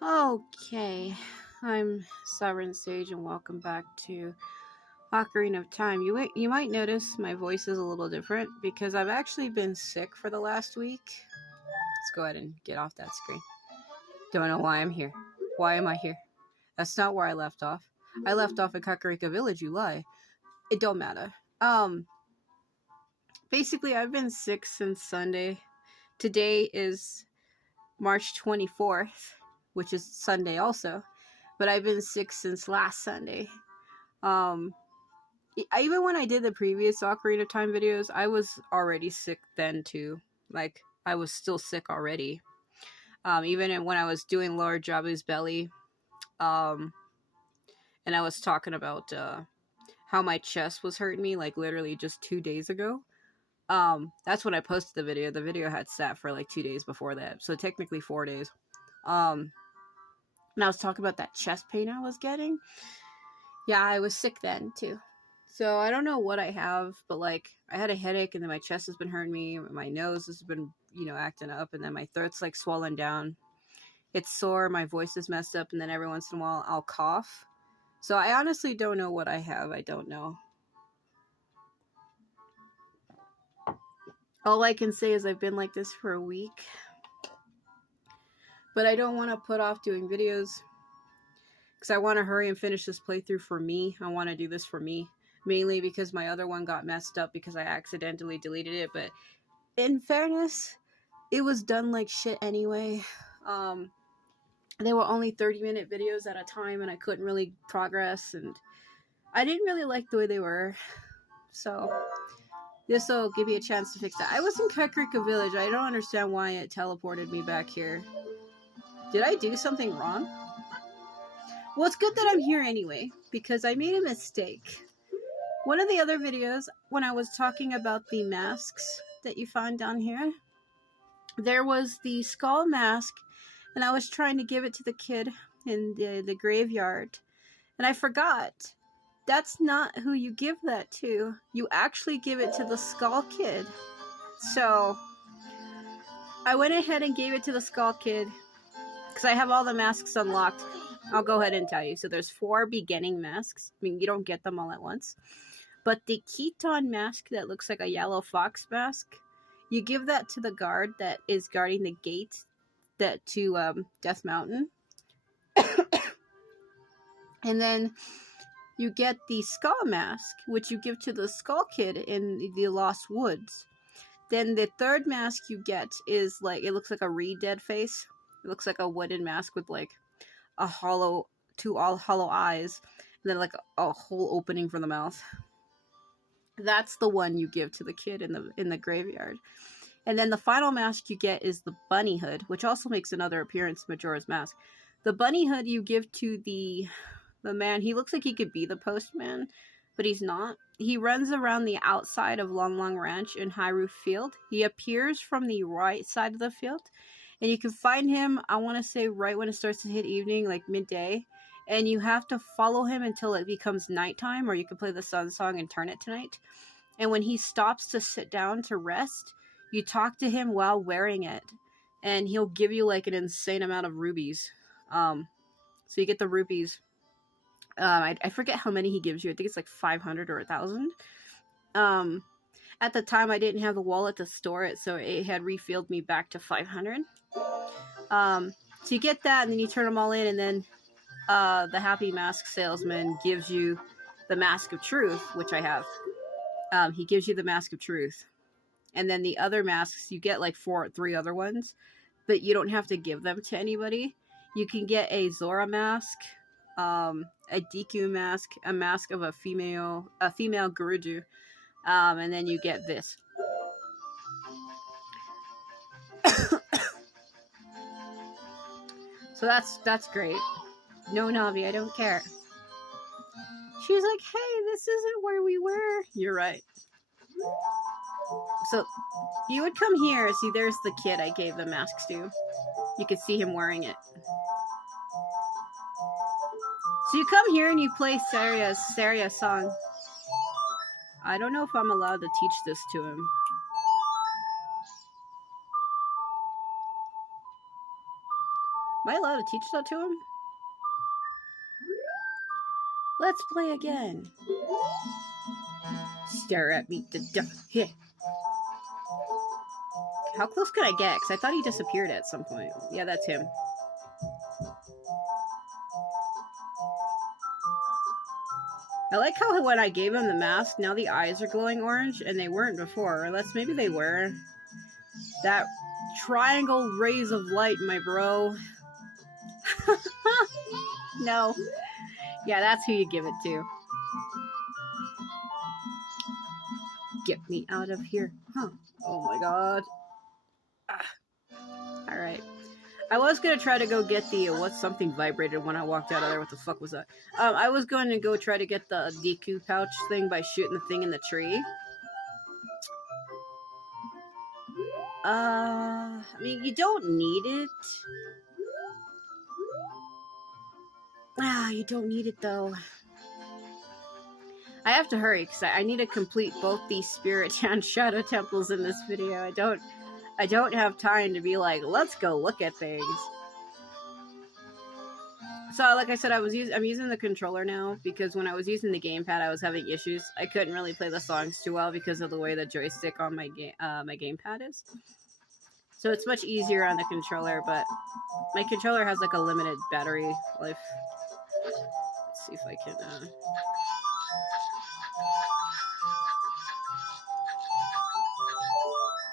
Okay, I'm Sovereign Sage, and welcome back to Ocarina of Time. You might notice my voice is a little different because I've actually been sick for the last week. Let's go ahead and get off that screen. Don't know why I'm here. Why am I here? That's not where I left off. I left off at Kakarika Village. You lie. It don't matter. Basically, I've been sick since Sunday. Today is March 24th, which is Sunday also. But I've been sick since last Sunday. Even when I did the previous Ocarina of Time videos, I was already sick then too. Like, I was still sick already. Even when I was doing Lord Jabu's belly, and I was talking about how my chest was hurting me, like literally just 2 days ago. That's when I posted the video. The video had sat for like 2 days before that, so technically 4 days. And I was talking about that chest pain I was getting. Yeah, I was sick then too. So I don't know what I have, but like I had a headache, and then my chest has been hurting me. My nose has been, acting up, and then my throat's like swollen down. It's sore. My voice is messed up, and then every once in a while I'll cough. So I honestly don't know what I have. I don't know. All I can say is I've been like this for a week. But I don't want to put off doing videos because I want to hurry and finish this playthrough for me. I want to do this for me. Mainly because my other one got messed up because I accidentally deleted it. But in fairness, it was done like shit anyway. They were only 30-minute videos at a time, and I couldn't really progress, and I didn't really like the way they were. So this will give me a chance to fix that. I was in Kakarika Village. I don't understand why it teleported me back here. Did I do something wrong? Well, it's good that I'm here anyway, because I made a mistake. One of the other videos, when I was talking about the masks that you find down here, there was the skull mask, and I was trying to give it to the kid in the graveyard, and I forgot. That's not who you give that to. You actually give it to the skull kid. So I went ahead and gave it to the skull kid because I have all the masks unlocked. I'll go ahead and tell you. So there's 4 beginning masks. I mean, you don't get them all at once. But the Keaton mask that looks like a yellow fox mask, you give that to the guard that is guarding the gate to Death Mountain. And then you get the skull mask, which you give to the skull kid in the Lost Woods. Then the 3rd mask you get is like, it looks like a reed dead face. It looks like a wooden mask with like a hollow eyes, and then like a whole opening for the mouth. That's the one you give to the kid in the graveyard. And then the final mask you get is the bunny hood, which also makes another appearance in Majora's Mask. The bunny hood you give to the man. He looks like he could be the postman, but he's not. He runs around the outside of Long Long Ranch in Hyrule Field. He appears from the right side of the field, and you can find him, I want to say, right when it starts to hit evening, like midday. And you have to follow him until it becomes nighttime, or you can play the sun song and turn it to night. And when he stops to sit down to rest, you talk to him while wearing it, and he'll give you like an insane amount of rubies. So you get the rupees. I forget how many he gives you. I think it's like 500 or 1,000. At the time, I didn't have the wallet to store it, so it had refilled me back to 500. So you get that, and then you turn them all in, and then the Happy Mask Salesman gives you the Mask of Truth, which I have. He gives you the Mask of Truth. And then the other masks, you get like 3 other ones, but you don't have to give them to anybody. You can get a Zora mask, a Deku mask, a mask of a female Gerudo, and then you get this. So that's great. No, Navi, I don't care. She's like, hey, this isn't where we were. You're right. So you would come here. See, there's the kid I gave the masks to. You could see him wearing it. So you come here and you play Saria's song. I don't know if I'm allowed to teach this to him. Am I allowed to teach that to him? Let's play again. Stare at me to death. Here. How close could I get? Because I thought he disappeared at some point. Yeah, that's him. I like how when I gave him the mask, now the eyes are glowing orange, and they weren't before. Unless maybe they were. That triangle rays of light, my bro. No. Yeah, that's who you give it to. Get me out of here. Huh. Oh my god. Alright. I was gonna try to go get the something vibrated when I walked out of there. What the fuck was that? I was going to go try to get the DQ pouch thing by shooting the thing in the tree. I mean, you don't need it. You don't need it though. I have to hurry because I need to complete both the spirit and shadow temples in this video. I don't have time to be like, let's go look at things. So, like I said, I'm using the controller now because when I was using the gamepad, I was having issues. I couldn't really play the songs too well because of the way the joystick on my gamepad is. So it's much easier on the controller, but my controller has like a limited battery life. Let's see if I can.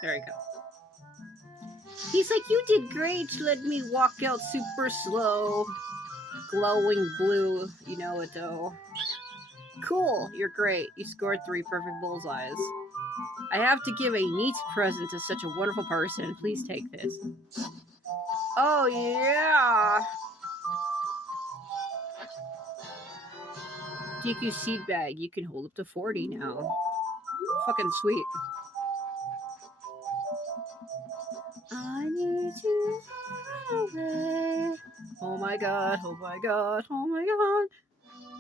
There we go. He's like, you did great. Let me walk out super slow. Glowing blue. You know it though. Cool. You're great. You scored 3 perfect bullseyes. I have to give a neat present to such a wonderful person. Please take this. Oh, yeah. DQ seed bag. You can hold up to 40 now. Fucking sweet. I need to run away. Oh my god, oh my god, oh my god.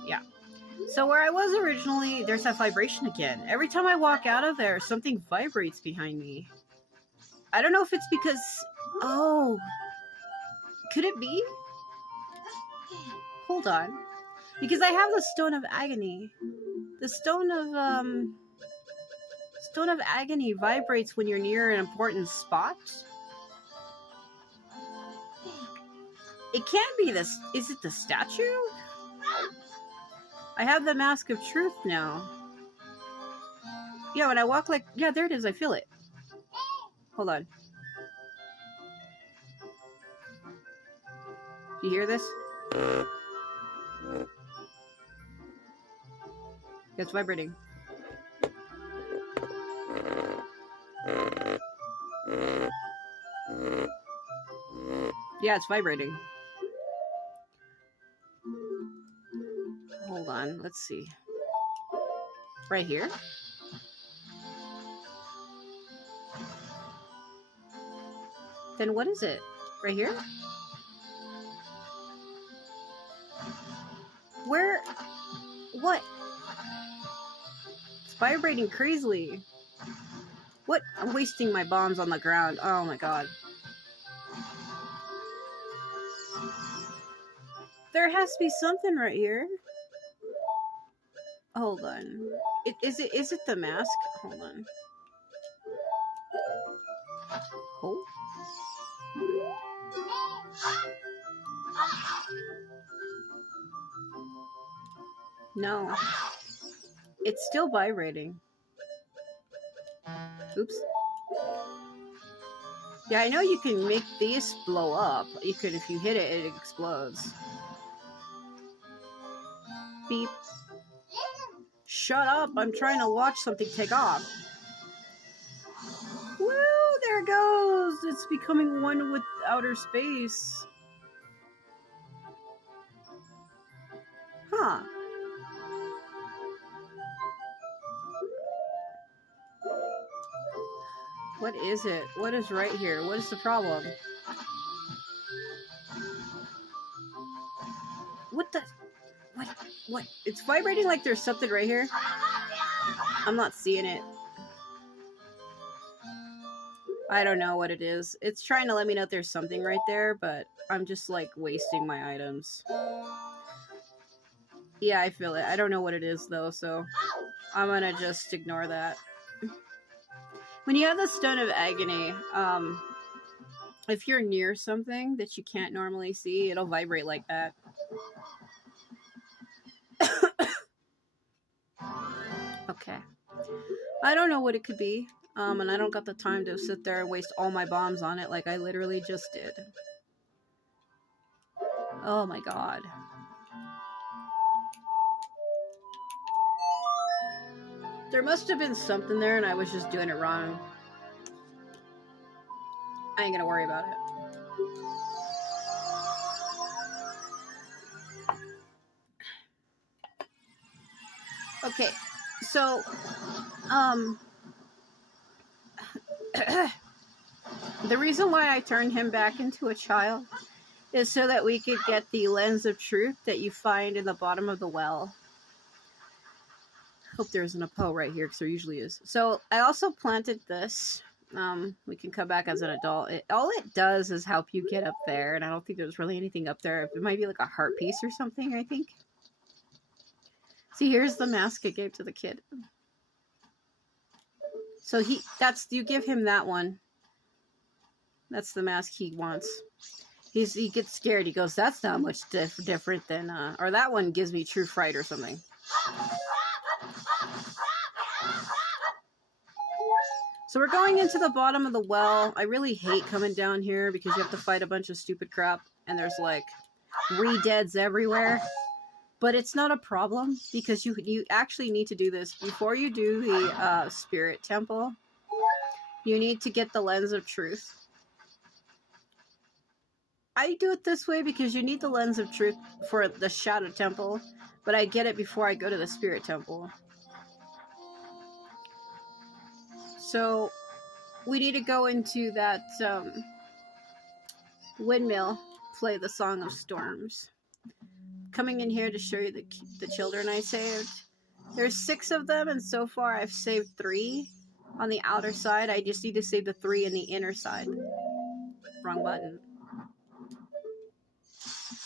Yeah. So where I was originally, there's that vibration again. Every time I walk out of there, something vibrates behind me. I don't know if it's because... Oh. Could it be? Hold on. Because I have the Stone of Agony. The Stone of Agony vibrates when you're near an important spot. It can't be this. Is it the statue? I have the Mask of Truth now. Yeah, when I walk like... Yeah, there it is. I feel it. Hold on. You hear this? It's vibrating. Yeah, it's vibrating. Hold on, let's see. Right here? Then what is it? Right here? Where? What? It's vibrating crazily. What? I'm wasting my bombs on the ground. Oh my god. There has to be something right here. Hold on. Is it the mask? Hold on. Oh. No. It's still vibrating. Oops. Yeah, I know you can make these blow up. You could, if you hit it, it explodes. Beep. Shut up, I'm trying to watch something take off. Woo, there it goes. It's becoming one with outer space. Huh. What is it? What is right here? What is the problem? What the... What? It's vibrating like there's something right here. I'm not seeing it. I don't know what it is. It's trying to let me know there's something right there, but I'm just like wasting my items. Yeah, I feel it. I don't know what it is though, so I'm gonna just ignore that. When you have the Stone of Agony, if you're near something that you can't normally see, it'll vibrate like that. Okay. I don't know what it could be, and I don't got the time to sit there and waste all my bombs on it like I literally just did. Oh my god. There must have been something there and I was just doing it wrong. I ain't gonna worry about it. Okay, so, the reason why I turned him back into a child is so that we could get the lens of truth that you find in the bottom of the well. Hope there isn't a Poe right here because there usually is. So I also planted this. We can come back as an adult. All it does is help you get up there, and I don't think there's really anything up there. It might be like a heart piece or something, I think. See, here's the mask I gave to the kid. So you give him that one. That's the mask he wants. He gets scared. He goes, that's not much different than, or that one gives me true fright or something. So we're going into the bottom of the well. I really hate coming down here because you have to fight a bunch of stupid crap and there's like re-deads everywhere. But it's not a problem because you actually need to do this before you do the spirit temple. You need to get the lens of truth. I do it this way because you need the lens of truth for the shadow temple, but I get it before I go to the spirit temple. So we need to go into that windmill, play the Song of Storms. Coming in here to show you the children I saved. There's 6 of them, and so far I've saved 3 on the outer side. I just need to save the 3 in the inner side. Wrong button.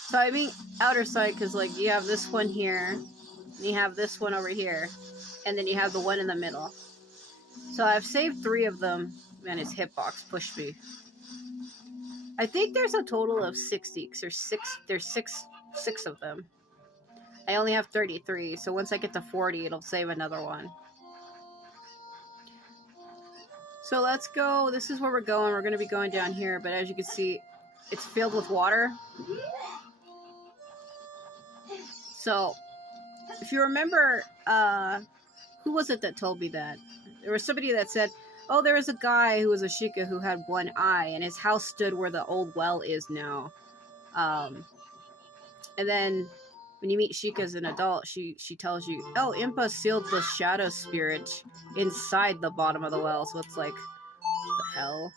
So I mean outer side because like you have this one here, and you have this one over here, and then you have the one in the middle. So I've saved 3 of them. Man, his hitbox pushed me. I think there's a total of 60. There's six of them. I only have 33, so once I get to 40, it'll save another one. So let's go. This is where we're going. We're going to be going down here, but as you can see, it's filled with water. So, if you remember, who was it that told me that? There was somebody that said, oh, there was a guy who was a Sheikah who had one eye, and his house stood where the old well is now. And then, when you meet Sheikah as an adult, she tells you, oh, Impa sealed the shadow spirit inside the bottom of the well. So it's like, what the hell?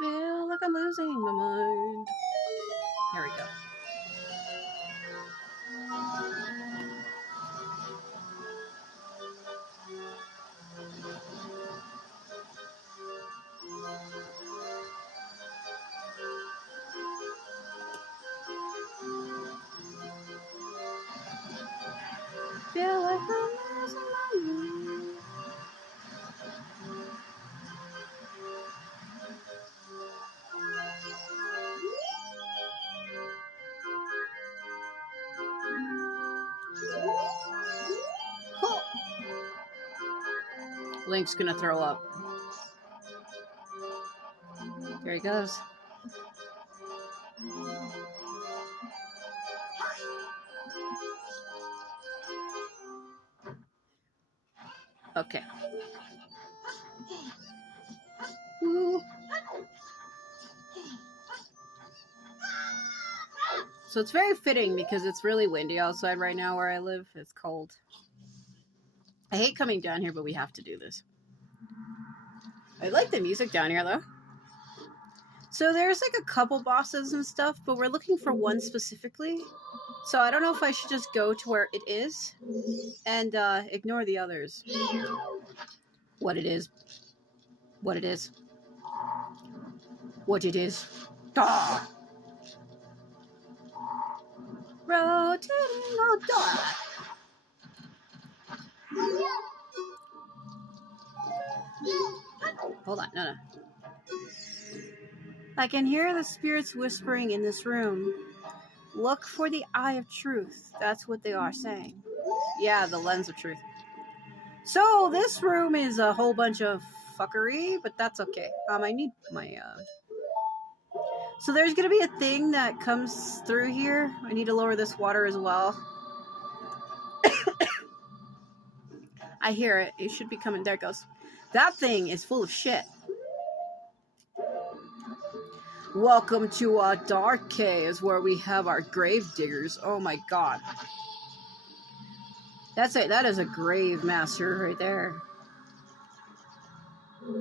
Feel like I'm losing my mind. Here we go. Feel like I'm losing my mind. Link's gonna throw up. There he goes. Okay. Woo. So it's very fitting because it's really windy outside right now where I live. It's cold. I hate coming down here, but we have to do this. I like the music down here, though. So there's like a couple bosses and stuff, but we're looking for one specifically. So I don't know if I should just go to where it is and ignore the others. What it is. What it is. What it is. Ah! Rotating the door. Hold on, no. I can hear the spirits whispering in this room. Look for the eye of truth. That's what they are saying. Yeah, the lens of truth. So this room is a whole bunch of fuckery, but that's okay. I need my So there's gonna be a thing that comes through here. I need to lower this water as well. I hear it. It should be coming. There it goes. That thing is full of shit. Welcome to our dark caves where we have our grave diggers. Oh my god. That's it. That is a grave master right there.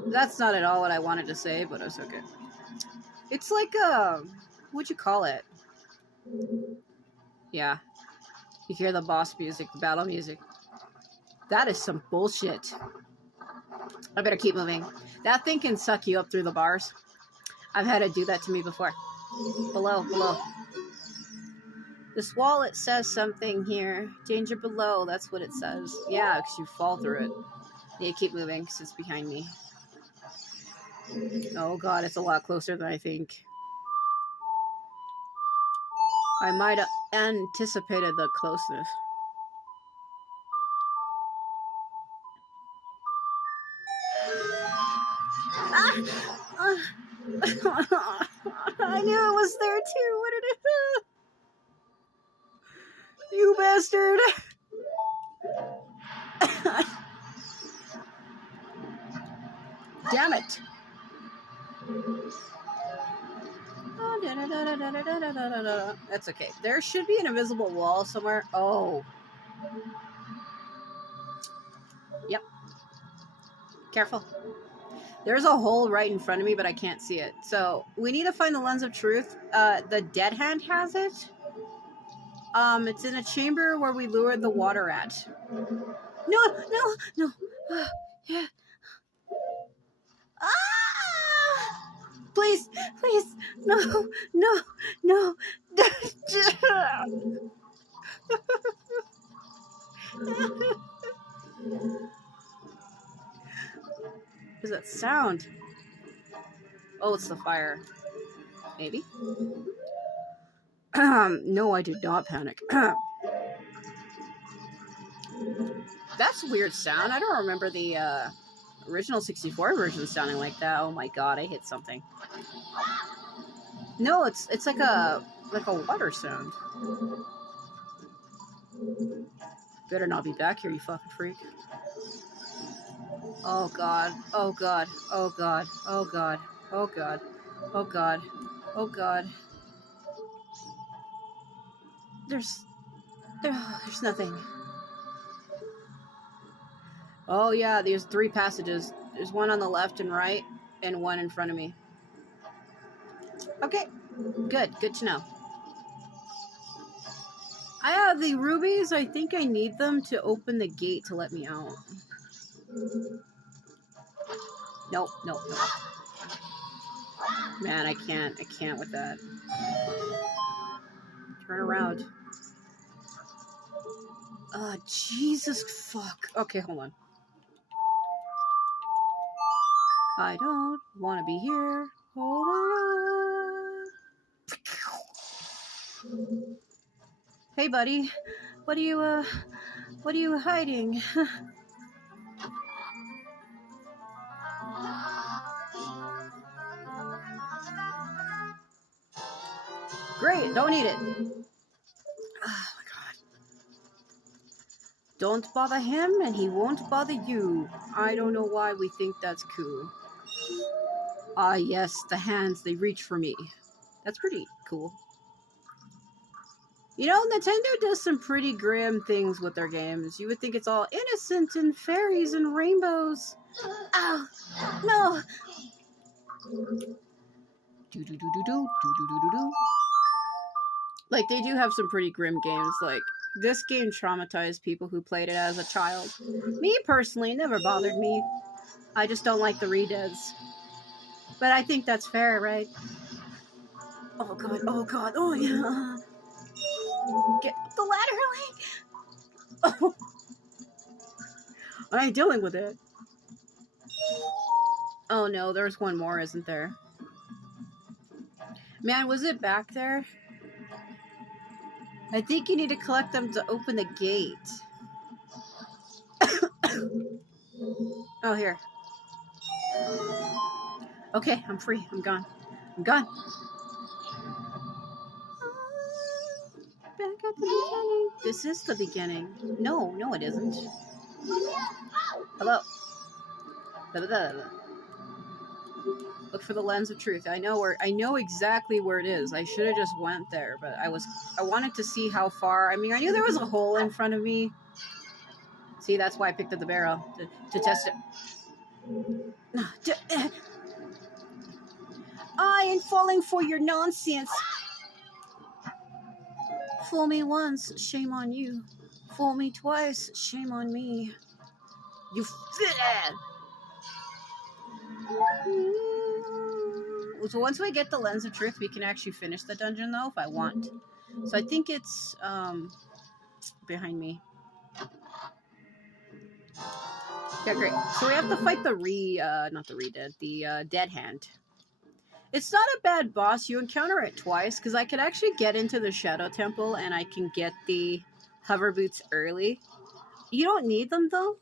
That's not at all what I wanted to say, but it's okay. It's like what'd you call it? Yeah. You hear the boss music, the battle music. That is some bullshit. I better keep moving. That thing can suck you up through the bars. I've had it do that to me before. Below. This wall, it says something here. Danger below, that's what it says. Yeah, because you fall through it. Yeah, keep moving, because it's behind me. Oh god, it's a lot closer than I think. I might have anticipated the closeness. I knew it was there too. What did it do? You bastard! Damn it! That's okay. There should be an invisible wall somewhere. Oh. Yep. Careful. There's a hole right in front of me, but I can't see it. So, we need to find the lens of truth. The dead hand has it. It's in a chamber where we lured the water at. No. Yeah. Ah! Please. No. What does that sound? Oh, it's the fire. Maybe? No, I did not panic. That's a weird sound. I don't remember the original 64 version sounding like that. Oh my god, I hit something. No, it's like a water sound. Better not be back here, you fucking freak. Oh god. There's nothing. Oh yeah, there's 3 passages. There's one on the left and right, and one in front of me. Okay, good to know. I have the rubies. I think I need them to open the gate to let me out. Nope. Man, I can't with that. Turn around. Jesus fuck. Okay, hold on. I don't want to be here. Oh my god. Hey, buddy. What are you hiding? Great, don't eat it. Oh my god. Don't bother him and he won't bother you. I don't know why we think that's cool. Ah yes, the hands, they reach for me. That's pretty cool. You know, Nintendo does some pretty grim things with their games. You would think it's all innocent and fairies and rainbows. Oh, no. Do. Like, they do have some pretty grim games. Like, this game traumatized people who played it as a child. Me, personally, it never bothered me. I just don't like the redeads. But I think that's fair, right? Oh god, oh god, oh yeah. Get up the ladder, Link! Oh. I ain't dealing with it. Oh no, there's one more, isn't there? Man, was it back there? I think you need to collect them to open the gate. Oh, here. Okay, I'm free. I'm gone. I'm gone. Back at the beginning. This is the beginning. No, no it isn't. Hello. Look for the lens of truth. I know exactly where it is. I should have just went there, but I wanted to see how far. I mean, I knew there was a hole in front of me. See, that's why I picked up the barrel to test it. I ain't falling for your nonsense. Fool me once, shame on you. Fool me twice, shame on me. You fit. So once we get the lens of truth, we can actually finish the dungeon, though, if I want. So I think it's behind me. Yeah, great. So we have to fight the dead hand. It's not a bad boss. You encounter it twice, because I could actually get into the Shadow Temple and I can get the hover boots early. You don't need them, though.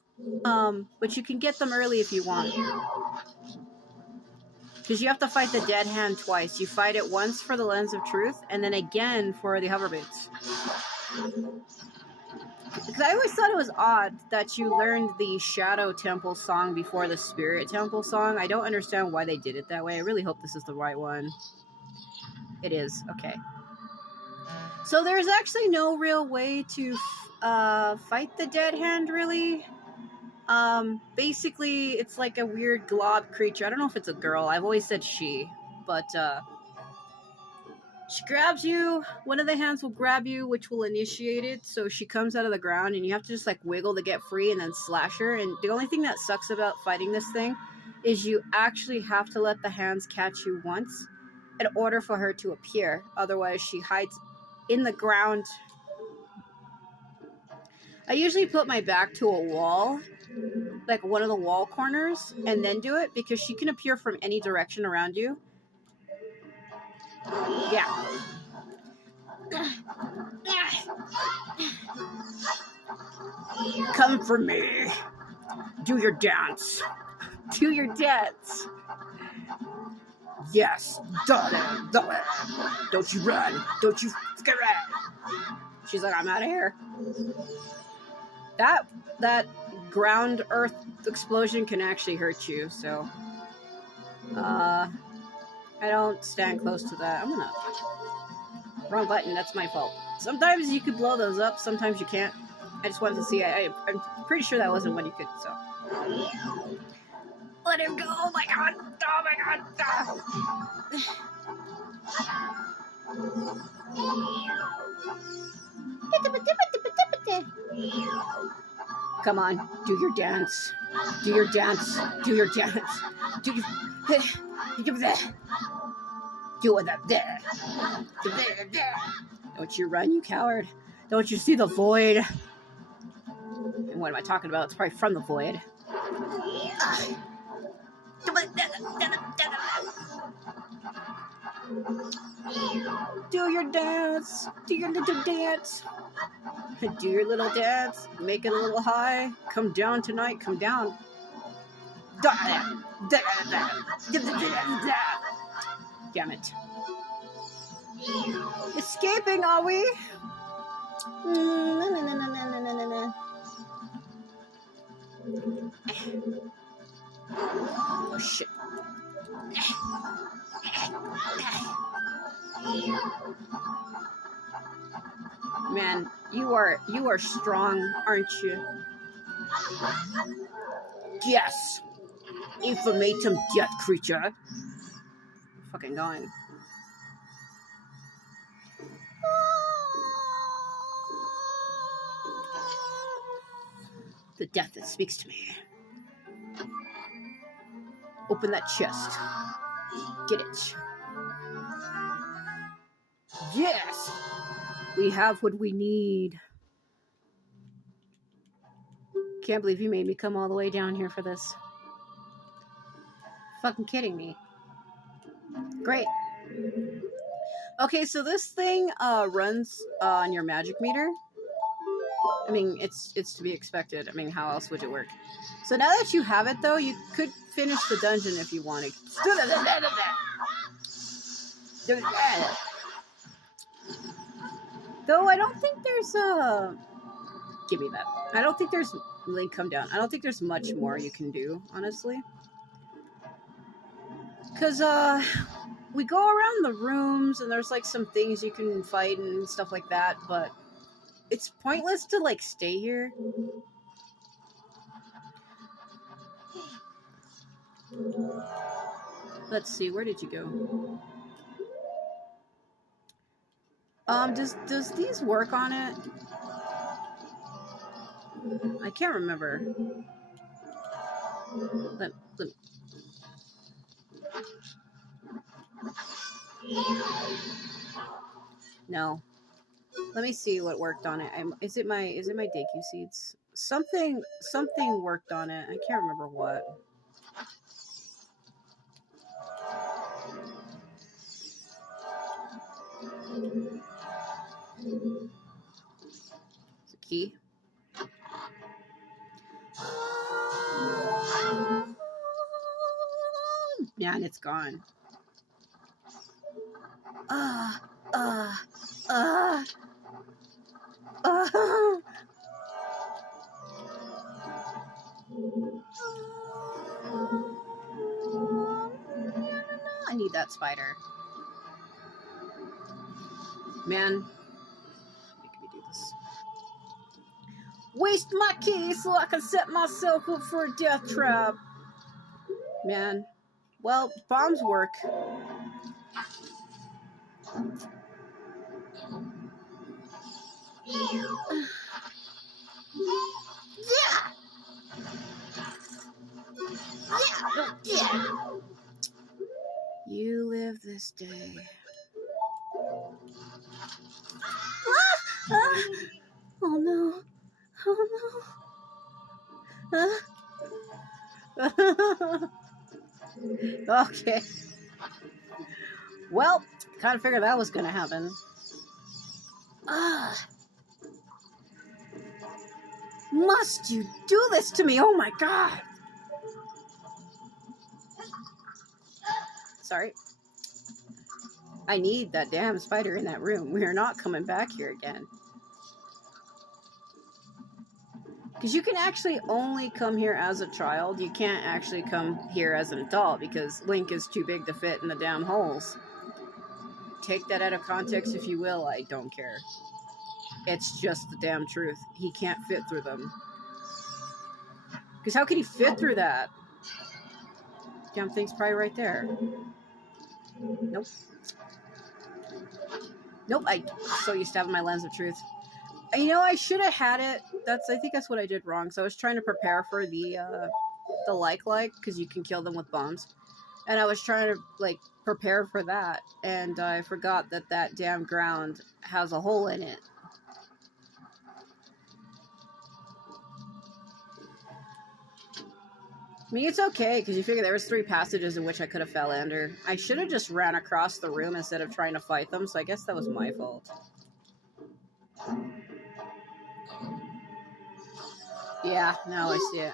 But you can get them early if you want. Because you have to fight the dead hand twice. You fight it once for the lens of truth, and then again for the hover boots. Because I always thought it was odd that you learned the Shadow Temple song before the Spirit Temple song. I don't understand why they did it that way. I really hope this is the right one. It is. Okay. So there's actually no real way to fight the dead hand, really. Basically, it's like a weird glob creature. I don't know if it's a girl. I've always said she. But, she grabs you. One of the hands will grab you, which will initiate it. So she comes out of the ground, and you have to just, like, wiggle to get free and then slash her. And the only thing that sucks about fighting this thing is you actually have to let the hands catch you once in order for her to appear. Otherwise, she hides in the ground. I usually put my back to a wall, like one of the wall corners, and then do it, because she can appear from any direction around you. Yeah. Come for me. Do your dance. Do your dance. Yes, darling, darling. Don't you run. Don't you fucking run. She's like, I'm out of here. That ground earth explosion can actually hurt you, so I don't stand close to that. I'm gonna wrong button, that's my fault. Sometimes you could blow those up, sometimes you can't. I just wanted to see. I'm pretty sure that wasn't one you could, so let him go. Oh my god. Oh my god. Come on, do your dance. Do your dance. Do your dance. Do your... Do it up there. Don't you run, you coward. Don't you see the void? And what am I talking about? It's probably from the void. Do your dance. Do your little dance. Do your little dance. Make it a little high. Come down tonight. Come down. Damn it. Escaping, are we? Oh shit. Man, you are strong, aren't you? Yes. Infammatum death creature. Fucking going. The death that speaks to me. Open that chest. Get it. Yes! We have what we need. Can't believe you made me come all the way down here for this. Fucking kidding me. Great. Okay, so this thing runs on your magic meter. I mean, it's to be expected. I mean, how else would it work? So now that you have it, though, you could finish the dungeon if you wanted. Though I don't think there's a... Give me that. I don't think there's... Link, come down. I don't think there's much more you can do, honestly. Because, we go around the rooms, and there's, like, some things you can fight and stuff like that, but it's pointless to, like, stay here. Let's see, where did you go? Does these work on it? I can't remember. No. Let me see what worked on it. Is it my Deku seeds? Something worked on it. I can't remember what. It's a key. Yeah, and it's gone. I need that spider. Man, make me do this. Waste my key so I can set myself up for a death trap. Man. Well, bombs work. Yeah. You live this day. Oh no. Oh no. Okay. Well, kind of figured that was gonna happen. Must you do this to me? Oh my god. Sorry. I need that damn spider in that room. We are not coming back here again. Because you can actually only come here as a child. You can't actually come here as an adult because Link is too big to fit in the damn holes. Take that out of context if you will. I don't care. It's just the damn truth. He can't fit through them. Because how could he fit through that? Damn thing's probably right there. Nope. Nope, I so used to having my lens of truth. You know, I should have had it. I think that's what I did wrong. So I was trying to prepare for the like, because you can kill them with bombs. And I was trying to, like, prepare for that. And I forgot that damn ground has a hole in it. I mean, it's okay, because you figure there was 3 passages in which I could have fell under. I should have just ran across the room instead of trying to fight them, so I guess that was my fault. Yeah, now I see it.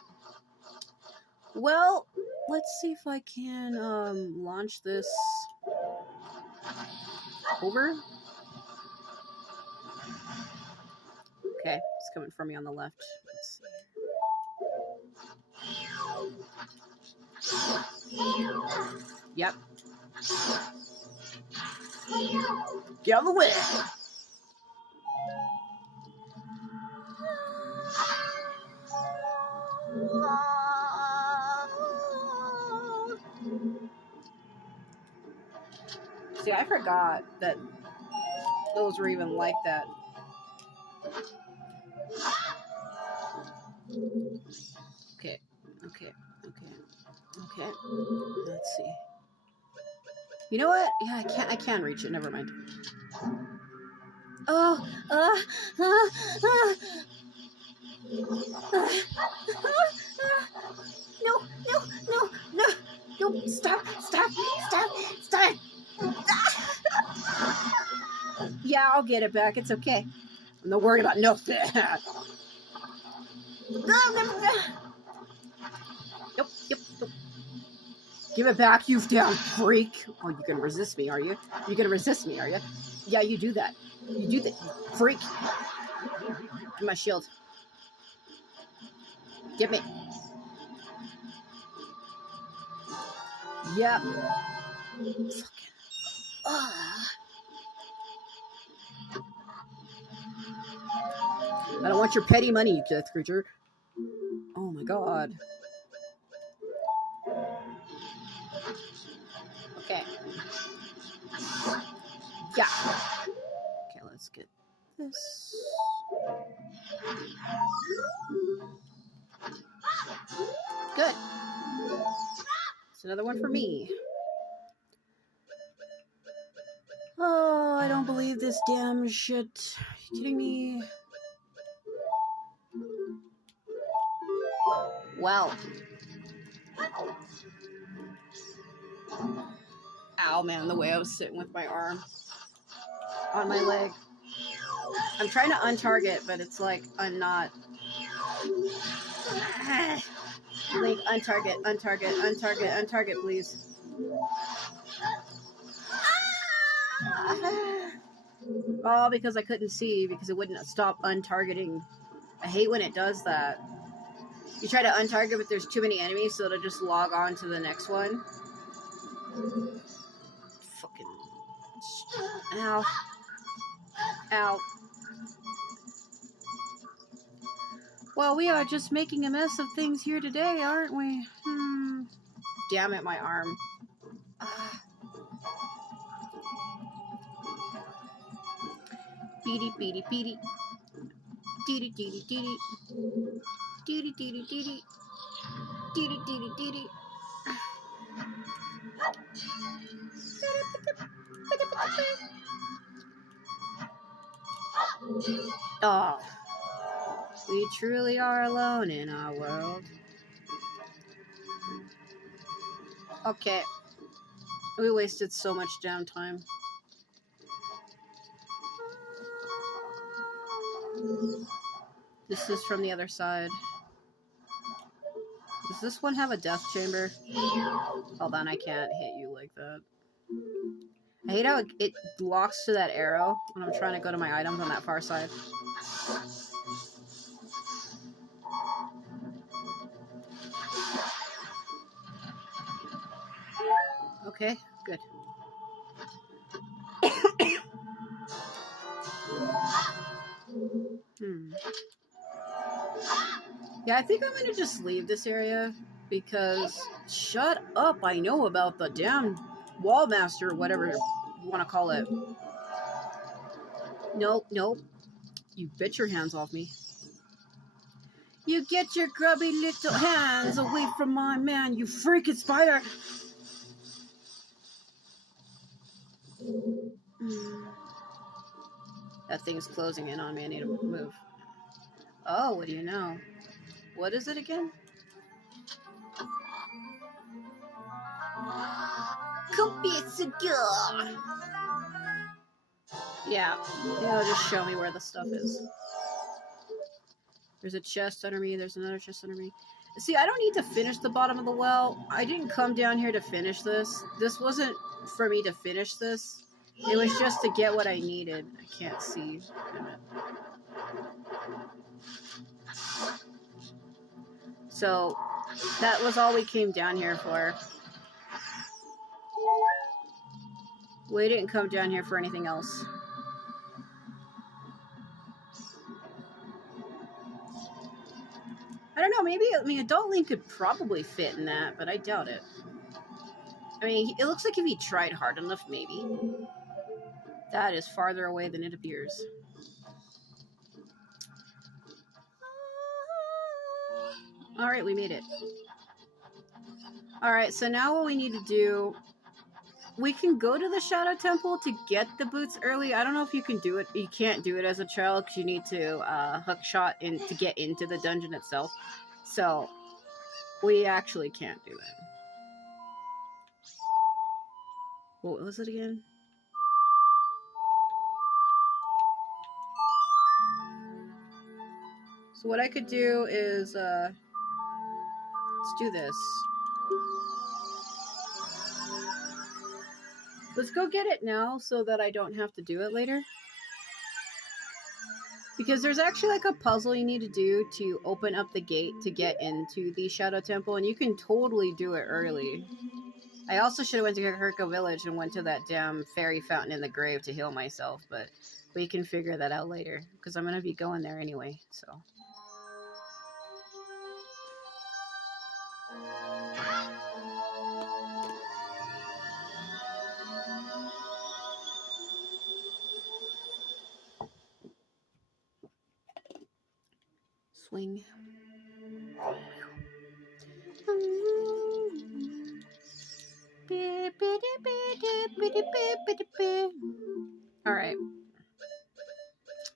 Well, let's see if I can launch this over. Okay, it's coming for me on the left. Let's see. Yep. Get out of the way! See, I forgot that those were even like that. Okay. Let's see. You know what? Yeah, I can reach it. Never mind. Oh, no, stop. Yeah, I'll get it back. It's okay. I'm not worried about nothing. Nope. Give it back, you damn freak. Oh, you gonna resist me, are you? You gonna resist me, are you? Yeah, you do that. You do that, you freak. Give my shield. Give me. Yep. Fucking. I don't want your petty money, you death creature. Oh my god. Okay. Yeah. Okay, let's get this. Good. It's another one for me. Oh, I don't believe this damn shit. Are you kidding me? Well. Ow, man, the way I was sitting with my arm on my leg. I'm trying to untarget, but it's like I'm not. Link, untarget, please. Oh, because I couldn't see, because it wouldn't stop untargeting. I hate when it does that. You try to untarget, but there's too many enemies, so it'll just log on to the next one. Fucking. Ow. Ow. Well, we are just making a mess of things here today, aren't we? Damn it, my arm. Beady. Deedy. Oh. We truly are alone in our world. Okay. We wasted so much downtime. This is from the other side. Does this one have a death chamber? Hold on, I can't hit you like that. I hate how it locks to that arrow when I'm trying to go to my items on that far side. Okay, good. Yeah, I think I'm gonna just leave this area because shut up, I know about the damn wall master, whatever you want to call it. Nope. You get your hands off me. You get your grubby little hands away from my man, you freaking spider! That thing's closing in on me, I need to move. Oh, what do you know? What is it again? Yeah, it'll just show me where the stuff is. There's a chest under me, there's another chest under me. See, I don't need to finish the bottom of the well. I didn't come down here to finish this. This wasn't for me to finish this. It was just to get what I needed. I can't see. So, that was all we came down here for. We didn't come down here for anything else. I don't know, maybe, Adult Link could probably fit in that, but I doubt it. I mean, it looks like if he tried hard enough, maybe. That is farther away than it appears. Alright, we made it. Alright, so now what we need to do... We can go to the Shadow Temple to get the boots early. I don't know if you can do it. You can't do it as a child because you need to hook shot in to get into the dungeon itself. So, we actually can't do it. What was it again? So what I could do is, let's do this. Let's go get it now so that I don't have to do it later. Because there's actually like a puzzle you need to do to open up the gate to get into the Shadow Temple, and you can totally do it early. I also should have went to Kakariko Village and went to that damn fairy fountain in the grave to heal myself, but we can figure that out later, because I'm going to be going there anyway, so... Swing. Alright.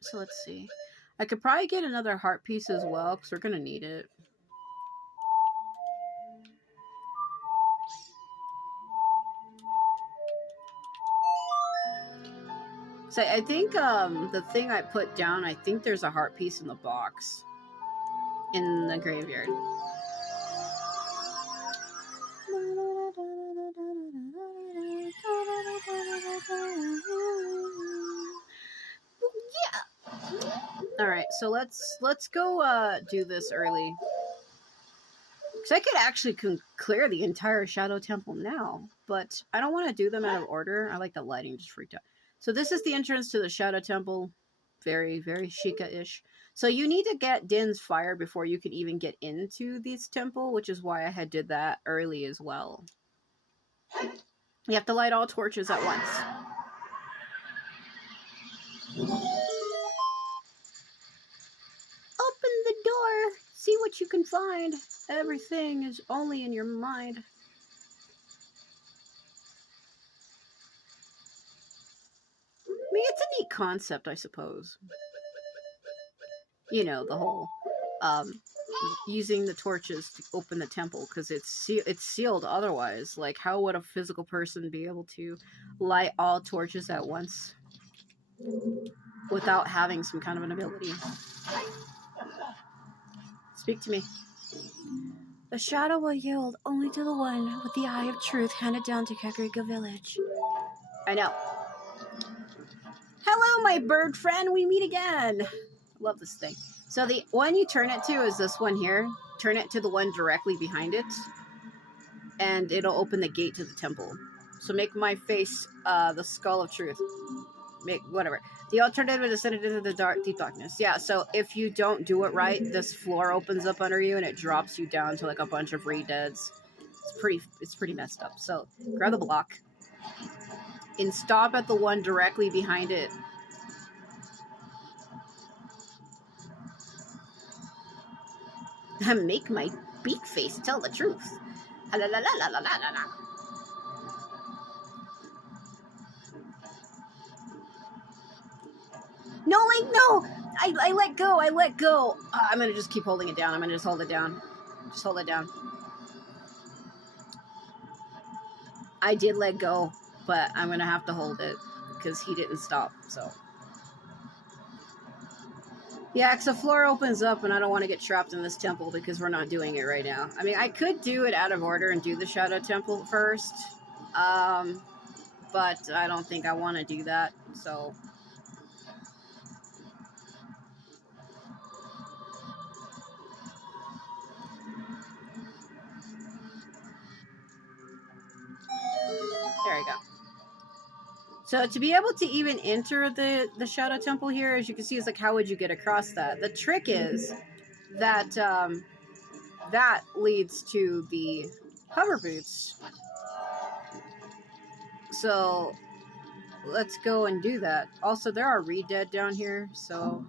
So let's see. I could probably get another heart piece as well, because we're going to need it. So I think the thing I put down, I think there's a heart piece in the box. In the graveyard. Alright, so let's go do this early. Because I could actually clear the entire Shadow Temple now, but I don't want to do them out of order. I like the lighting, just freaked out. So this is the entrance to the Shadow Temple. Very, very Sheikah-ish. So you need to get Din's fire before you can even get into this temple, which is why I had did that early as well. You have to light all torches at once. Open the door. See what you can find. Everything is only in your mind. I mean, it's a neat concept, I suppose. You know, the whole using the torches to open the temple, because it's sealed otherwise. Like, how would a physical person be able to light all torches at once without having some kind of an ability? Speak to me. The shadow will yield only to the one with the eye of truth handed down to Kakariko Village. I know. Hello, my bird friend. We meet again. Love this thing. So the one you turn it to is this one here. Turn it to the one directly behind it, and it'll open the gate to the temple. So make my face the skull of truth. Make whatever. The alternative is send it into the deep darkness. Yeah, so if you don't do it right, this floor opens up under you and it drops you down to like a bunch of re-deads. It's pretty messed up. So grab the block and stop at the one directly behind it. Make my beak face tell the truth. La la la la la la la. No, like, no! I let go, I let go. I'm gonna just keep holding it down. I'm gonna just hold it down. Just hold it down. I did let go, but I'm gonna have to hold it because he didn't stop, so. Yeah, because the floor opens up and I don't want to get trapped in this temple because we're not doing it right now. I mean, I could do it out of order and do the Shadow Temple first, but I don't think I want to do that, so. There you go. So to be able to even enter the Shadow Temple here, as you can see, is like, how would you get across that? The trick is that that leads to the hover boots. So let's go and do that. Also, there are re-dead down here, so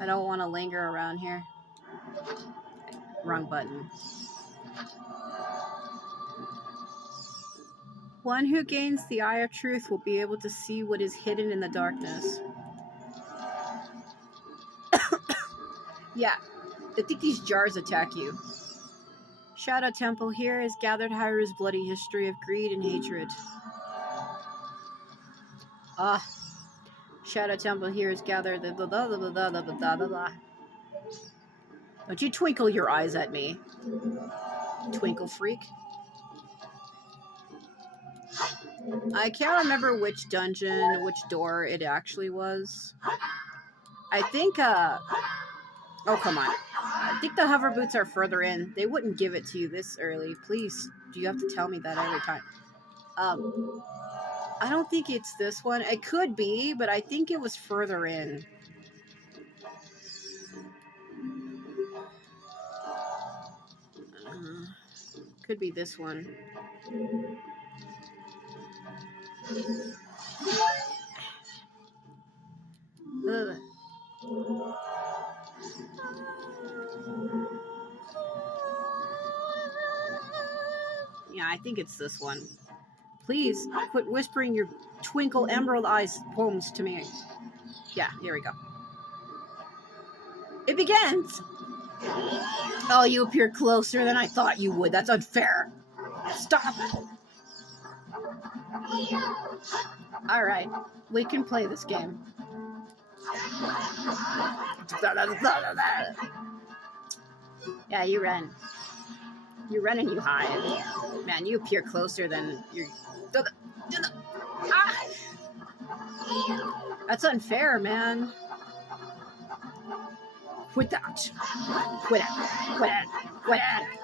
I don't want to linger around here. Wrong button. One who gains the Eye of Truth will be able to see what is hidden in the darkness. Yeah, I think these jars attack you. Shadow Temple here has gathered Hyru's bloody history of greed and hatred. Shadow Temple here has gathered the blah blah blah blah blah blah blah blah. Don't you twinkle your eyes at me, twinkle freak. I can't remember which dungeon, which door it actually was. I think, oh, come on. I think the hover boots are further in. They wouldn't give it to you this early. Please, do you have to tell me that every time? I don't think it's this one. It could be, but I think it was further in. Could be this one. Ugh. Yeah, I think it's this one. Please, quit whispering your twinkle emerald eyes poems to me. Yeah, here we go. It begins! Oh, you appear closer than I thought you would. That's unfair. Stop. Alright, we can play this game. Yeah, you run. You run and you hide. Man, you appear closer than you're... Ah! That's unfair, man. Quit that. Quit it. Quit it. Quit it.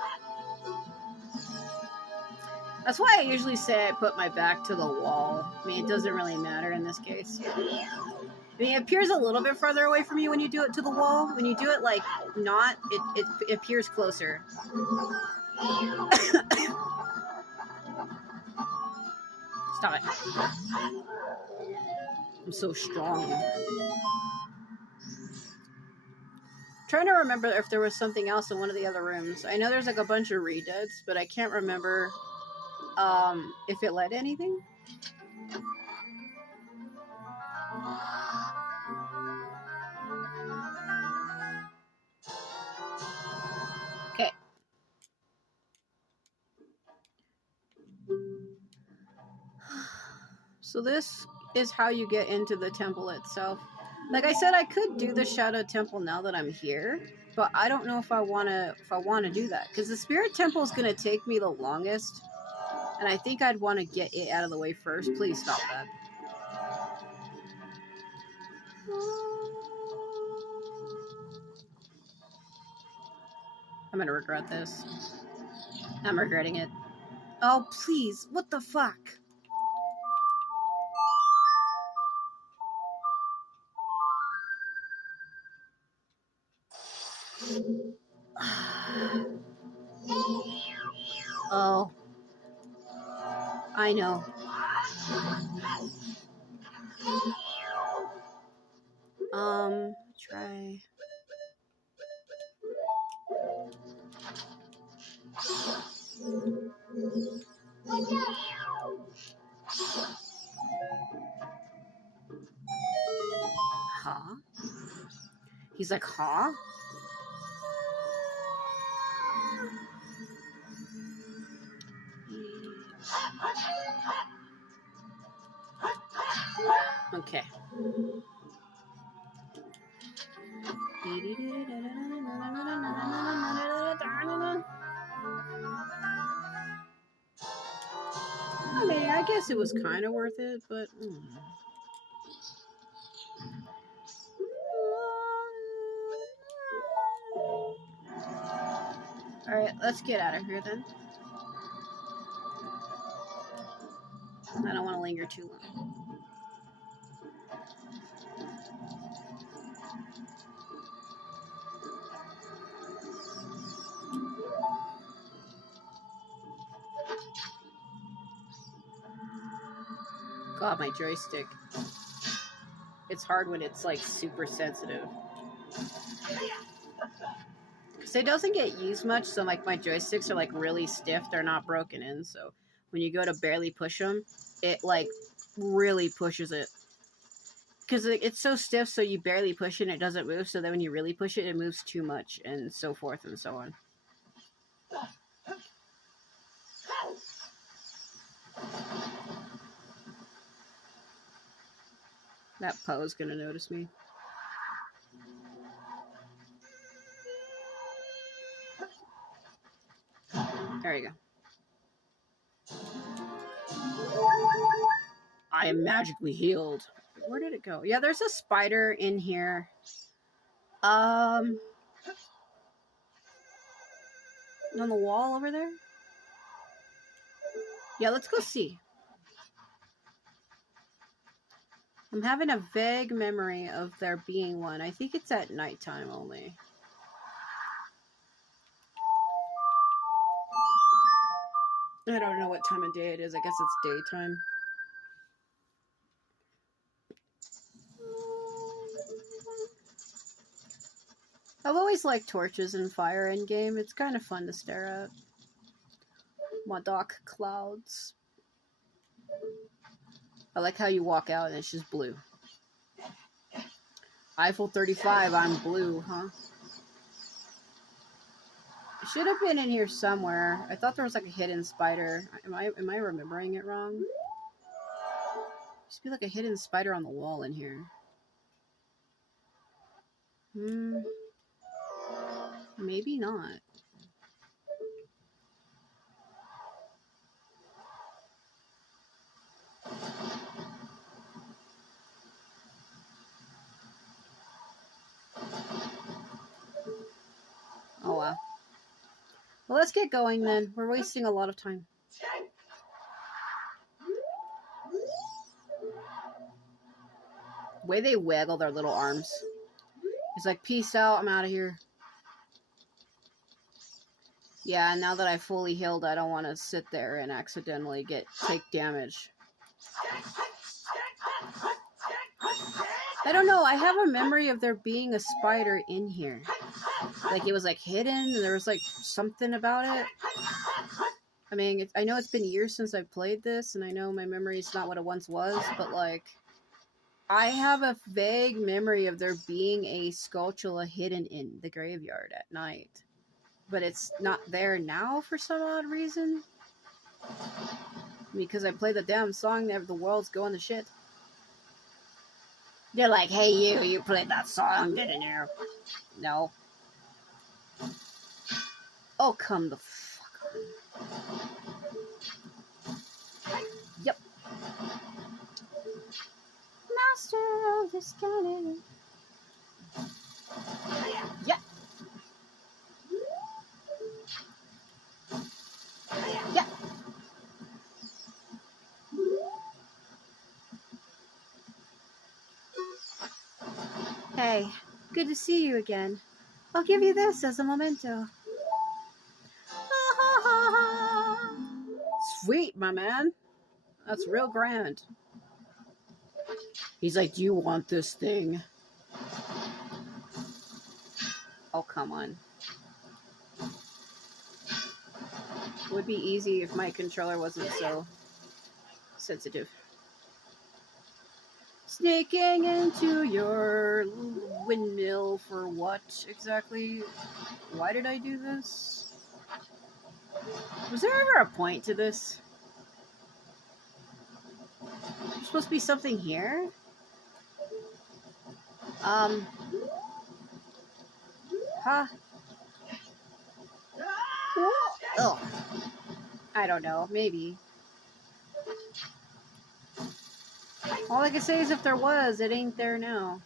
That's why I usually say I put my back to the wall. I mean, it doesn't really matter in this case. I mean, it appears a little bit further away from you when you do it to the wall. When you do it, like, not, it appears closer. Stop it. I'm so strong. Trying to remember if there was something else in one of the other rooms. I know there's like a bunch of redeads, but I can't remember if it led to anything. Okay. So this is how you get into the temple itself. Like I said, I could do the Shadow Temple now that I'm here, but I don't know if I wanna do that, because the Spirit Temple is gonna take me the longest, and I think I'd want to get it out of the way first. Please stop that. I'm gonna regret this. I'm regretting it. Oh, please. What the fuck? Oh. I know. Try. Huh? He's like, huh? Okay. I mean, I guess it was kind of worth it, but... Alright, let's get out of here then. I don't want to linger too long. God, my joystick. It's hard when it's like super sensitive. Because So it doesn't get used much, so like my joysticks are like really stiff, they're not broken in, so when you go to barely push them, it like really pushes it. Because it's so stiff, so you barely push it and it doesn't move, so then when you really push it, it moves too much, and so forth and so on. That Poe's gonna notice me. There you go. I am magically healed. Where did it go? Yeah, there's a spider in here. On the wall over there? Yeah, let's go see. I'm having a vague memory of there being one. I think it's at nighttime only. I don't know what time of day it is. I guess it's daytime. I've always liked torches and fire in game. It's kind of fun to stare at. My dark clouds. I like how you walk out and it's just blue. Eiffel 35, I'm blue, huh? It should have been in here somewhere. I thought there was like a hidden spider. Am I remembering it wrong? There used to be like a hidden spider on the wall in here. Maybe not. Oh wow. Well, let's get going then. We're wasting a lot of time. The way they waggle their little arms. It's like, peace out, I'm out of here. Yeah, now that I fully healed, I don't want to sit there and accidentally take damage. I don't know, I have a memory of there being a spider in here. Like, it was like hidden, and there was like something about it. I mean, I know it's been years since I've played this, and I know my memory is not what it once was, but like, I have a vague memory of there being a Skulltula hidden in the graveyard at night. But it's not there now for some odd reason. Because I play the damn song that the world's going to shit. They're like, hey you played that song, didn't you? No. Oh, come the fuck on. Yep. Master of this cannon. Yeah. Yeah. Hey, good to see you again. I'll give you this as a memento. Sweet, my man. That's real grand. He's like, do you want this thing? Oh, come on. It would be easy if my controller wasn't so sensitive. Sneaking into your windmill for what exactly? Why did I do this? Was there ever a point to this? There's supposed to be something here? Huh? Oh, I don't know, maybe. All I can say is if there was, it ain't there now.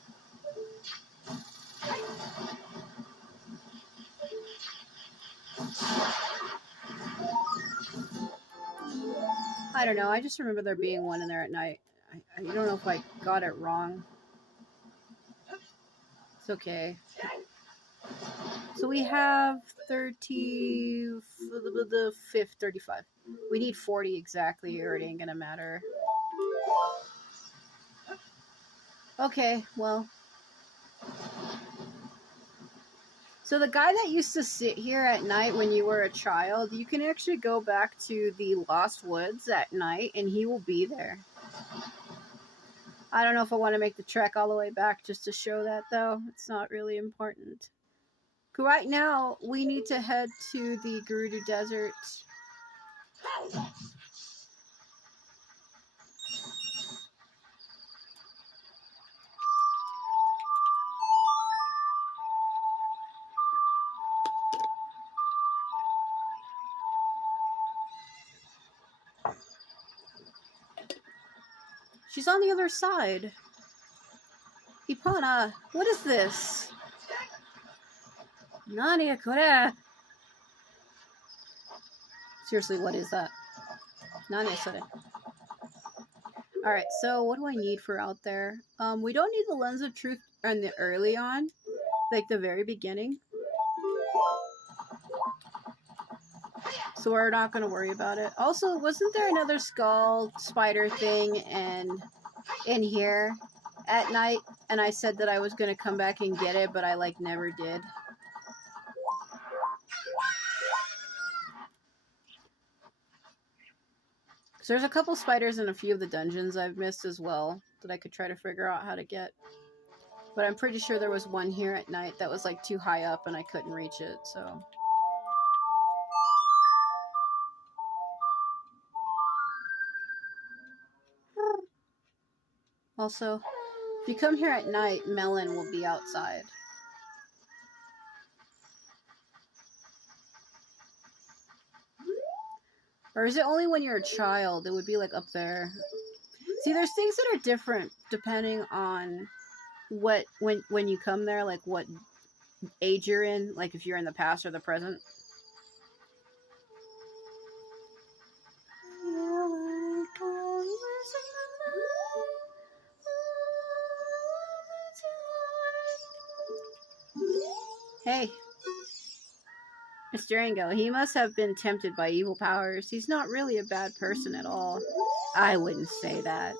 I don't know, I just remember there being one in there at night. I don't know if I got it wrong. It's okay. So we have 30, the fifth, 35. We need 40 exactly, or it ain't gonna matter. Okay, well. So the guy that used to sit here at night when you were a child, you can actually go back to the Lost Woods at night and he will be there. I don't know if I want to make the trek all the way back just to show that, though. It's not really important. Right now, we need to head to the Gerudo Desert. She's on the other side. Ipana, what is this? Nani kore? Seriously, what is that? Nani sore? Alright, so what do I need for out there? We don't need the Lens of Truth in the early on. Like the very beginning. So we're not going to worry about it. Also, wasn't there another skull spider thing in here at night? And I said that I was going to come back and get it, but I like never did. So there's a couple spiders in a few of the dungeons I've missed as well that I could try to figure out how to get. But I'm pretty sure there was one here at night that was like too high up and I couldn't reach it, so... Also, if you come here at night, Melon will be outside. Or is it only when you're a child? It would be like up there. See, there's things that are different depending on what when you come there, like what age you're in, like if you're in the past or the present. Hey, Mr. Ango, he must have been tempted by evil powers. He's not really a bad person at all. I wouldn't say that.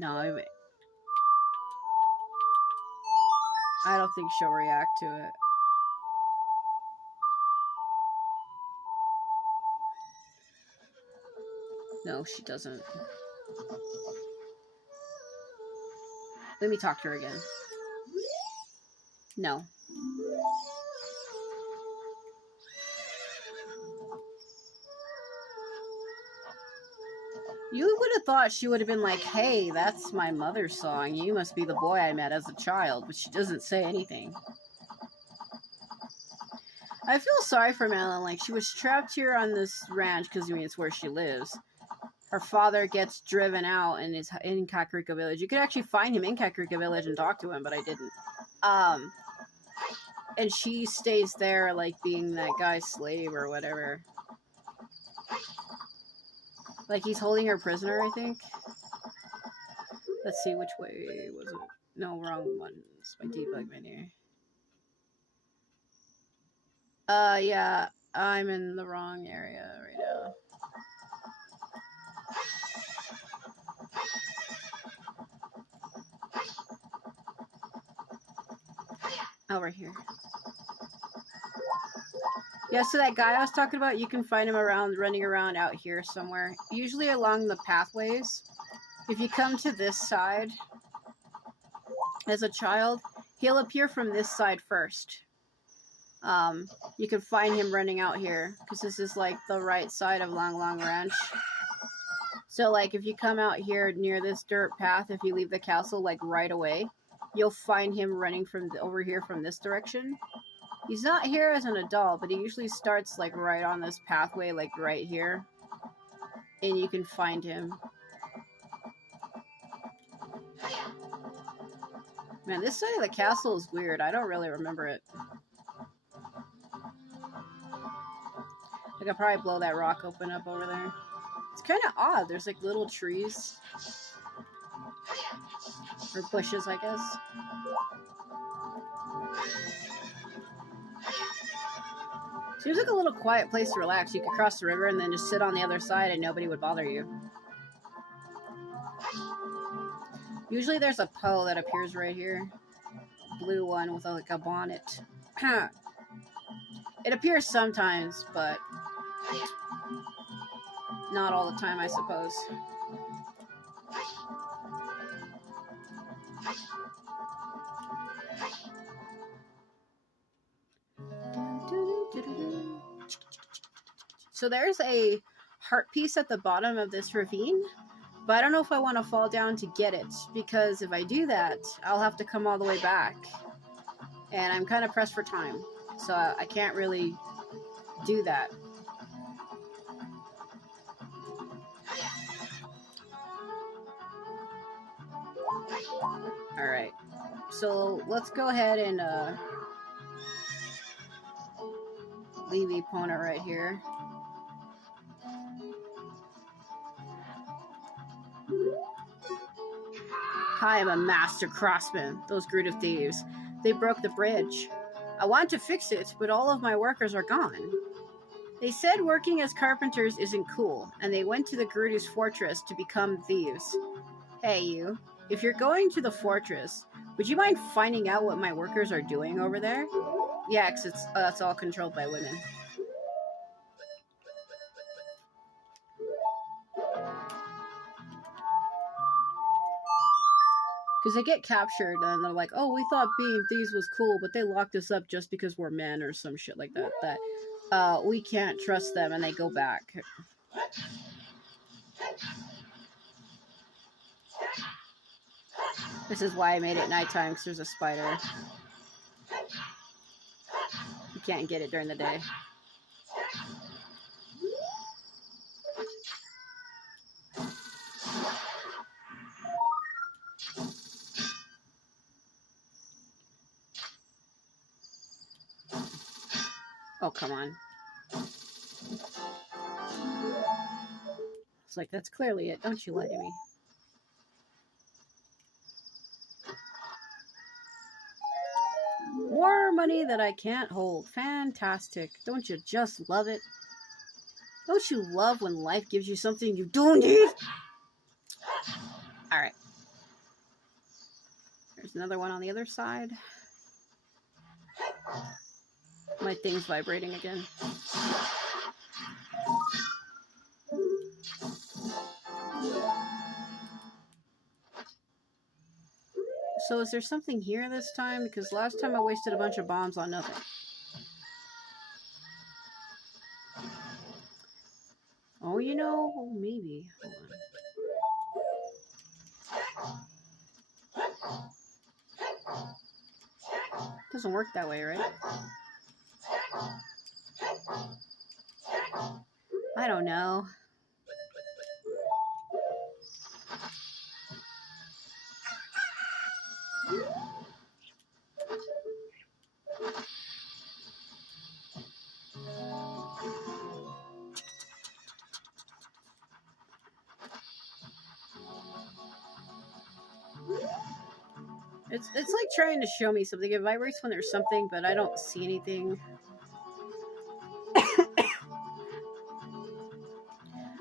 No, I don't think she'll react to it. No, she doesn't. Let me talk to her again. No. You would have thought she would have been like, hey, that's my mother's song. You must be the boy I met as a child. But she doesn't say anything. I feel sorry for Madeline. Like, she was trapped here on this ranch because, I mean, it's where she lives. Her father gets driven out and is in Kakariko Village. You could actually find him in Kakariko Village and talk to him, but I didn't. And she stays there, like, being that guy's slave or whatever. Like, he's holding her prisoner, I think. Let's see, which way was it? No, wrong one. It's my debug menu. Yeah, I'm in the wrong area right now. Over here. Yeah, so that guy I was talking about, you can find him around, running around out here somewhere. Usually along the pathways. If you come to this side as a child, he'll appear from this side first. You can find him running out here, because this is like the right side of Long Long Ranch. So like if you come out here near this dirt path, if you leave the castle like right away, you'll find him running from over here from this direction. He's not here as an adult, but he usually starts like right on this pathway, like right here. And you can find him. Man, this side of the castle is weird. I don't really remember it. I could probably blow that rock open up over there. It's kind of odd. There's like little trees. Or bushes, I guess. Seems like a little quiet place to relax. You could cross the river and then just sit on the other side and nobody would bother you. Usually there's a Poe that appears right here. blue one with like a bonnet. It appears sometimes, but not all the time, I suppose. So there's a heart piece at the bottom of this ravine, but I don't know if I want to fall down to get it, because if I do that, I'll have to come all the way back. And I'm kind of pressed for time, so I can't really do that. Alright, so let's go ahead and leave the opponent right here. Hi, I'm a master craftsman. Those brood of thieves. They broke the bridge. I want to fix it, but all of my workers are gone. They said working as carpenters isn't cool, and they went to the Gerudo's fortress to become thieves. Hey, you. If you're going to the fortress, would you mind finding out what my workers are doing over there? Yeah, because it's all controlled by women. Because they get captured and they're like, oh, we thought being thieves was cool, but they locked us up just because we're men or some shit like that. That we can't trust them, and they go back. This is why I made it nighttime, because there's a spider. You can't get it during the day. Oh, come on. It's like, that's clearly it. Don't you lie to me. More money that I can't hold. Fantastic. Don't you just love it? Don't you love when life gives you something you don't need? Alright. There's another one on the other side. My thing's vibrating again. So is there something here this time? Because last time I wasted a bunch of bombs on nothing. Oh, you know, maybe. Hold on. Doesn't work that way, right? I don't know. It's like trying to show me something. It vibrates when there's something, but I don't see anything.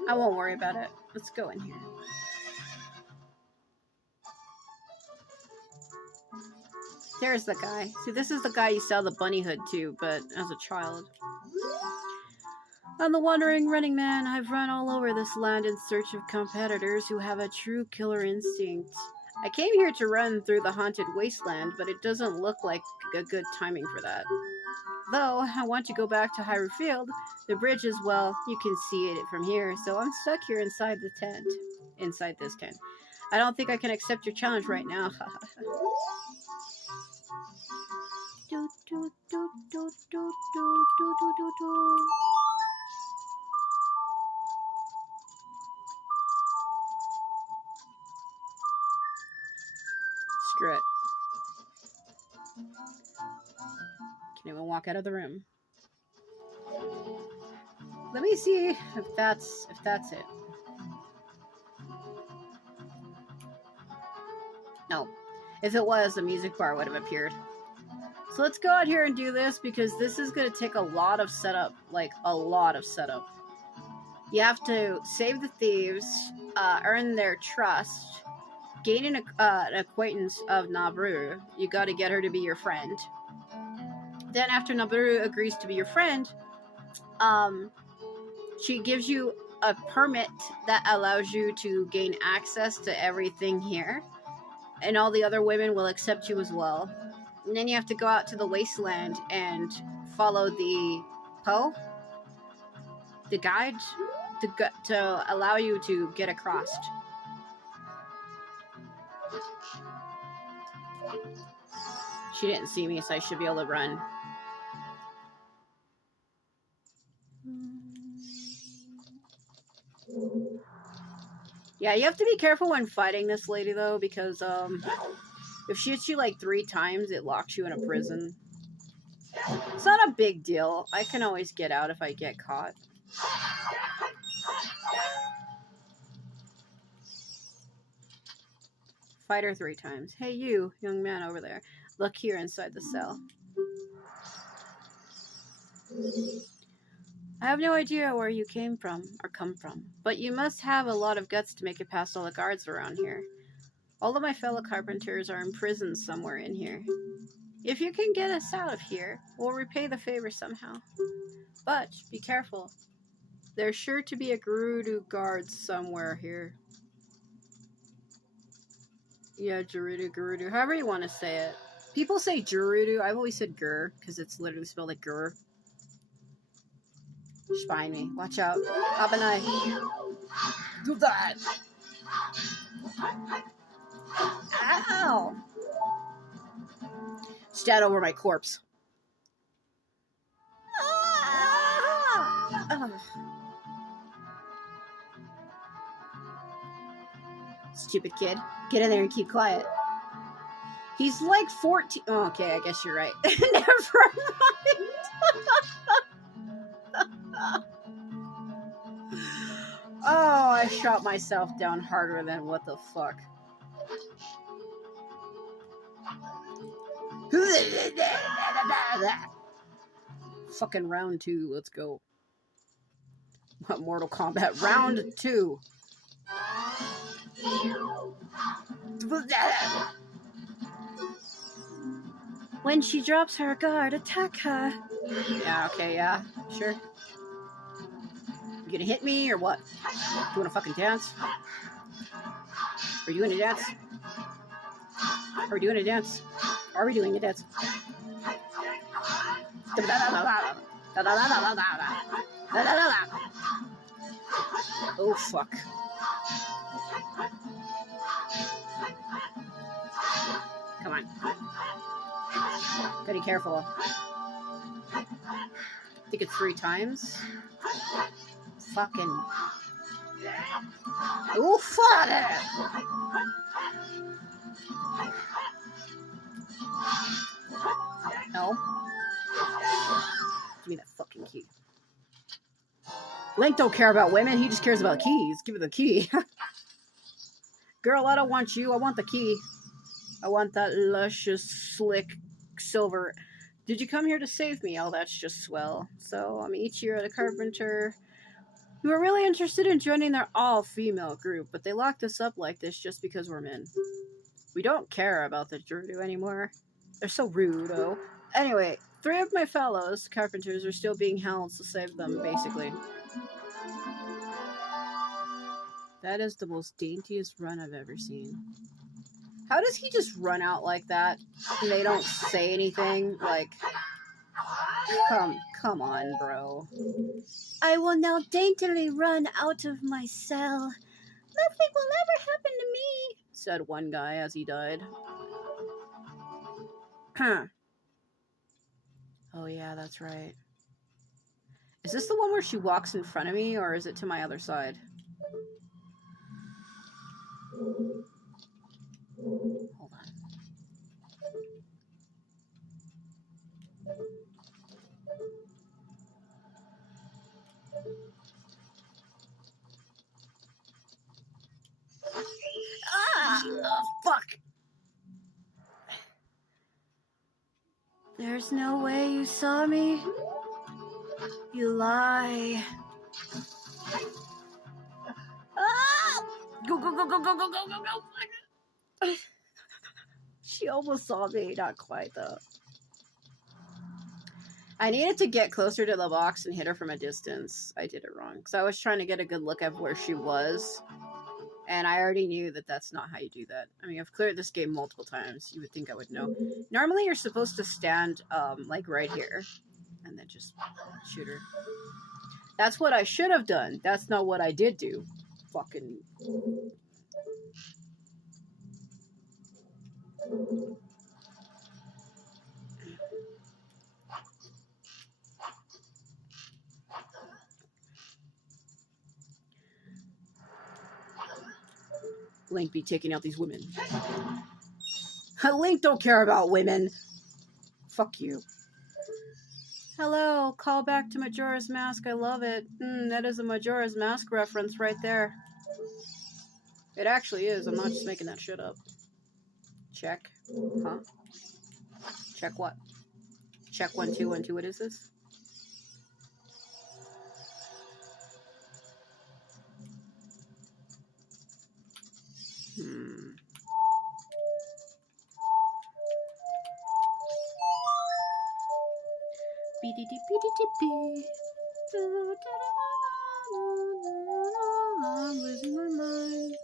I won't worry about it. Let's go in here. There's the guy. See, this is the guy you sell the bunny hood to, but as a child. I'm the wandering running man. I've run all over this land in search of competitors who have a true killer instinct. I came here to run through the haunted wasteland, but it doesn't look like a good timing for that. Though, I want to go back to Hyrule Field. The bridge is, well, you can see it from here, so I'm stuck here inside the tent. Inside this tent. I don't think I can accept your challenge right now. Screw it. Can't even walk out of the room. Let me see if that's it. No. If it was, the music bar would have appeared. So let's go out here and do this, because this is going to take a lot of setup. Like, a lot of setup. You have to save the thieves, earn their trust, gain an acquaintance of Nabru. You got to get her to be your friend. Then after Nabru agrees to be your friend, she gives you a permit that allows you to gain access to everything here, and all the other women will accept you as well. And then you have to go out to the wasteland and follow the the guide, to allow you to get across. She didn't see me, so I should be able to run. Yeah, you have to be careful when fighting this lady, though, because if she hits you like 3 times, it locks you in a prison. It's not a big deal. I can always get out if I get caught. Fight her 3 times. Hey, you, young man over there. Look here inside the cell. I have no idea where you came from or come from, but you must have a lot of guts to make it past all the guards around here. All of my fellow carpenters are imprisoned somewhere in here. If you can get us out of here, we'll repay the favor somehow. But be careful. There's sure to be a Gerudo guard somewhere here. Yeah, Gerudo, however you want to say it. People say Gerudo. I've always said Gur, because it's literally spelled like Gur. Spy me. Watch out. Abanai. Do that. Ow. Stand over my corpse. Stupid kid. Get in there and keep quiet. He's like 14. Oh, okay, I guess you're right. Never mind. Oh, I shot myself down harder than what the fuck. Fucking round 2, let's go. What, Mortal Kombat? Round 2. When she drops her guard, attack her. Yeah, okay, yeah, sure. You gonna hit me or what? You wanna fucking dance? Are you gonna dance? Are we doing a dance? Are we doing a dance? Oh, fuck. Come on. Gotta be careful. I think it's 3 times. Fucking. Oh, fuck it! No. Give me that fucking key. Link don't care about women, he just cares about keys. Give me the key. Girl, I don't want you, I want the key. I want that luscious, slick silver. Did you come here to save me? Oh, that's just swell. So, I'm each year at a carpenter. We were really interested in joining their all-female group, but they locked us up like this just because we're men. We don't care about the Gerudo anymore. They're so rude, though. Anyway, 3 of my fellows carpenters are still being held to save them, basically. That is the most daintiest run I've ever seen. How does he just run out like that and they don't say anything? Like, come on, bro. I will now daintily run out of my cell. Nothing will ever happen to me, said one guy as he died. Huh. Oh yeah, that's right. Is this the one where she walks in front of me, or is it to my other side? Hold on. Ah! Oh, fuck! There's no way you saw me. You lie. Ah! Go, go, go, go, go, go, go, go, go! She almost saw me. Not quite, though. I needed to get closer to the box and hit her from a distance. I did it wrong. Because I was trying to get a good look at where she was. And I already knew that that's not how you do that. I mean, I've cleared this game multiple times. You would think I would know. Normally, you're supposed to stand, like, right here. And then just shoot her. That's what I should have done. That's not what I did do. Fucking... Link be taking out these women. Link don't care about women. Fuck you. Hello, call back to Majora's Mask. I love it. That is a Majora's Mask reference right there. It actually is. I'm not just making that shit up. Check. Huh? Check what? Check 1 2 1 2. What is this? I'm losing my mind.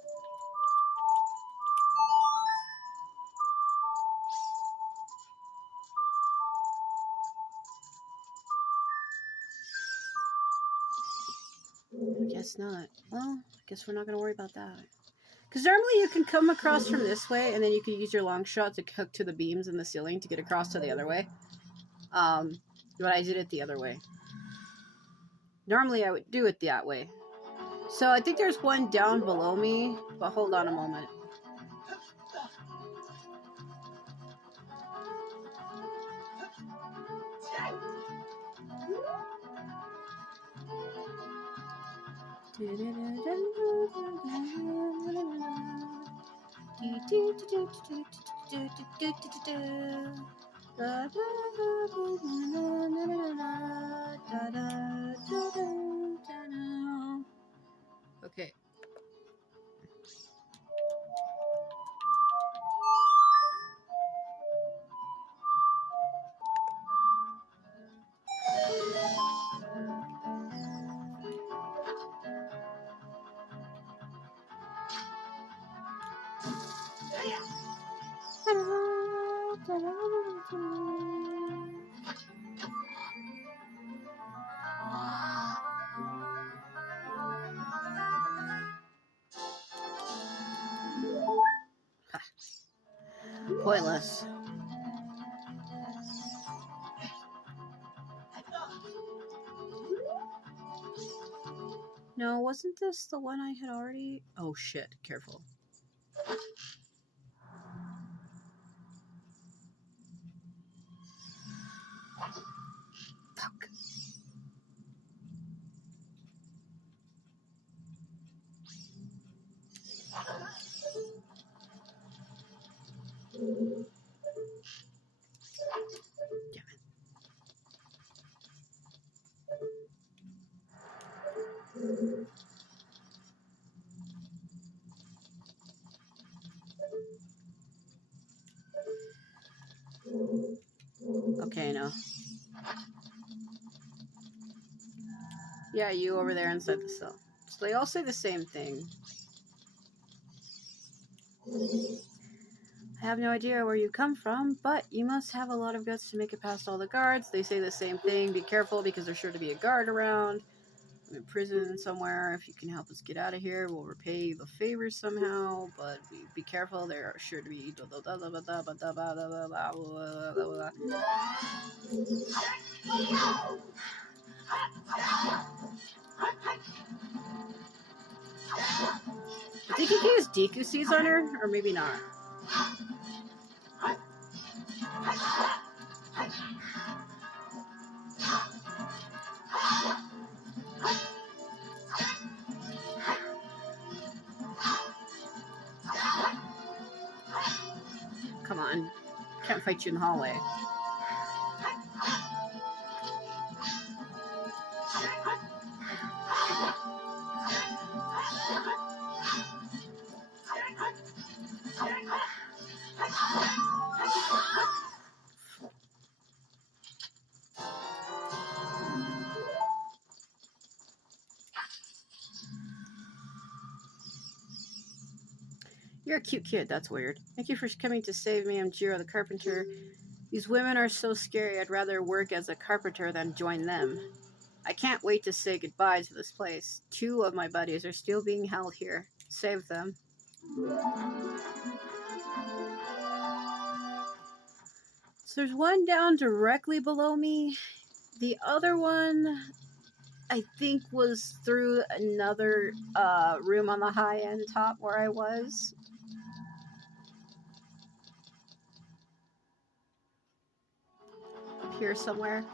I guess not. Well, I guess we're not going to worry about that. Because normally you can come across from this way, and then you can use your long shot to hook to the beams in the ceiling to get across to the other way. But I did it the other way. Normally I would do it that way. So I think there's one down below me, but hold on a moment. Okay. Pointless. No, wasn't this the one I had already? Oh shit, careful. Fuck. Okay, no. Yeah, you over there inside the cell. So they all say the same thing. I have no idea where you come from, but you must have a lot of guts to make it past all the guards. They say the same thing. Be careful because there's sure to be a guard around. I'm in prison somewhere. If you can help us get out of here, we'll repay you the favor somehow. But be careful. There are sure to be... I think you can use Deku Seeds on her, or maybe not. Come on. Can't fight you in the hallway. You're a cute kid, that's weird. Thank you for coming to save me. I'm Jiro the carpenter. These women are so scary, I'd rather work as a carpenter than join them. I can't wait to say goodbye to this place. 2 of my buddies are still being held here. Save them. So there's one down directly below me. The other one, I think, was through another room on the high end top where I was. Up here somewhere.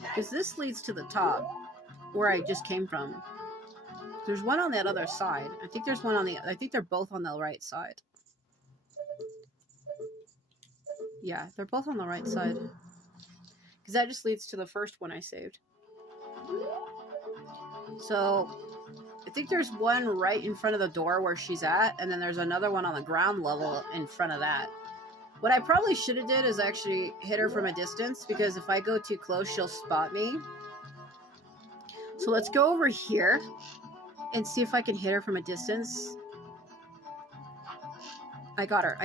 Because this leads to the top, where I just came from. There's one on that other side. I think there's one on the... I think they're both on the right side. Yeah, they're both on the right side. Because that just leads to the first one I saved. So, I think there's one right in front of the door where she's at, and then there's another one on the ground level in front of that. What I probably should have did is actually hit her from a distance, because if I go too close, she'll spot me. So let's go over here and see if I can hit her from a distance. I got her.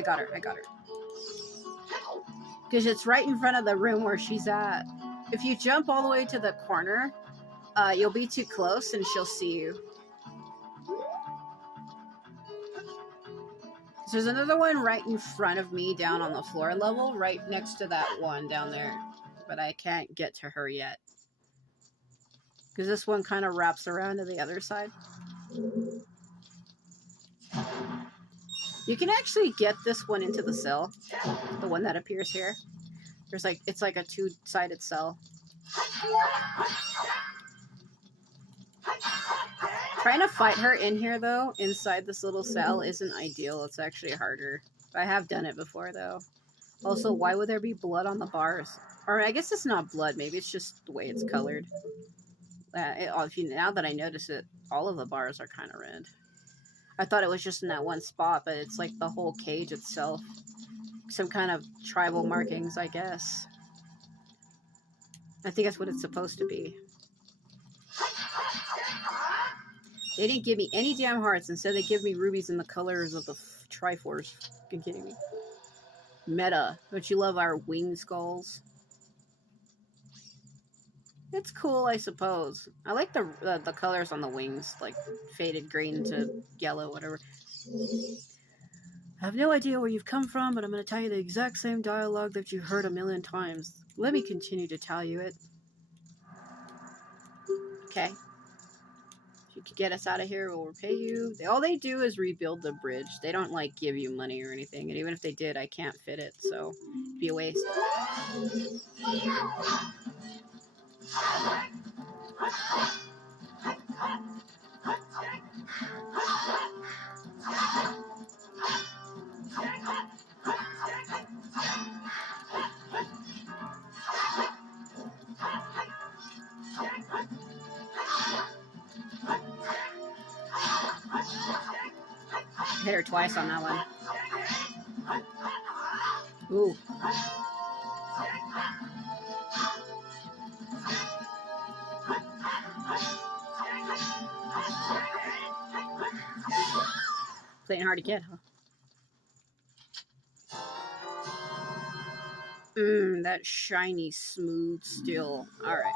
Because it's right in front of the room where she's at. If you jump all the way to the corner, you'll be too close and she'll see you. There's another one right in front of me down on the floor level, right next to that one down there. But I can't get to her yet. Because this one kind of wraps around to the other side. You can actually get this one into the cell. The one that appears here. There's like, it's like a 2-sided cell. Trying to fight her in here, though, inside this little cell, isn't ideal. It's actually harder. I have done it before, though. Also, why would there be blood on the bars? Or I guess it's not blood. Maybe it's just the way it's colored. Now that I notice it, all of the bars are kind of red. I thought it was just in that one spot, but it's like the whole cage itself. Some kind of tribal markings, I guess. I think that's what it's supposed to be. They didn't give me any damn hearts. Instead, they give me rubies in the colors of the Triforce. Are you kidding me? Meta. Don't you love our wing skulls? It's cool, I suppose. I like the colors on the wings, like faded green to yellow, whatever. I have no idea where you've come from, but I'm going to tell you the exact same dialogue that you heard a million times. Let me continue to tell you it. Okay. If you could get us out of here, we'll repay you. All they do is rebuild the bridge. They don't, like, give you money or anything. And even if they did, I can't fit it, so it'd be a waste. Hit her twice on that one. Ooh. Playing hard to get, huh? That shiny, smooth steel. Alright.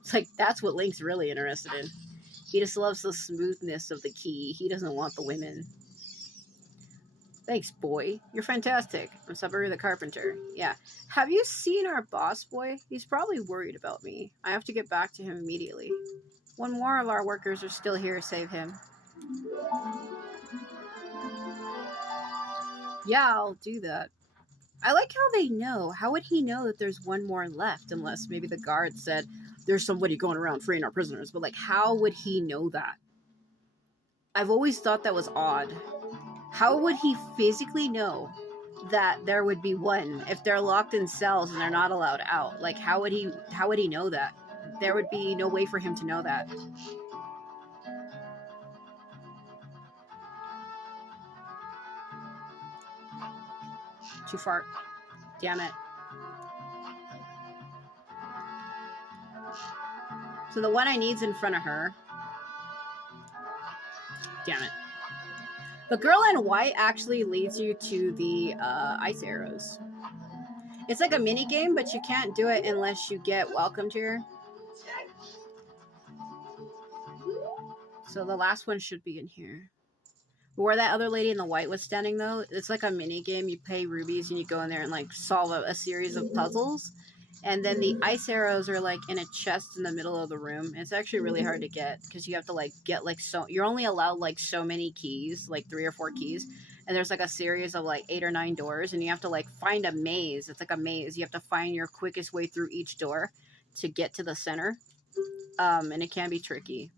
It's like, that's what Link's really interested in. He just loves the smoothness of the key. He doesn't want the women. Thanks, boy. You're fantastic. I'm Saburi the carpenter. Yeah. Have you seen our boss, boy? He's probably worried about me. I have to get back to him immediately. One more of our workers are still here. Save him. Yeah, I'll do that. I like how they know. How would he know that there's one more left? Unless maybe the guard said, there's somebody going around freeing our prisoners. But, like, how would he know that? I've always thought that was odd. How would he physically know that there would be one if they're locked in cells and they're not allowed out? Like, how would he know that? There would be no way for him to know that. Too far. Damn it. So the one I need's in front of her. Damn it. The girl in white actually leads you to the ice arrows. It's like a mini game, but you can't do it unless you get welcomed here. So the last one should be in here. Where that other lady in the white was standing, though, it's like a mini game. You pay rubies and you go in there and like solve a series of puzzles. And then the ice arrows are like in a chest in the middle of the room. It's actually really hard to get because you have to like get like you're only allowed like so many keys, like 3 or 4 keys. And there's like a series of like 8 or 9 doors, and you have to like find a maze. It's like a maze. You have to find your quickest way through each door to get to the center. And it can be tricky.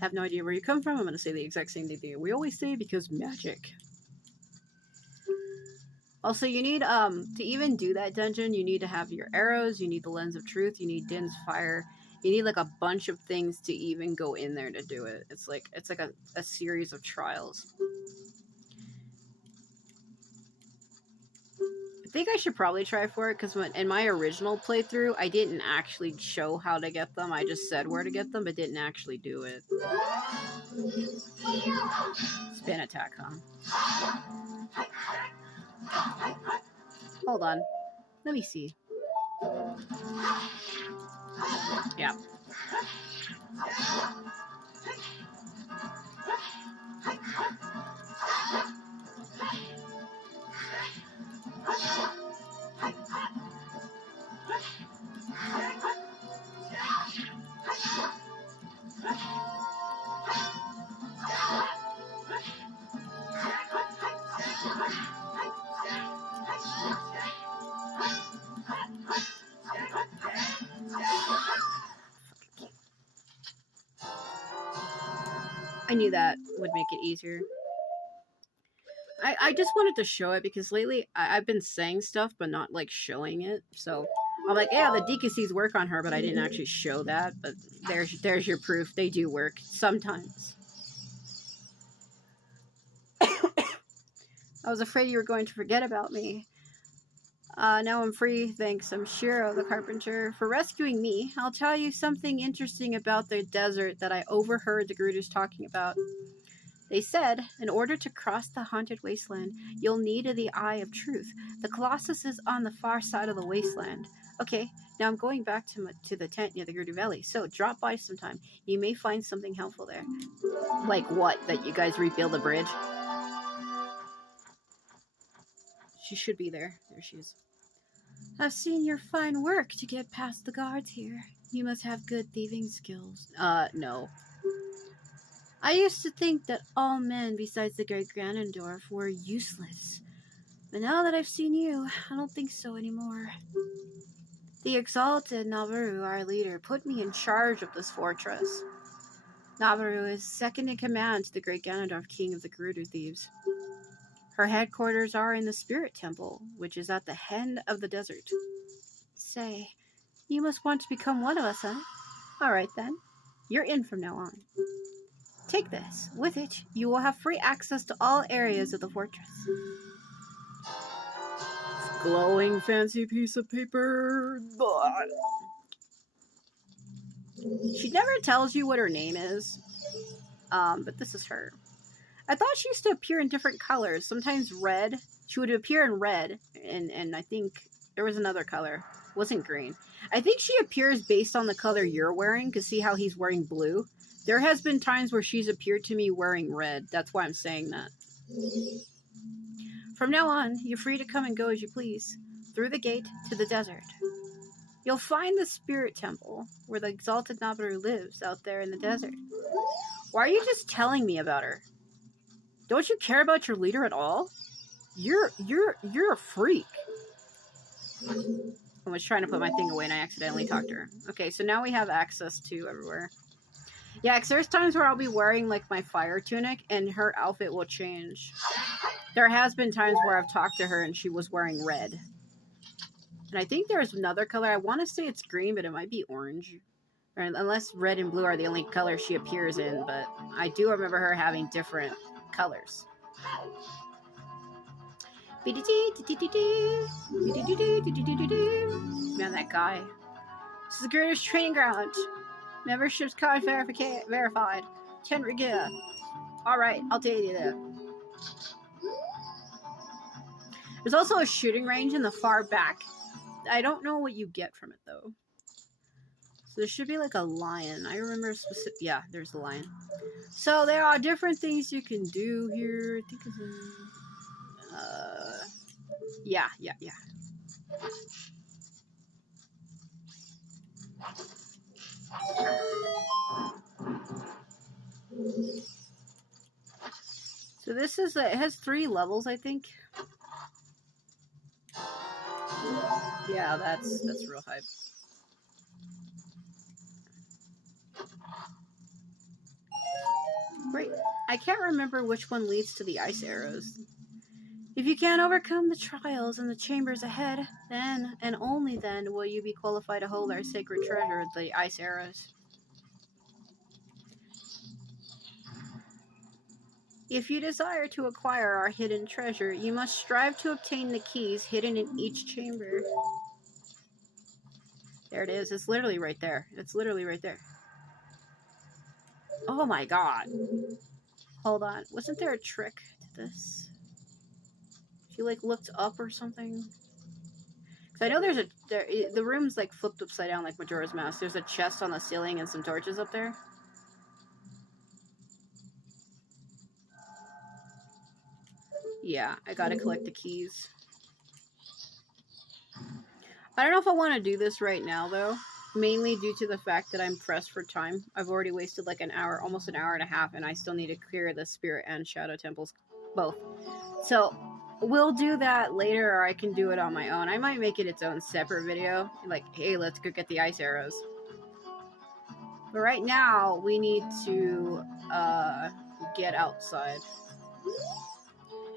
Have no idea where you come from. I'm going to say the exact same thing we always say because magic. Also, you need, to even do that dungeon, you need to have your arrows, you need the lens of truth, you need Din's fire, you need like a bunch of things to even go in there to do it. It's like a series of trials. I think I should probably try for it because in my original playthrough, I didn't actually show how to get them. I just said where to get them, but didn't actually do it. Spin attack, huh? Hold on. Let me see. Yeah. I knew that would make it easier. I just wanted to show it because lately I've been saying stuff but not like showing it. So I'm like, yeah, the delicacies work on her, but I didn't actually show that. But there's your proof. They do work sometimes. I was afraid you were going to forget about me. Now I'm free, thanks. I'm Shiro, the carpenter, for rescuing me. I'll tell you something interesting about the desert that I overheard the Gerudos talking about. They said, in order to cross the haunted wasteland, you'll need the Eye of Truth. The Colossus is on the far side of the wasteland. Okay, now I'm going back to the tent near the Gerudo Valley, so drop by sometime. You may find something helpful there. Like what? That you guys rebuild the bridge? She should be there. There she is. I've seen your fine work to get past the guards here. You must have good thieving skills. No. I used to think that all men besides the great Ganondorf were useless. But now that I've seen you, I don't think so anymore. The exalted Nabaru, our leader, put me in charge of this fortress. Nabaru is second in command to the great Ganondorf, king of the Gerudo thieves. Her headquarters are in the Spirit Temple, which is at the end of the desert. Say, you must want to become one of us, huh? Alright then. You're in from now on. Take this. With it, you will have free access to all areas of the fortress. Glowing fancy piece of paper. She never tells you what her name is. But this is her. I thought she used to appear in different colors. Sometimes red. She would appear in red. And I think there was another color. It wasn't green. I think she appears based on the color you're wearing. Because see how he's wearing blue? There has been times where she's appeared to me wearing red. That's why I'm saying that. From now on, you're free to come and go as you please. Through the gate to the desert. You'll find the Spirit Temple, where the exalted Nabaru lives out there in the desert. Why are you just telling me about her? Don't you care about your leader at all? You're a freak. I was trying to put my thing away and I accidentally talked to her. Okay, so now we have access to everywhere. Yeah, because there's times where I'll be wearing like my fire tunic and her outfit will change. There has been times where I've talked to her and she was wearing red. And I think there's another color. I want to say it's green, but it might be orange. Or unless red and blue are the only colors she appears in, but I do remember her having different colors. Man, that guy. This is the greatest training ground. Membership's card verified. 10 Regia. Alright, I'll take you there. There's also a shooting range in the far back. I don't know what you get from it, though. So there should be like a lion. I remember specific. Yeah, there's the lion. So there are different things you can do here. I think it's yeah. So this is it has 3 levels, I think. Yeah, that's real hype. Great. I can't remember which one leads to the ice arrows. If you can't overcome the trials in the chambers ahead, then and only then will you be qualified to hold our sacred treasure, the ice arrows. If you desire to acquire our hidden treasure, you must strive to obtain the keys hidden in each chamber. There it is. It's literally right there. It's literally right there. Oh my god. Hold on. Wasn't there a trick to this? She like looked up or something? Because I know there's the room's like flipped upside down like Majora's Mask. There's a chest on the ceiling and some torches up there. Yeah, I gotta collect the keys. I don't know if I want to do this right now, though. Mainly due to the fact that I'm pressed for time. I've already wasted like an hour, almost an hour and a half, and I still need to clear the Spirit and Shadow Temples, both. So, we'll do that later, or I can do it on my own. I might make it its own separate video. Like, hey, let's go get the ice arrows. But right now, we need to get outside.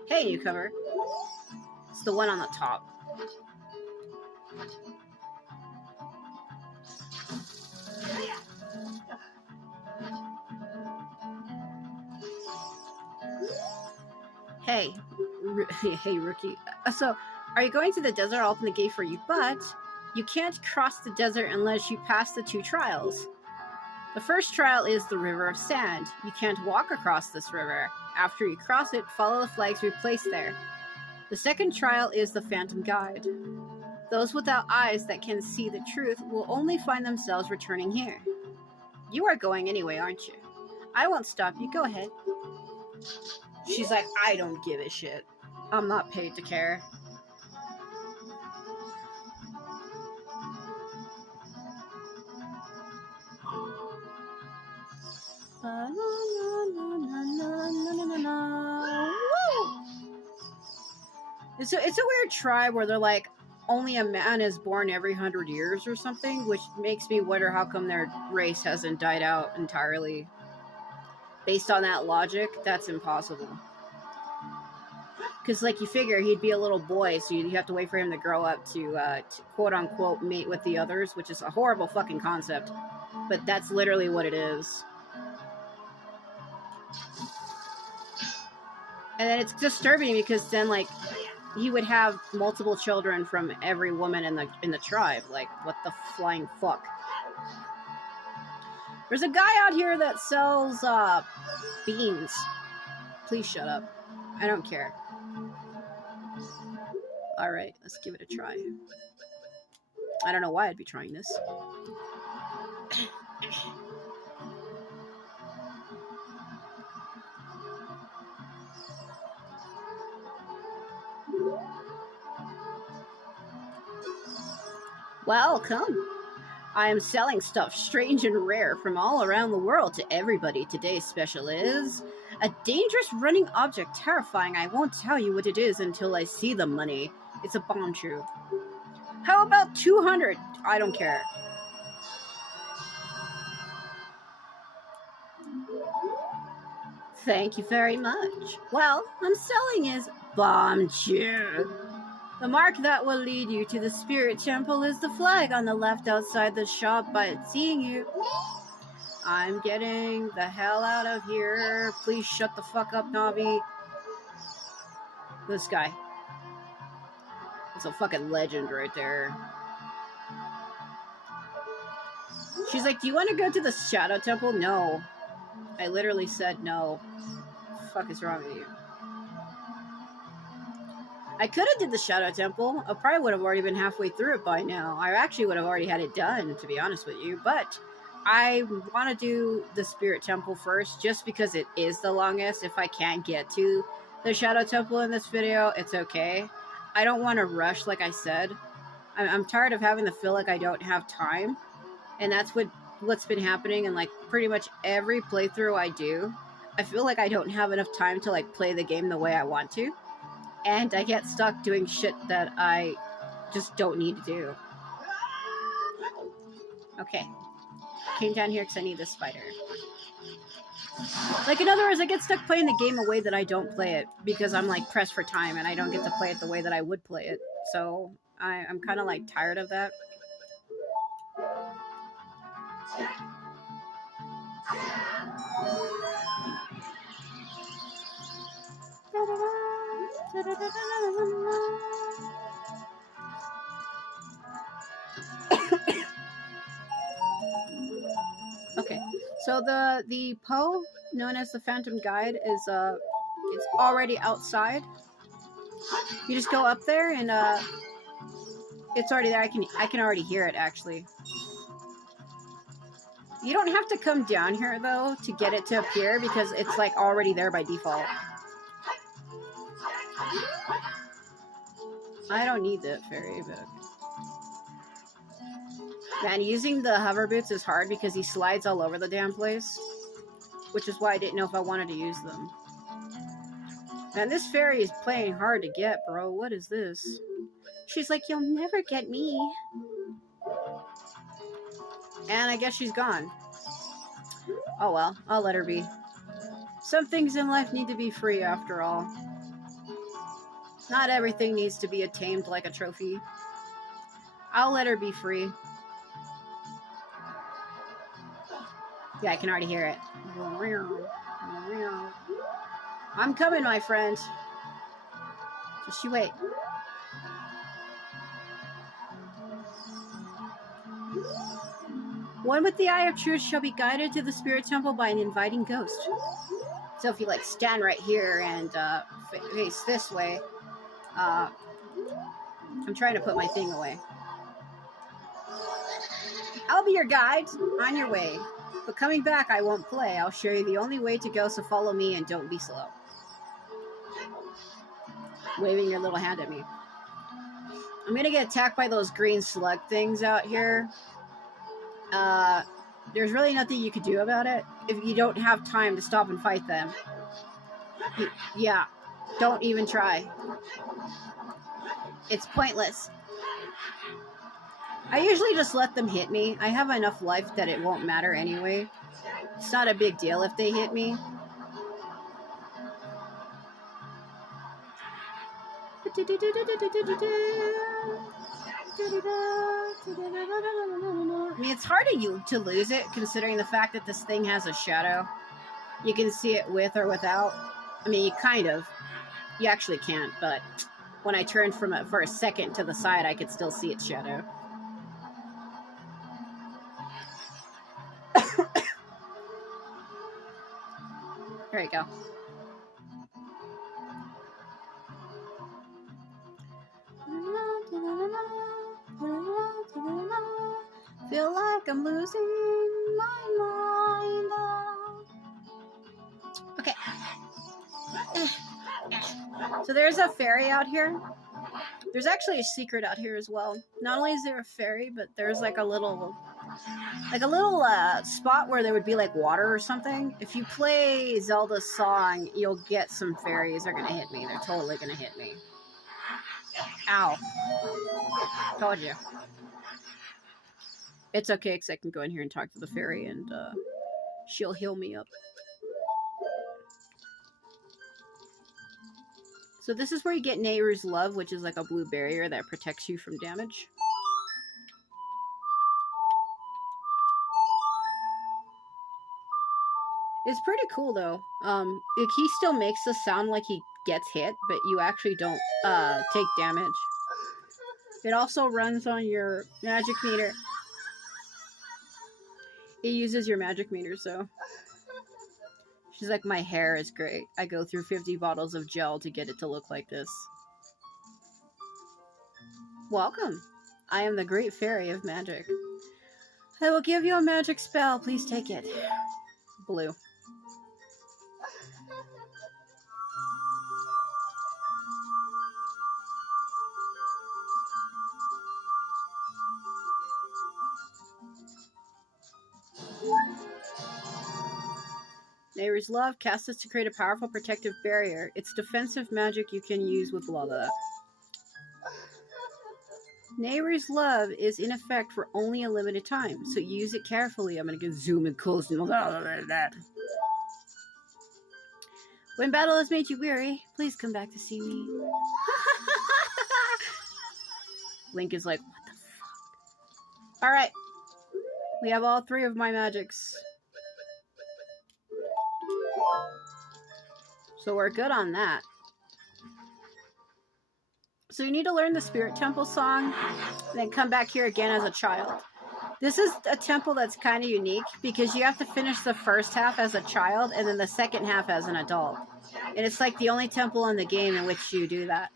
Hey, newcomer. It's the one on the top. Hey, hey, rookie. So, are you going to the desert? I'll open the gate for you, but you can't cross the desert unless you pass the 2 trials. The first trial is the River of Sand. You can't walk across this river. After you cross it, follow the flags we placed there. The second trial is the Phantom Guide. Those without eyes that can see the truth will only find themselves returning here. You are going anyway, aren't you? I won't stop you. Go ahead. She's like, I don't give a shit. I'm not paid to care. It's a weird tribe where they're like, only a man is born every 100 years or something, which makes me wonder how come their race hasn't died out entirely. Based on that logic, that's impossible. Because, like, you figure he'd be a little boy, so you have to wait for him to grow up to quote-unquote mate with the others, which is a horrible fucking concept. But that's literally what it is. And then it's disturbing because then, like, he would have multiple children from every woman in the tribe. Like, what the flying fuck? There's a guy out here that sells beans. Please shut up. I don't care. Alright, let's give it a try. I don't know why I'd be trying this. Welcome. I am selling stuff strange and rare from all around the world to everybody. Today's special is a dangerous running object, terrifying. I won't tell you what it is until I see the money. It's a bomb shoe. How about 200? I don't care. Thank you very much. Well, I'm selling is bomb shoe. The mark that will lead you to the Spirit Temple is the flag on the left outside the shop. By seeing you, I'm getting the hell out of here. Please shut the fuck up, Navi. This guy. It's a fucking legend right there. She's like, do you want to go to the Shadow Temple? No. I literally said no. What the fuck is wrong with you? I could have did the Shadow Temple. I probably would have already been halfway through it by now. I actually would have already had it done, to be honest with you. But I want to do the Spirit Temple first, just because it is the longest. If I can't get to the Shadow Temple in this video, it's okay. I don't want to rush, like I said. I'm tired of having to feel like I don't have time. And that's what's been happening in like pretty much every playthrough I do. I feel like I don't have enough time to like play the game the way I want to. And I get stuck doing shit that I just don't need to do. Okay. Came down here because I need this spider. Like, in other words, I get stuck playing the game a way that I don't play it because I'm like pressed for time and I don't get to play it the way that I would play it. So I'm kind of like tired of that. Okay, so the Poe, known as the Phantom Guide, is it's already outside. You just go up there and it's already there. I can already hear it actually. You don't have to come down here though to get it to appear because it's like already there by default. I don't need that fairy, but man, using the hover boots is hard because he slides all over the damn place, which is why I didn't know if I wanted to use them. Man, this fairy is playing hard to get, bro. What is this? She's like, you'll never get me. And I guess she's gone. Oh well, I'll let her be. Some things in life need to be free after all. Not everything needs to be tamed like a trophy. I'll let her be free. Yeah, I can already hear it. I'm coming, my friend. Just you wait. One with the Eye of Truth shall be guided to the Spirit Temple by an inviting ghost. So if you like stand right here and face this way, I'm trying to put my thing away. I'll be your guide on your way. But coming back, I won't play. I'll show you the only way to go, so follow me and don't be slow. Waving your little hand at me. I'm gonna get attacked by those green slug things out here. There's really nothing you could do about it if you don't have time to stop and fight them. Yeah, don't even try. It's pointless. I usually just let them hit me. I have enough life that it won't matter anyway. It's not a big deal if they hit me. I mean, it's hard to lose it, considering the fact that this thing has a shadow. You can see it with or without. I mean, you kind of. You actually can't, but when I turned from it for a second to the side, I could still see its shadow. There you go. Feel like I'm losing my mind. Okay. So there's a fairy out here. There's actually a secret out here as well. Not only is there a fairy, but there's like a little spot where there would be like water or something. If you play Zelda's song, you'll get some fairies. They're gonna hit me. They're totally gonna hit me. Ow. Told you. It's okay, because I can go in here and talk to the fairy and she'll heal me up. So this is where you get Nehru's Love, which is like a blue barrier that protects you from damage. It's pretty cool though. He still makes the sound like he gets hit, but you actually don't take damage. It also runs on your magic meter. It uses your magic meter, so. She's like, my hair is great. I go through 50 bottles of gel to get it to look like this. Welcome. I am the Great Fairy of Magic. I will give you a magic spell. Please take it. Blue. Neighbor's Love. Cast this to create a powerful protective barrier. It's defensive magic you can use with blah blah. Neighbor's Love is in effect for only a limited time, so use it carefully. I'm gonna get zoom in close and that. When battle has made you weary, please come back to see me. Link is like, what the fuck? Alright. We have all 3 of my magics. So we're good on that. So you need to learn the Spirit Temple song, and then come back here again as a child. This is a temple that's kind of unique, because you have to finish the first half as a child, and then the second half as an adult. And it's like the only temple in the game in which you do that.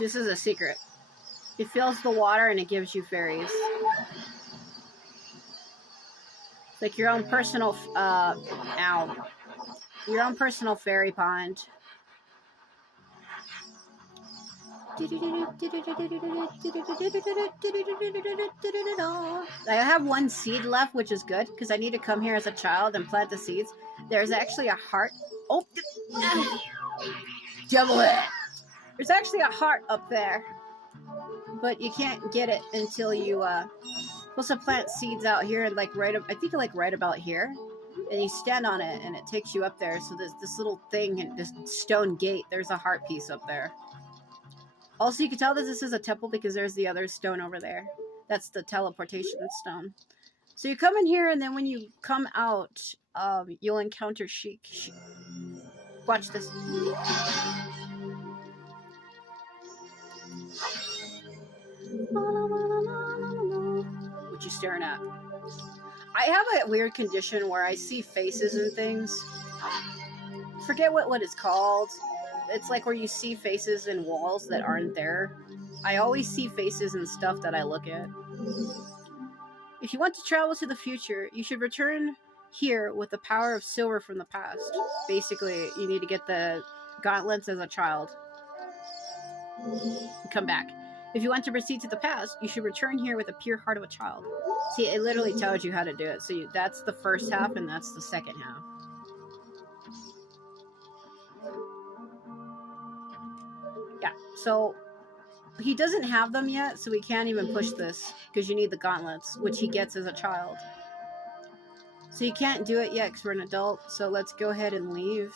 This is a secret. It fills the water and it gives you fairies. It's like your own personal, your own personal fairy pond. I have 1 seed left, which is good, because I need to come here as a child and plant the seeds. There's actually a heart. Oh, double it. There's actually a heart up there, but you can't get it until you supposed to plant seeds out here, and like right, I think like right about here, and you stand on it, and it takes you up there. So there's this little thing, and this stone gate. There's a heart piece up there. Also, you can tell that this is a temple because there's the other stone over there. That's the teleportation stone. So you come in here, and then when you come out, you'll encounter Sheik. Watch this. What you staring at? I have a weird condition where I see faces and things. Forget what it's called. It's like where you see faces in walls that aren't there. I always see faces and stuff that I look at. If you want to travel to the future, you should return here with the power of silver from the past. Basically, you need to get the gauntlets as a child. And come back. If you want to proceed to the past, you should return here with the pure heart of a child. See, it literally tells you how to do it. So that's the first half, and that's the second half. Yeah, so he doesn't have them yet, so we can't even push this, because you need the gauntlets, which he gets as a child. So you can't do it yet, because we're an adult, so let's go ahead and leave.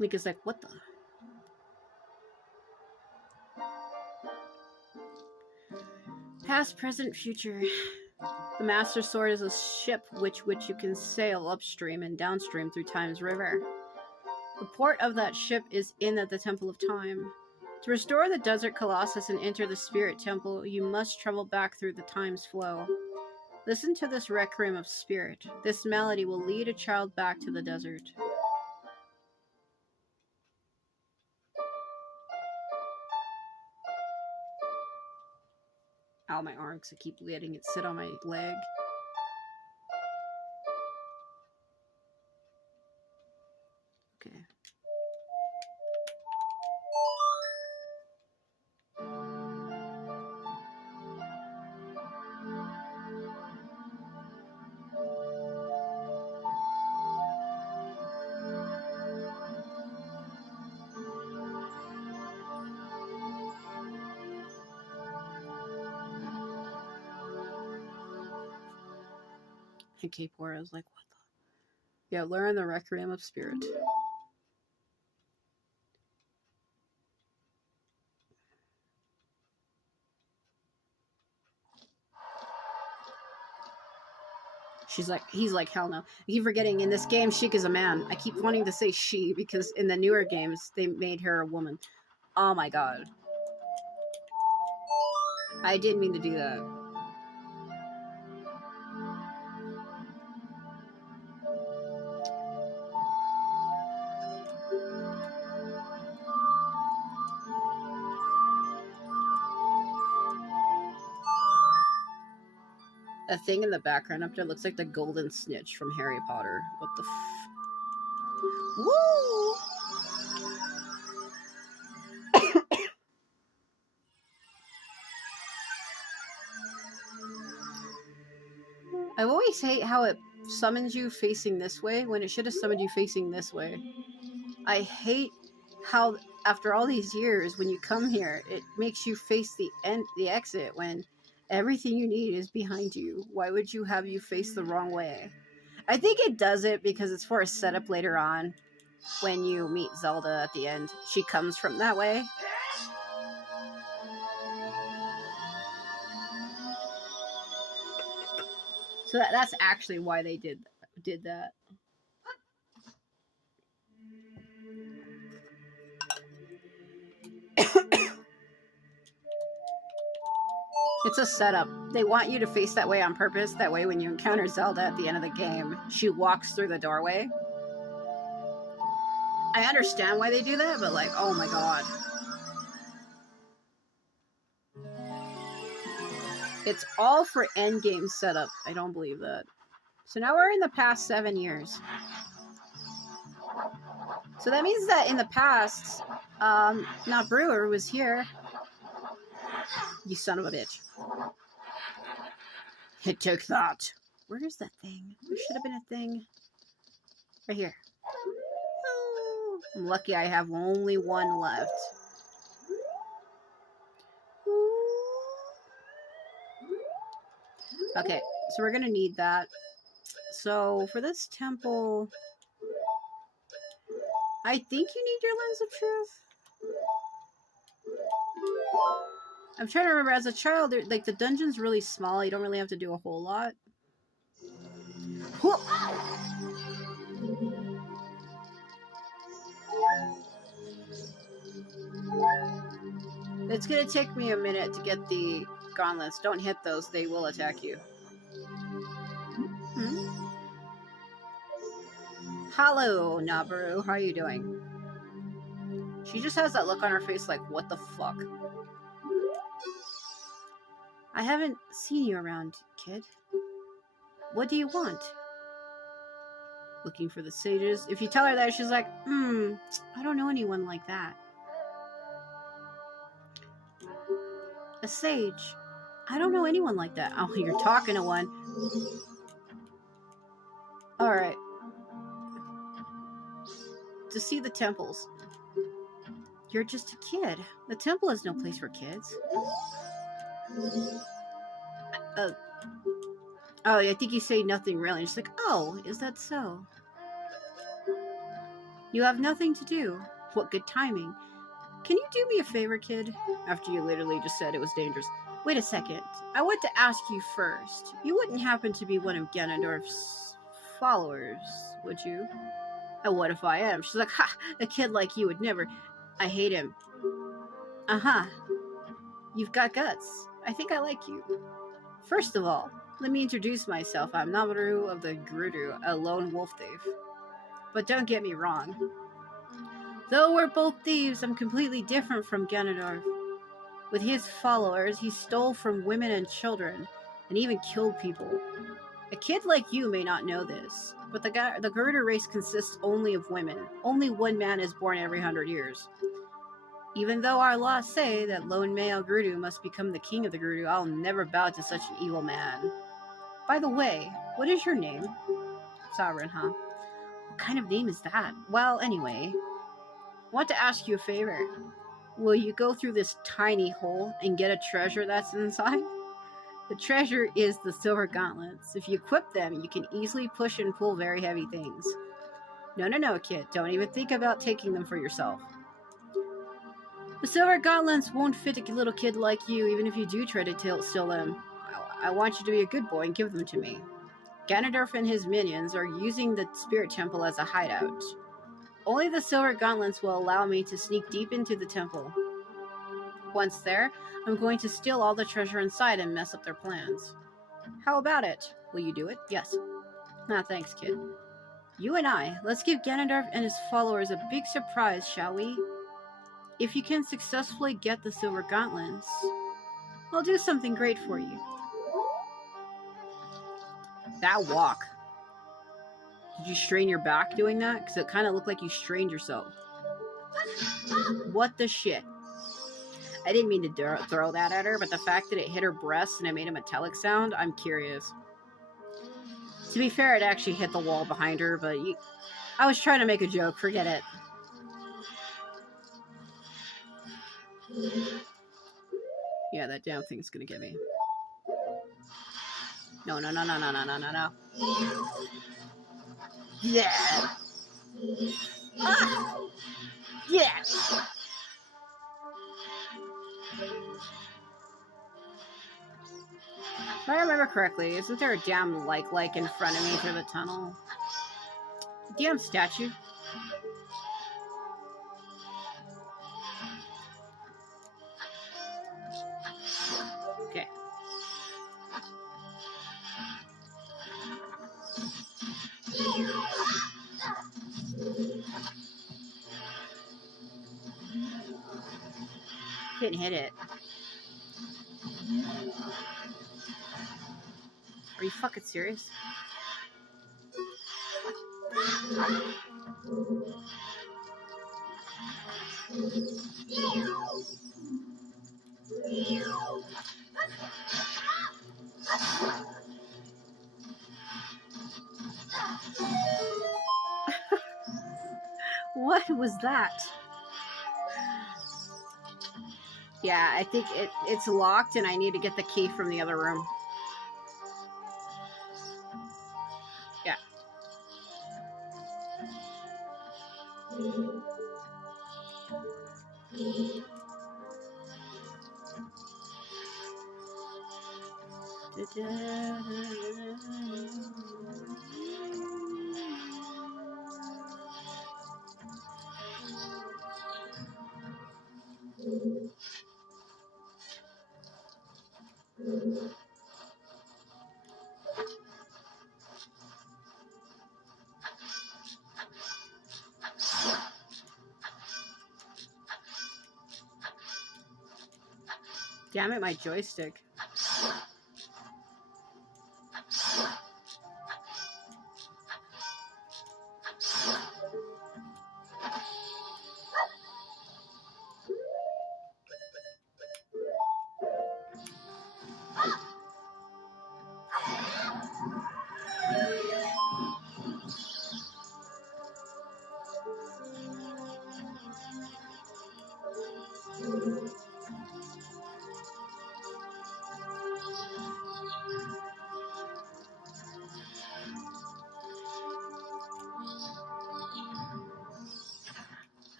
Link is like, what the? Past, present, future. The Master Sword is a ship which you can sail upstream and downstream through Time's River. The port of that ship is in at the Temple of Time. To restore the Desert Colossus and enter the Spirit Temple, you must travel back through the Time's flow. Listen to this requiem of spirit. This melody will lead a child back to the desert. Ow, my arm, because I keep letting it sit on my leg. Okay. And K4 is like, what the? Yeah, learn the Requiem of Spirit. He's like, hell no. I keep forgetting in this game, Sheik is a man. I keep wanting to say she because in the newer games, they made her a woman. Oh my god. I didn't mean to do that. That thing in the background up there looks like the golden snitch from Harry Potter. What the f... Woo! I always hate how it summons you facing this way when it should have summoned you facing this way. I hate how after all these years, when you come here, it makes you face the exit when everything you need is behind you. Why would you have you face the wrong way? I think it does it because it's for a setup later on when you meet Zelda at the end. She comes from that way. So that's actually why they did that. It's a setup. They want you to face that way on purpose. That way when you encounter Zelda at the end of the game, she walks through the doorway. I understand why they do that, but like, oh my god. It's all for endgame setup. I don't believe that. So now we're in the past 7 years. So that means that in the past, not Brewer was here. You son of a bitch. It took that. Where is that thing? There should have been a thing. Right here. Oh, I'm lucky I have only one left. Okay, so we're gonna need that. So for this temple, I think you need your Lens of Truth. I'm trying to remember, as a child, like the dungeon's really small. You don't really have to do a whole lot. Whoa. It's gonna take me a minute to get the gauntlets. Don't hit those, they will attack you. Hello, Nabaru. How are you doing? She just has that look on her face like, what the fuck? I haven't seen you around, kid. What do you want? Looking for the sages. If you tell her that, she's like, I don't know anyone like that. A sage. I don't know anyone like that. Oh, you're talking to one. Alright. To see the temples. You're just a kid. The temple is no place for kids. Oh, I think you say nothing really. She's like, oh, is that so? You have nothing to do. What good timing. Can you do me a favor, kid? After you literally just said it was dangerous. Wait a second. I want to ask you first. You wouldn't happen to be one of Ganondorf's followers, would you? Oh, what if I am? She's like, ha! A kid like you would never... I hate him. Uh-huh. You've got guts. I think I like you. First of all, let me introduce myself. I'm Namaru of the Gerudo, a lone wolf thief. But don't get me wrong. Though we're both thieves, I'm completely different from Ganondorf. With his followers, he stole from women and children, and even killed people. A kid like you may not know this, but the Gerudo race consists only of women. Only one man is born every 100 years. Even though our laws say that lone male Gerudo must become the king of the Gerudo, I'll never bow to such an evil man. By the way, what is your name? Sovereign, huh? What kind of name is that? Well, anyway, I want to ask you a favor. Will you go through this tiny hole and get a treasure that's inside? The treasure is the silver gauntlets. If you equip them, you can easily push and pull very heavy things. No, kid. Don't even think about taking them for yourself. The silver gauntlets won't fit a little kid like you, even if you do try to steal them. I want you to be a good boy and give them to me. Ganondorf and his minions are using the spirit temple as a hideout. Only the silver gauntlets will allow me to sneak deep into the temple. Once there, I'm going to steal all the treasure inside and mess up their plans. How about it? Will you do it? Yes. Nah, thanks, kid. You and I, let's give Ganondorf and his followers a big surprise, shall we? If you can successfully get the silver gauntlets, I'll do something great for you. That walk. Did you strain your back doing that? Because it kind of looked like you strained yourself. What the shit? I didn't mean to throw that at her, but the fact that it hit her breast and it made a metallic sound, I'm curious. To be fair, it actually hit the wall behind her, but I was trying to make a joke. Forget it. Yeah, that damn thing's gonna get me. No. Yeah! Ah! Yeah! If I remember correctly, isn't there a damn like in front of me through the tunnel? Damn statue. Okay. Couldn't hit it. Are you fucking serious? What was that? Yeah, I think it's locked and I need to get the key from the other room. Yeah. Damn it, my joystick.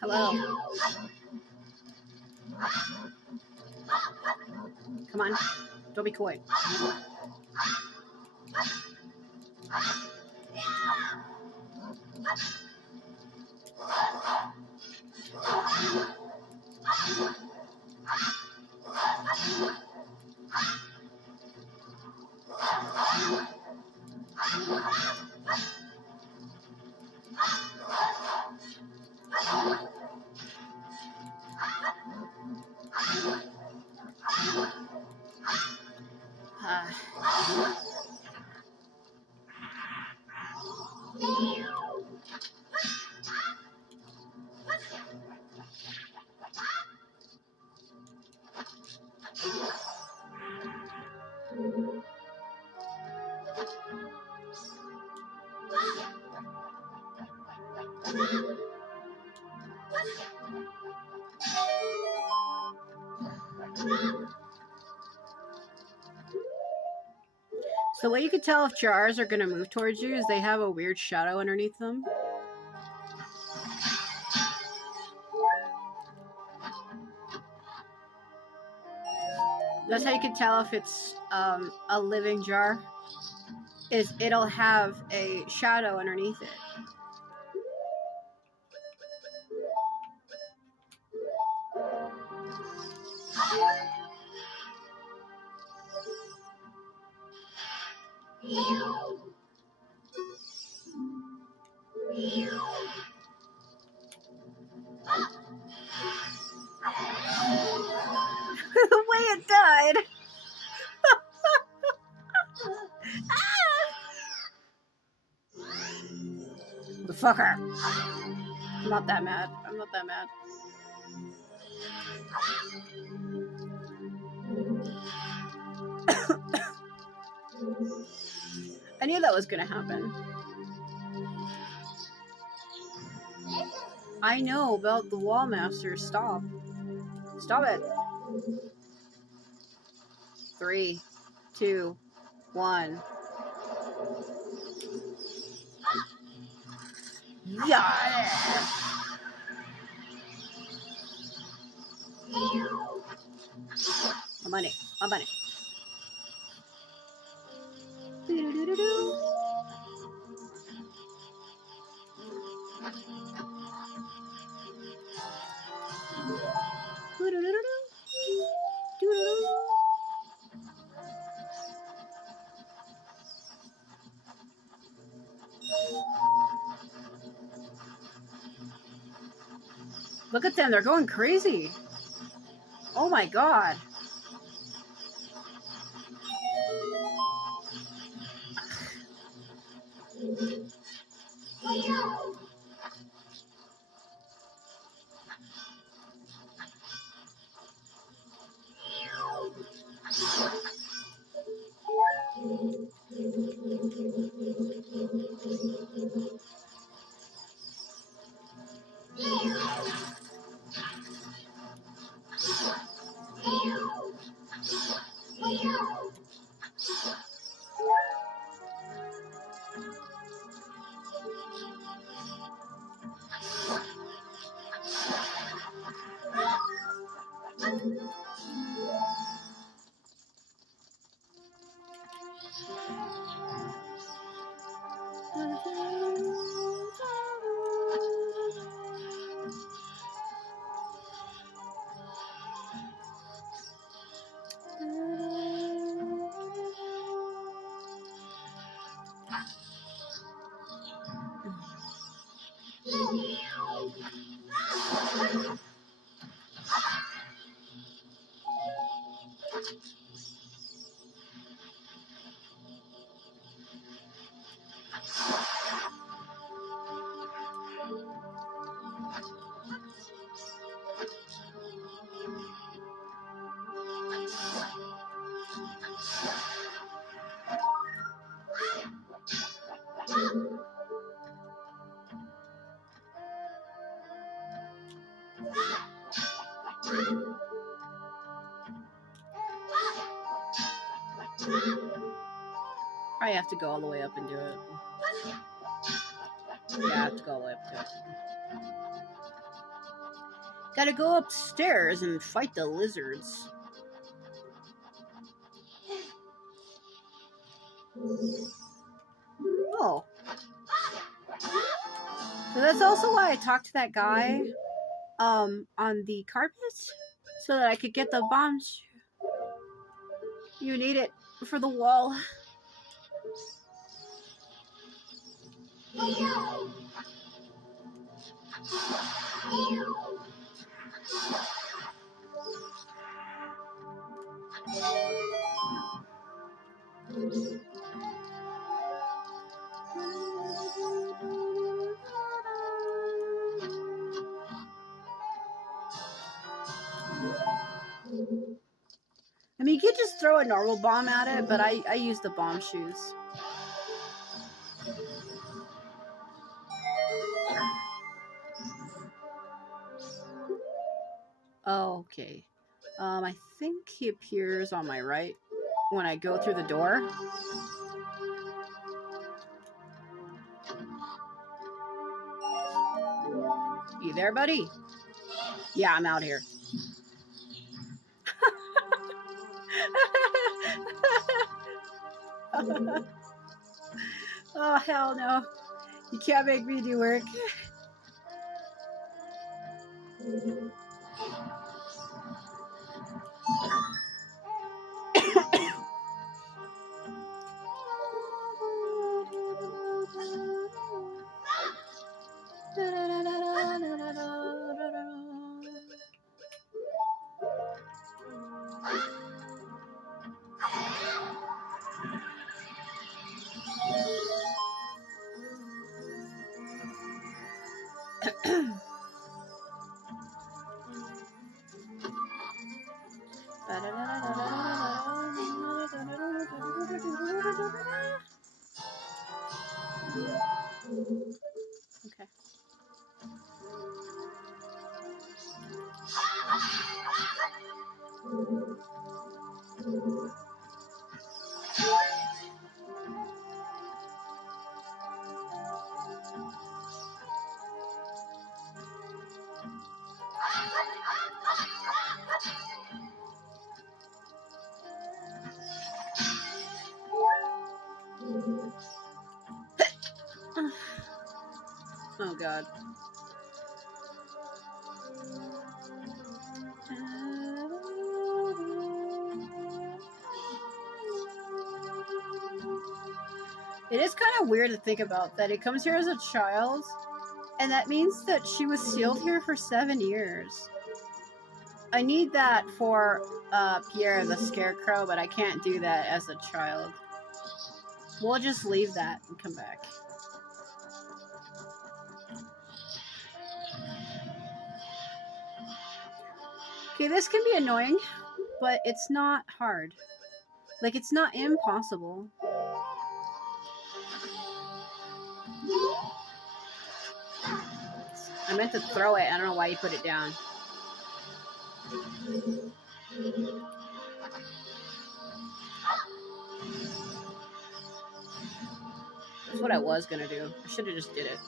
Hello. Come on. Don't be coy. So the way you can tell if jars are going to move towards you is they have a weird shadow underneath them. That's how you can tell if it's a living jar. Is it'll have a shadow underneath it. The way it died. The fucker. I'm not that mad. I'm not that mad. I knew that was gonna happen. I know about the wall master. Stop. Stop it. 3, 2, 1. Yeah. My money. My money. Look at them, they're going crazy. Oh my god. I have to go all the way up and do it. Yeah, I have to go all the way up and do it. Gotta go upstairs and fight the lizards. Oh. So that's also why I talked to that guy on the carpet, so that I could get the bombs. You need it for the wall. I mean, you could just throw a normal bomb at it, but I use the bomb shoes. Oh, okay. I think he appears on my right when I go through the door. You there, buddy? Yeah, I'm out here. Oh, hell no. You can't make me do work. Okay. Oh god. It is kind of weird to think about that it comes here as a child, and that means that she was sealed here for 7 years. I need that for Pierre the Scarecrow, but I can't do that as a child. We'll just leave that and come back. Okay, this can be annoying, but it's not hard. Like, it's not impossible. I meant to throw it. I don't know why you put it down. That's what I was gonna do. I should have just did it.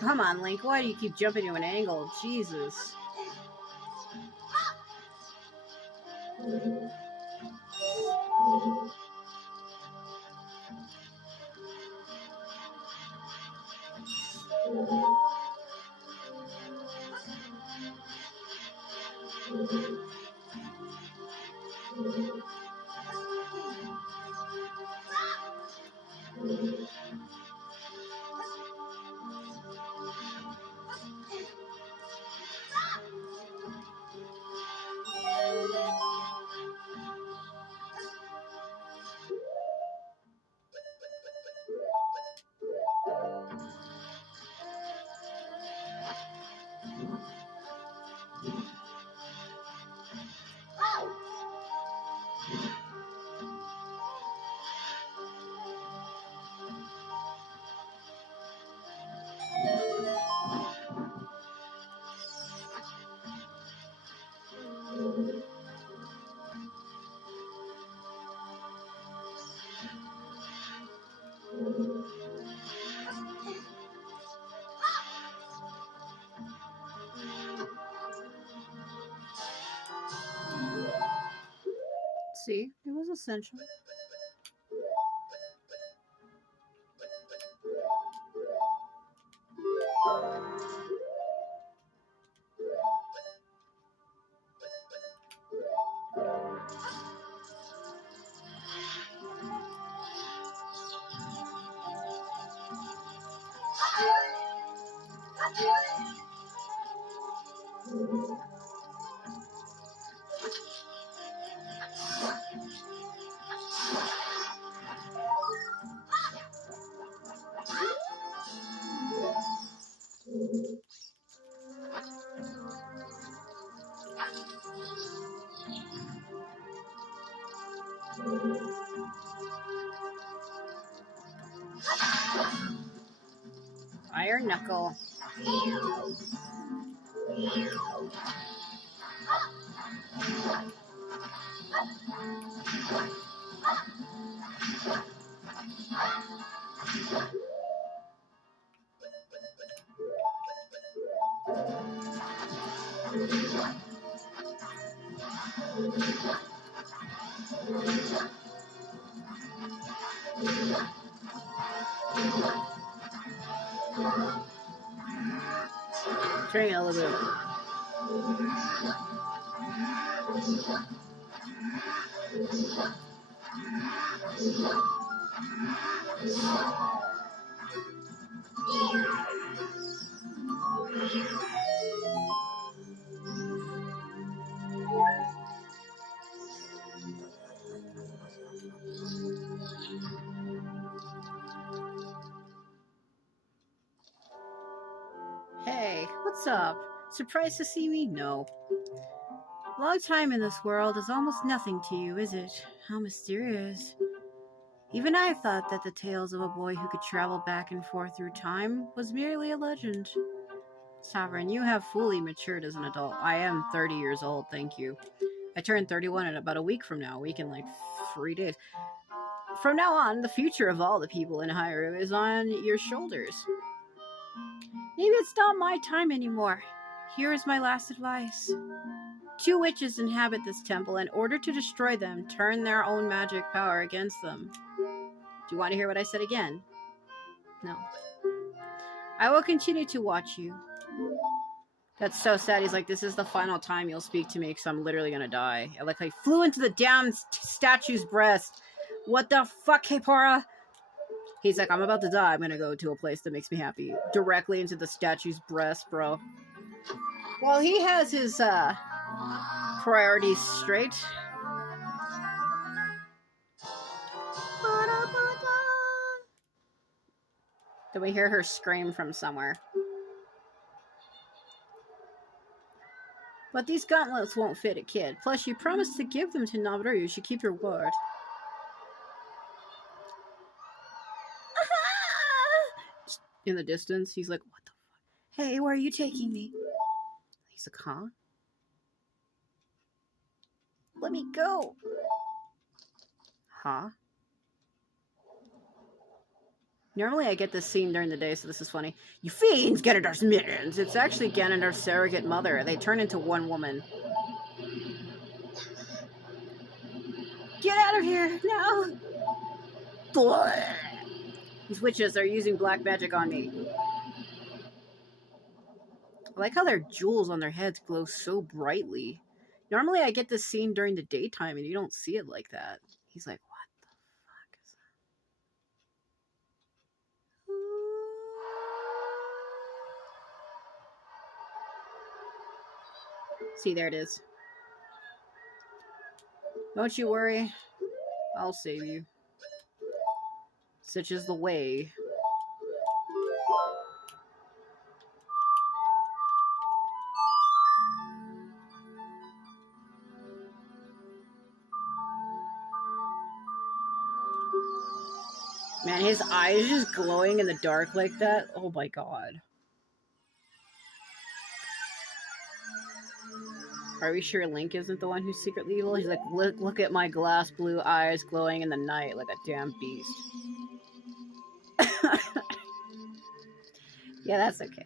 Come on, Link. Why do you keep jumping to an angle? Jesus. was essential. Iron Knuckle. Turning it a little bit. Hey, what's up? Surprised to see me? No. Long time in this world is almost nothing to you, is it? How mysterious. Even I thought that the tales of a boy who could travel back and forth through time was merely a legend. Sovereign, you have fully matured as an adult. I am 30 years old, thank you. I turn 31 in about a week from now, a week in like 3 days. From now on, the future of all the people in Hyrule is on your shoulders. Maybe it's not my time anymore. Here is my last advice. 2 witches inhabit this temple. In order to destroy them, turn their own magic power against them. Do you want to hear what I said again? No. I will continue to watch you. That's so sad. He's like, this is the final time you'll speak to me because I'm literally going to die. I like, I flew into the damn statue's breast. What the fuck, Kepora? He's like, I'm about to die. I'm going to go to a place that makes me happy. Directly into the statue's breast, bro. Well, he has his priorities straight. Then we hear her scream from somewhere. But these gauntlets won't fit a kid. Plus, you promised to give them to Nabaru. You should keep your word. In the distance, he's like, what the fuck? Hey, where are you taking me? He's like, huh? Let me go. Huh? Normally I get this scene during the day, so this is funny. You fiends, Ganondar's minions! It's actually Ganondar's surrogate mother. They turn into one woman. Get out of here, now! These witches are using black magic on me. I like how their jewels on their heads glow so brightly. Normally I get this scene during the daytime and you don't see it like that. He's like, what the fuck is that? See, there it is. Don't you worry. I'll save you. Such is the way. Man, his eyes just glowing in the dark like that. Oh my god. Are we sure Link isn't the one who's secretly evil? He's like, look at my glass blue eyes glowing in the night like a damn beast. Yeah, that's okay.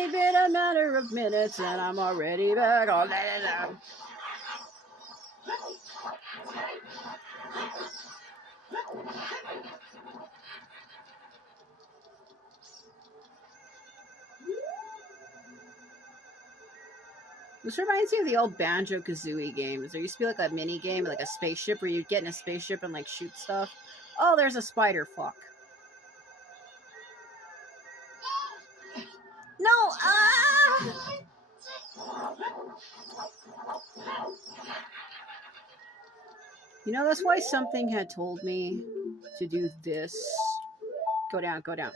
only been a matter of minutes and I'm already back. Oh, This reminds me of the old Banjo-Kazooie games. There used to be like a mini game, like a spaceship, where you'd get in a spaceship and like shoot stuff. Oh, there's a spider. Fuck. No! Ah! You know, that's why something had told me to do this. Go down, go down.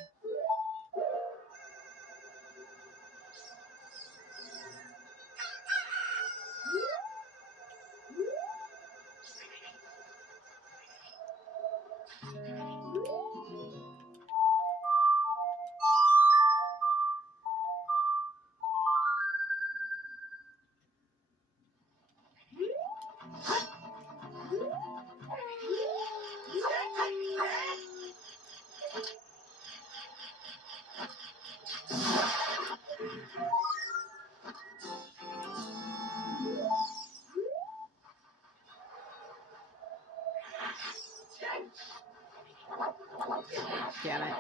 Damn it.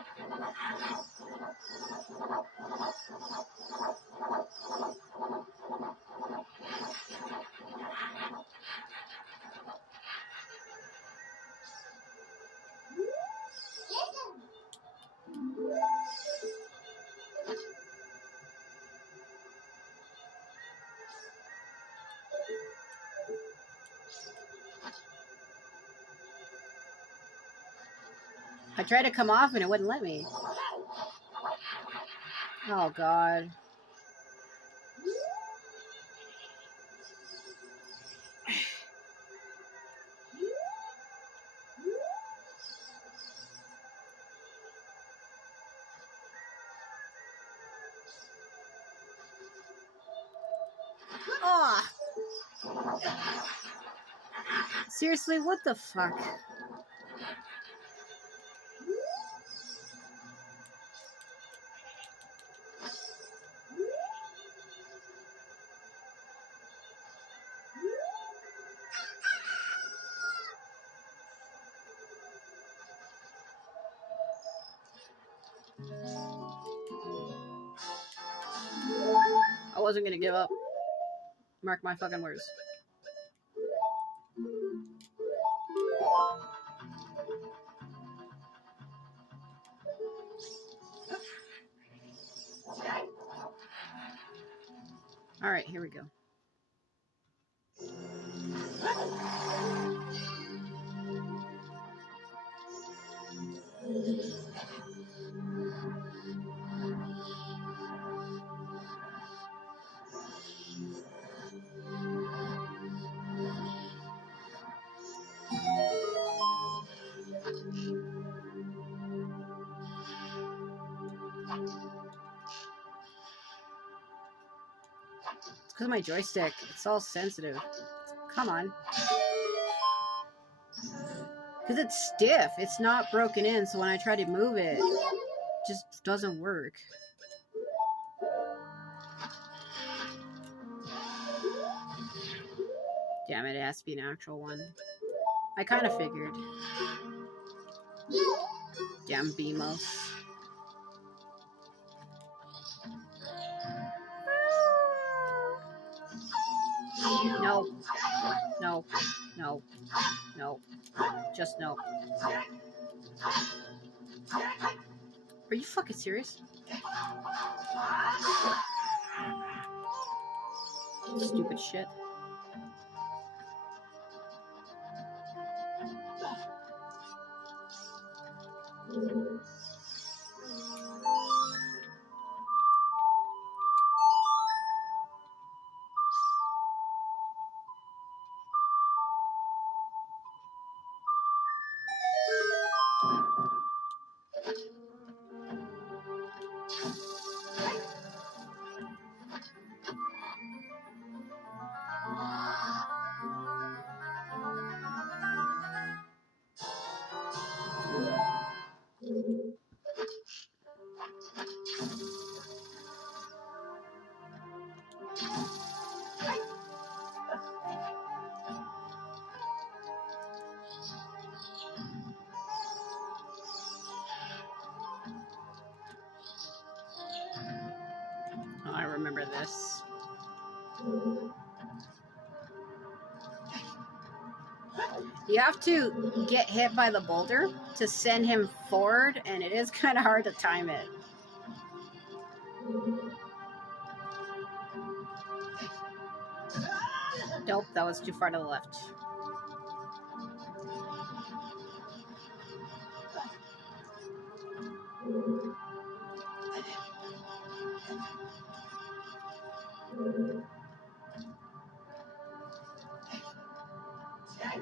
I tried to come off and it wouldn't let me. Oh, God. Oh. Seriously, what the fuck? I wasn't gonna give up. Mark my fucking words. Alright, here we go. It's because of my joystick. It's all sensitive. Come on. Because it's stiff. It's not broken in, so when I try to move it, it just doesn't work. Damn it, it has to be an actual one. I kind of figured. Damn BMOS. No. No. No. No. Just no. Are you fucking serious? Stupid shit. remember this. You have to get hit by the boulder to send him forward, and it is kind of hard to time it. Nope, that was too far to the left.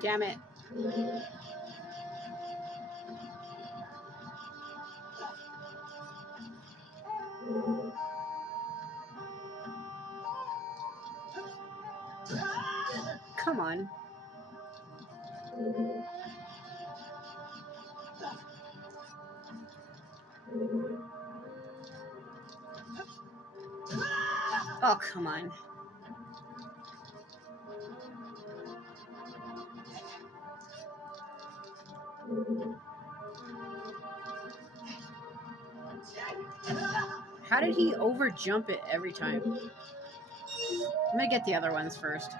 Damn it. Come on. Oh, come on. How did he over jump it every time? I'm gonna get the other ones first.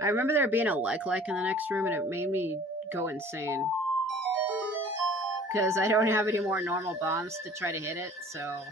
I remember there being a like in the next room, and it made me go insane. Because I don't have any more normal bombs to try to hit it, so...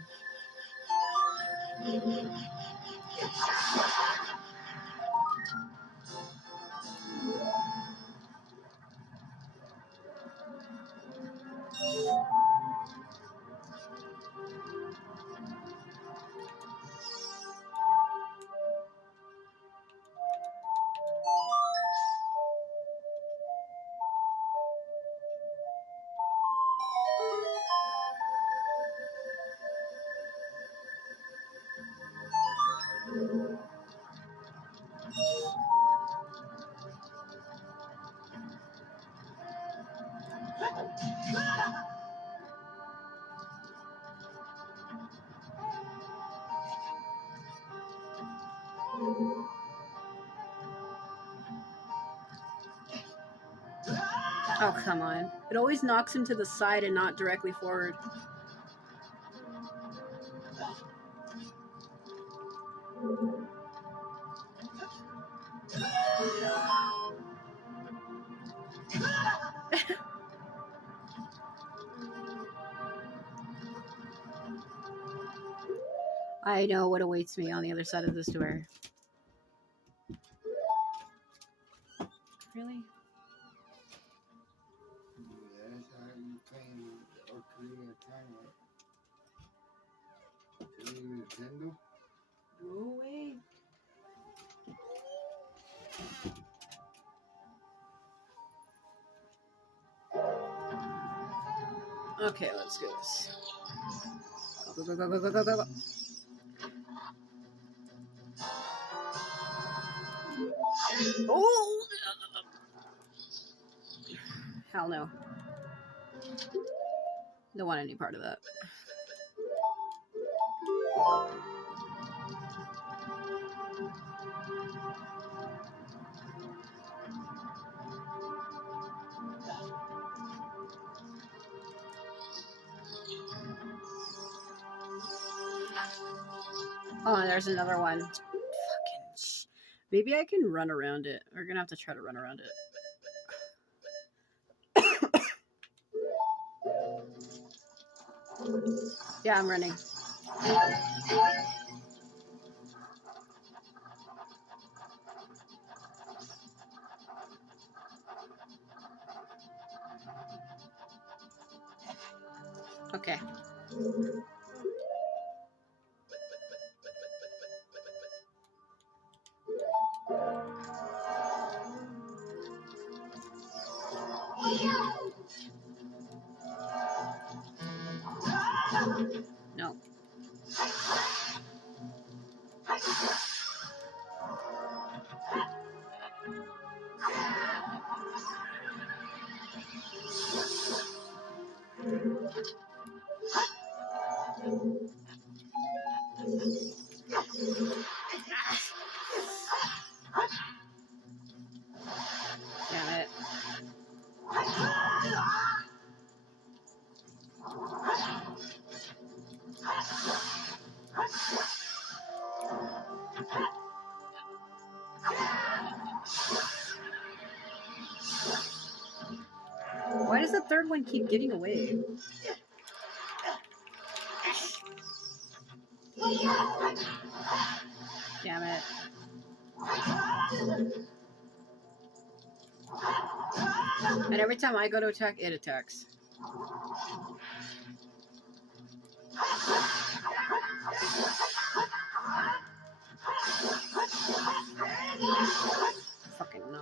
Oh, come on. It always knocks him to the side and not directly forward. I know what awaits me on the other side of this door. Really? Yeah, that's how you playing Ocarina of Time, right? Nintendo? Go away. Okay, let's do this. Go, go, go, go, go, go, go, go. Oh! Hell no. Don't want any part of that. Oh, there's another one. Fucking maybe I can run around it. We're gonna have to try to run around it. Yeah, I'm running. Okay. No. Damn it. Why does the third one keep getting away? Damn it. And every time I go to attack, it attacks. Fucking no.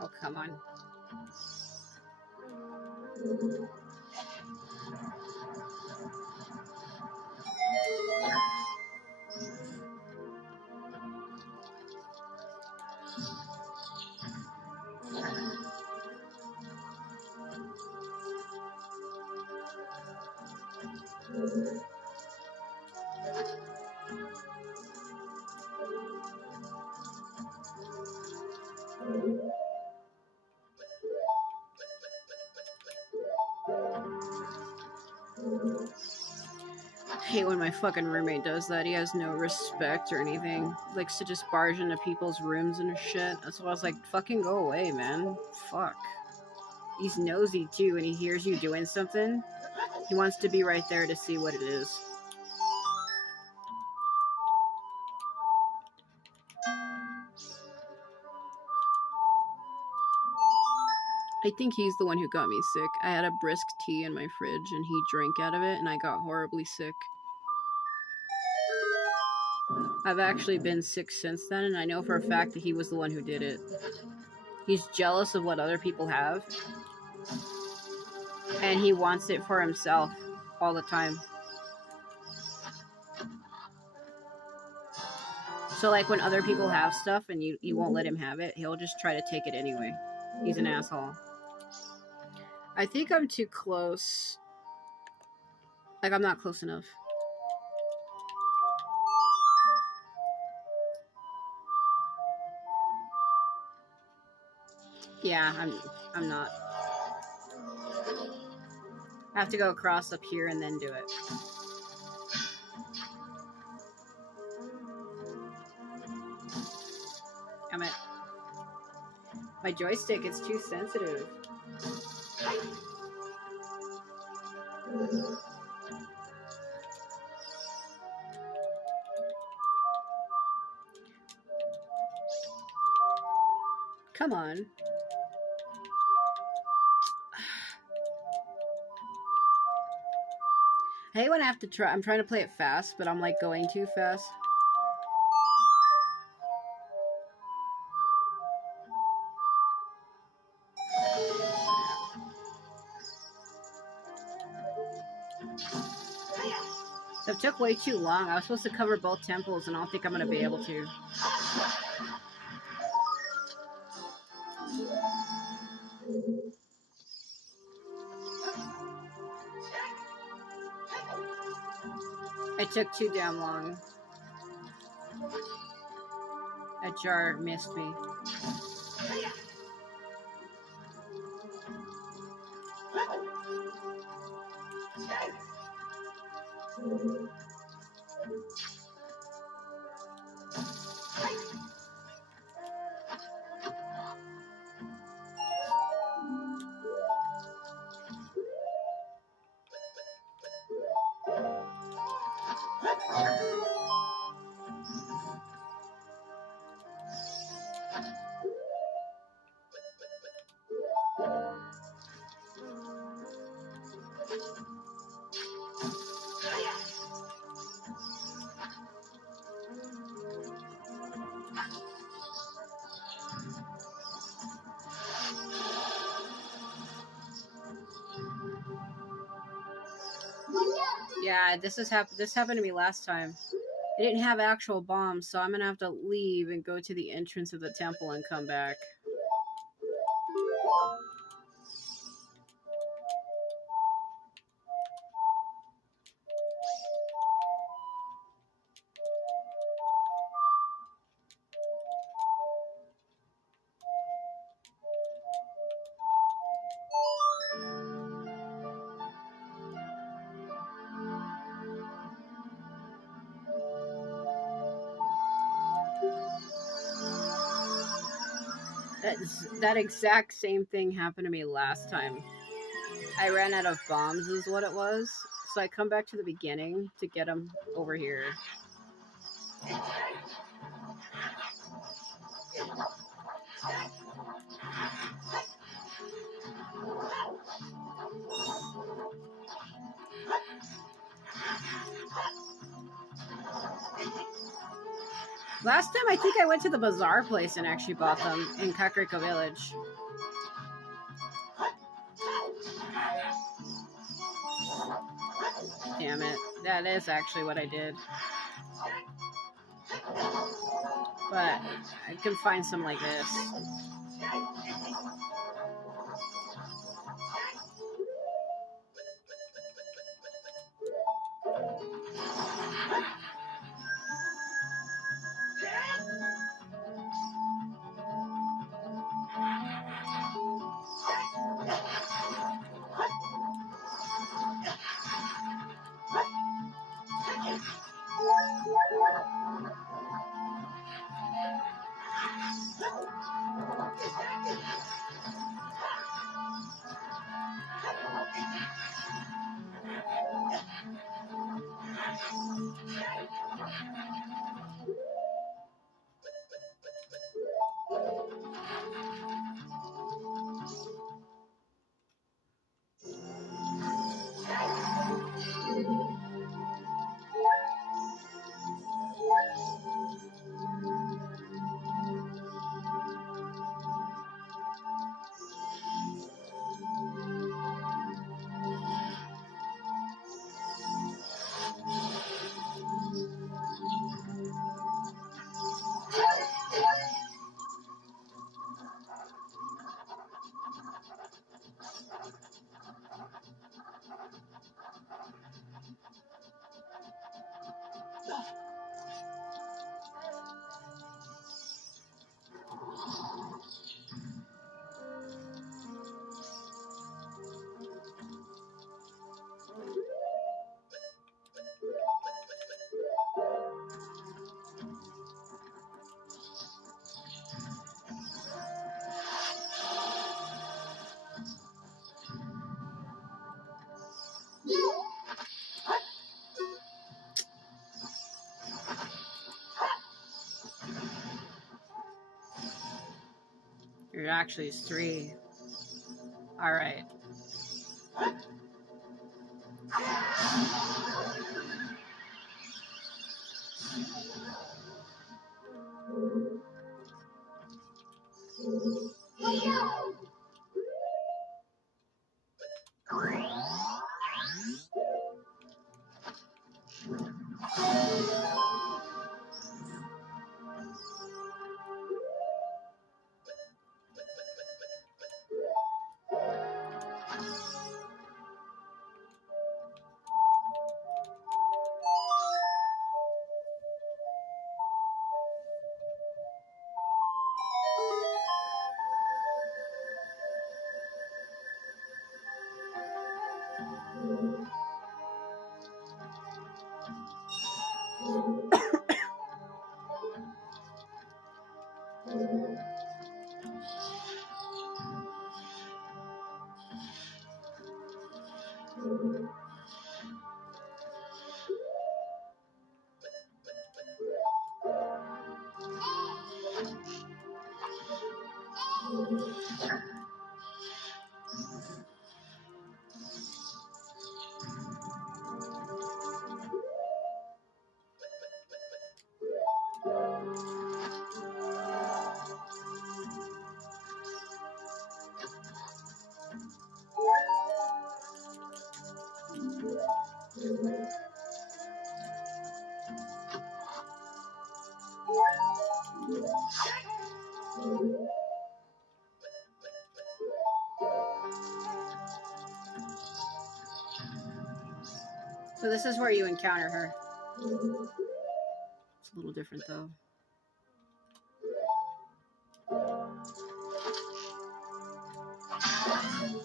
Oh, come on. I hate when my fucking roommate does that. He has no respect or anything. Likes to just barge into people's rooms and shit. That's why I was like, fucking go away, man. Fuck. He's nosy too, and he hears you doing something. He wants to be right there to see what it is. I think he's the one who got me sick. I had a brisk tea in my fridge and he drank out of it and I got horribly sick. I've actually been sick since then, and I know for a fact that he was the one who did it. He's jealous of what other people have, and he wants it for himself all the time. So like when other people have stuff and you won't let him have it, he'll just try to take it anyway. He's an asshole. I think I'm too close. Like, I'm not close enough. Yeah, I'm not. I have to go across up here and then do it. Damn it. My joystick is too sensitive. Come on. I hate when I have to try. I'm trying to play it fast, but I'm like going too fast. So it took way too long. I was supposed to cover both temples, and I don't think I'm going to be able to. It took too damn long. That jar missed me. Yeah, this happened to me last time. I didn't have actual bombs, so I'm gonna have to leave and go to the entrance of the temple and come back. That exact same thing happened to me last time. I ran out of bombs is what it was. So I come back to the beginning to get them over here. Last time I think I went to the bazaar place and actually bought them in Kakariko Village. Damn it. That is actually what I did. But I can find some like this. It actually is 3. Alright. So this is where you encounter her. It's a little different though.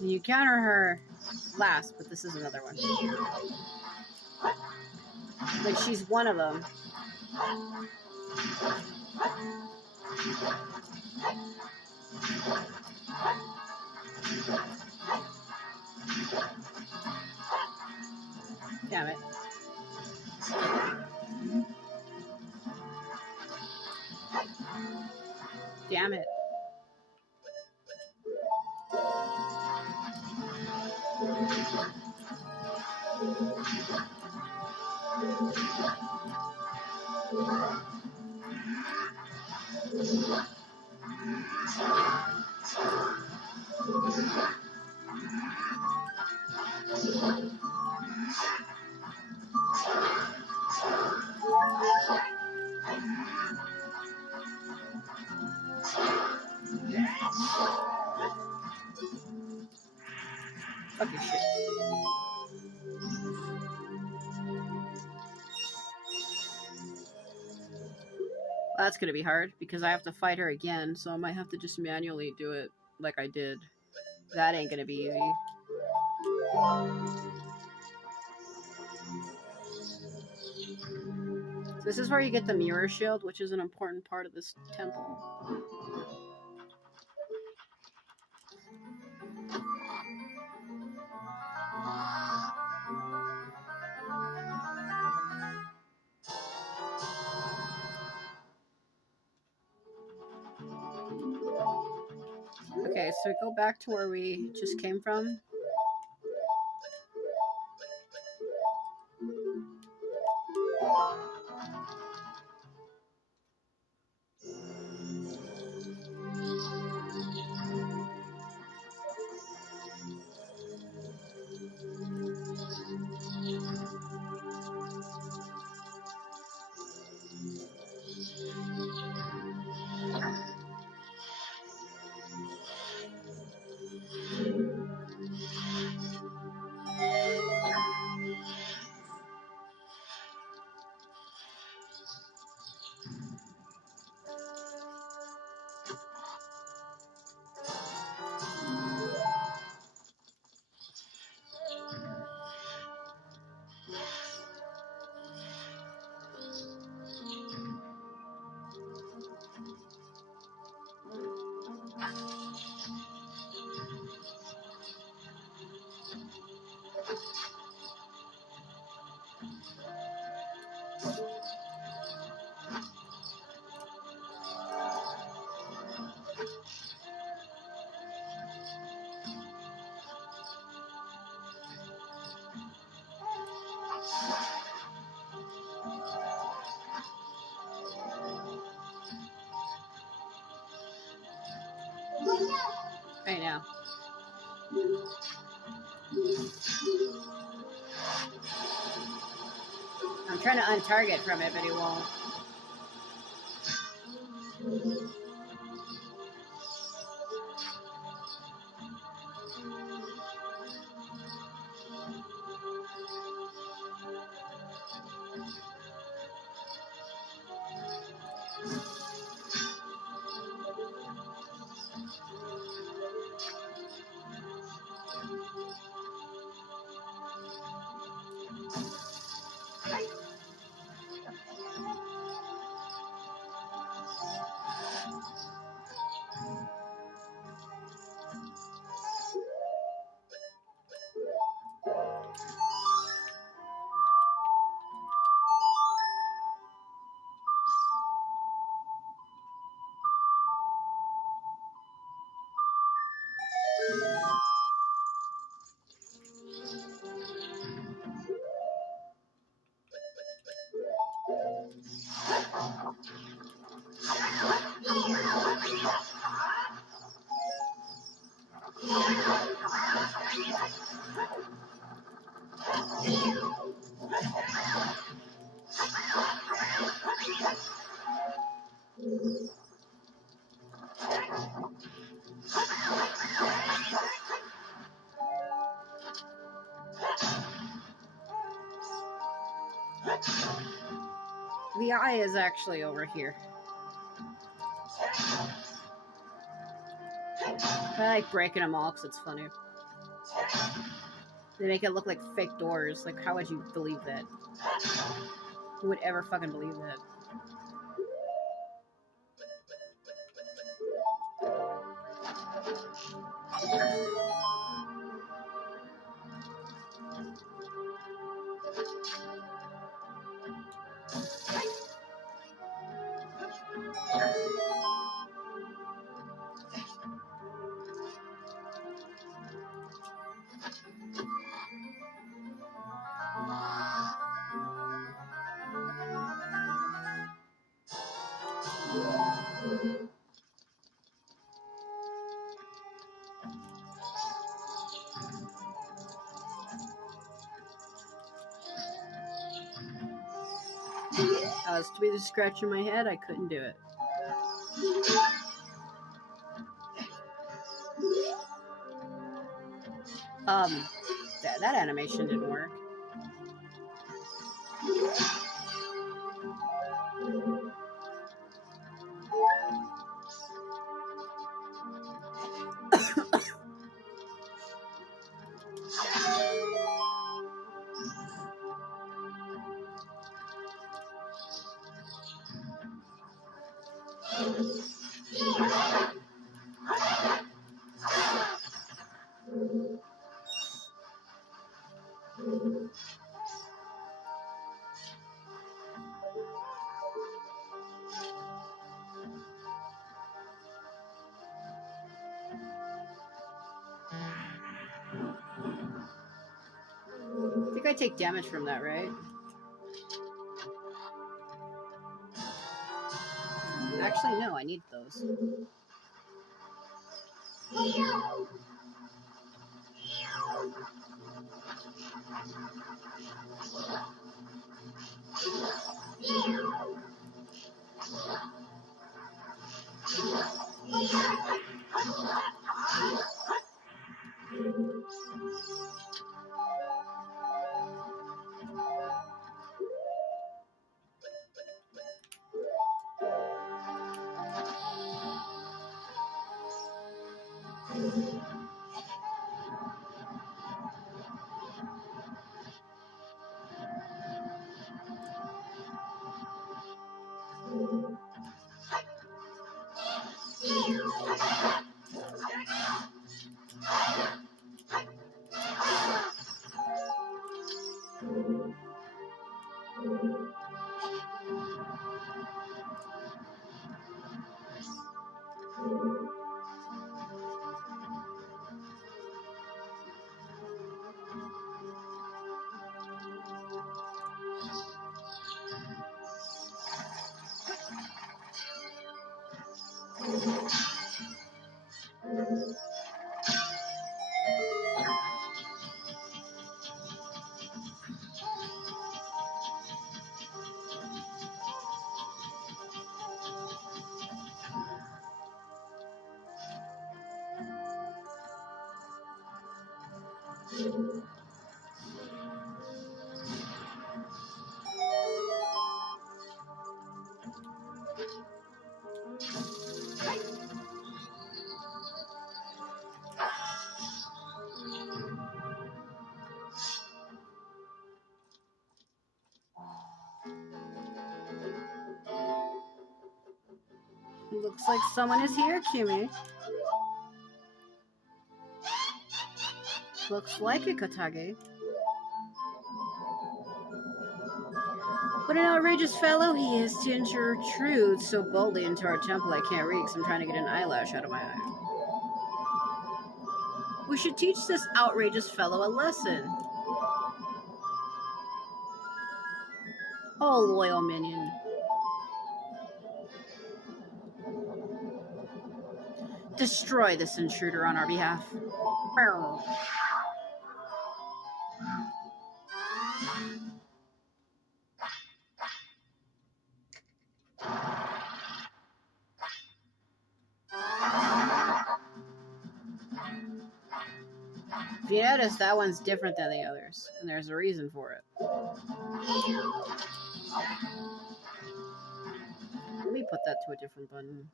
You encounter her last, but this is another one. Like she's one of them. Damn it. Damn it. Fuck your shit. Well, that's gonna be hard because I have to fight her again, so I might have to just manually do it like I did. That ain't gonna be easy. So this is where you get the mirror shield, which is an important part of this temple. Okay, so go back to where we just came from. Right now. I'm trying to untarget from it, but it won't. the eye is actually over here. I like breaking them all because it's funny. They make it look like fake doors. Like, how would you believe that? Who would ever fucking believe that? I was to be just scratching my head. I couldn't do it. That animation didn't work. I think I take damage from that, right? Actually, no, I need those. Looks like someone is here, Kimi. Looks like a Katage. What an outrageous fellow he is to intrude so boldly into our temple. I can't read because I'm trying to get an eyelash out of my eye. We should teach this outrageous fellow a lesson. Oh, loyal minion. Destroy this intruder on our behalf. If you notice, that one's different than the others, and there's a reason for it. put that to a different button.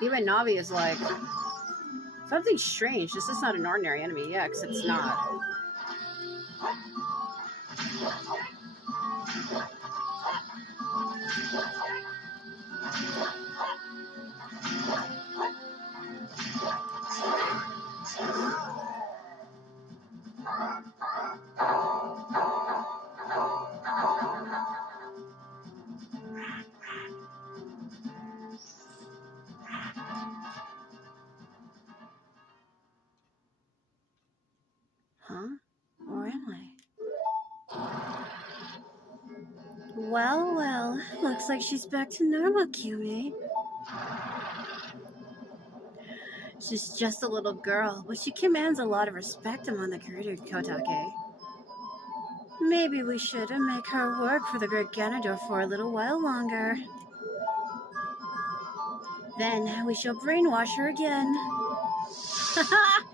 Even Navi is like, something strange. This is not an ordinary enemy. Yeah, because it's not. Huh? Where am I? Well, well. Looks like she's back to normal, Kyumi. She's just a little girl, but she commands a lot of respect among the greater Kotake. Maybe we should make her work for the Great Ganondorf for a little while longer. Then we shall brainwash her again. Haha!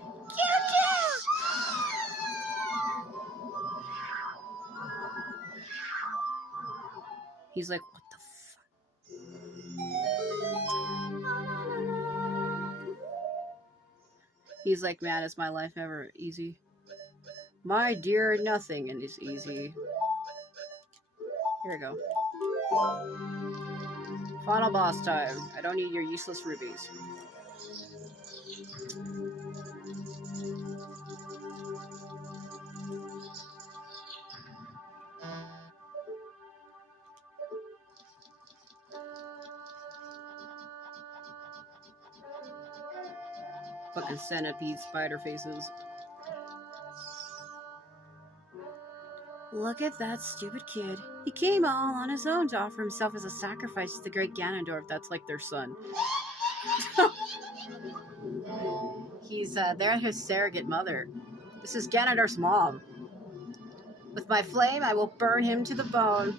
He's like, what the fuck? He's like, man, is my life ever easy? My dear nothing and is easy. Here we go. Final boss time. I don't need your useless rubies. Fucking centipede spider faces. Look at that stupid kid. He came all on his own to offer himself as a sacrifice to the great Ganondorf. That's like their son. They're his surrogate mother. This is Ganondorf's mom. With my flame, I will burn him to the bone.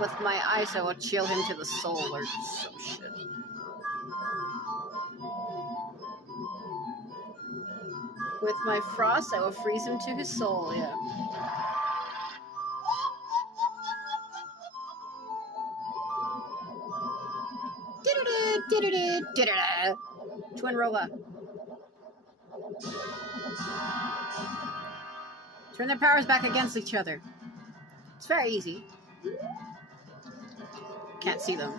With my ice, I will chill him to the soul, or some shit. With my frost, I will freeze him to his soul, yeah. Twin Rolla. Turn their powers back against each other. It's very easy. Can't see them.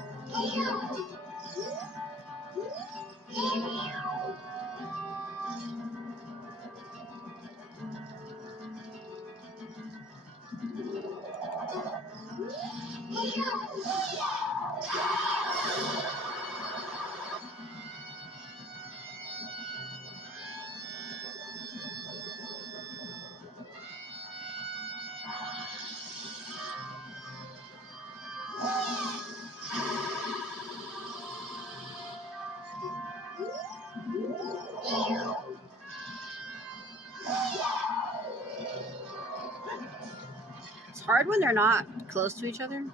It's hard when they're not close to each other.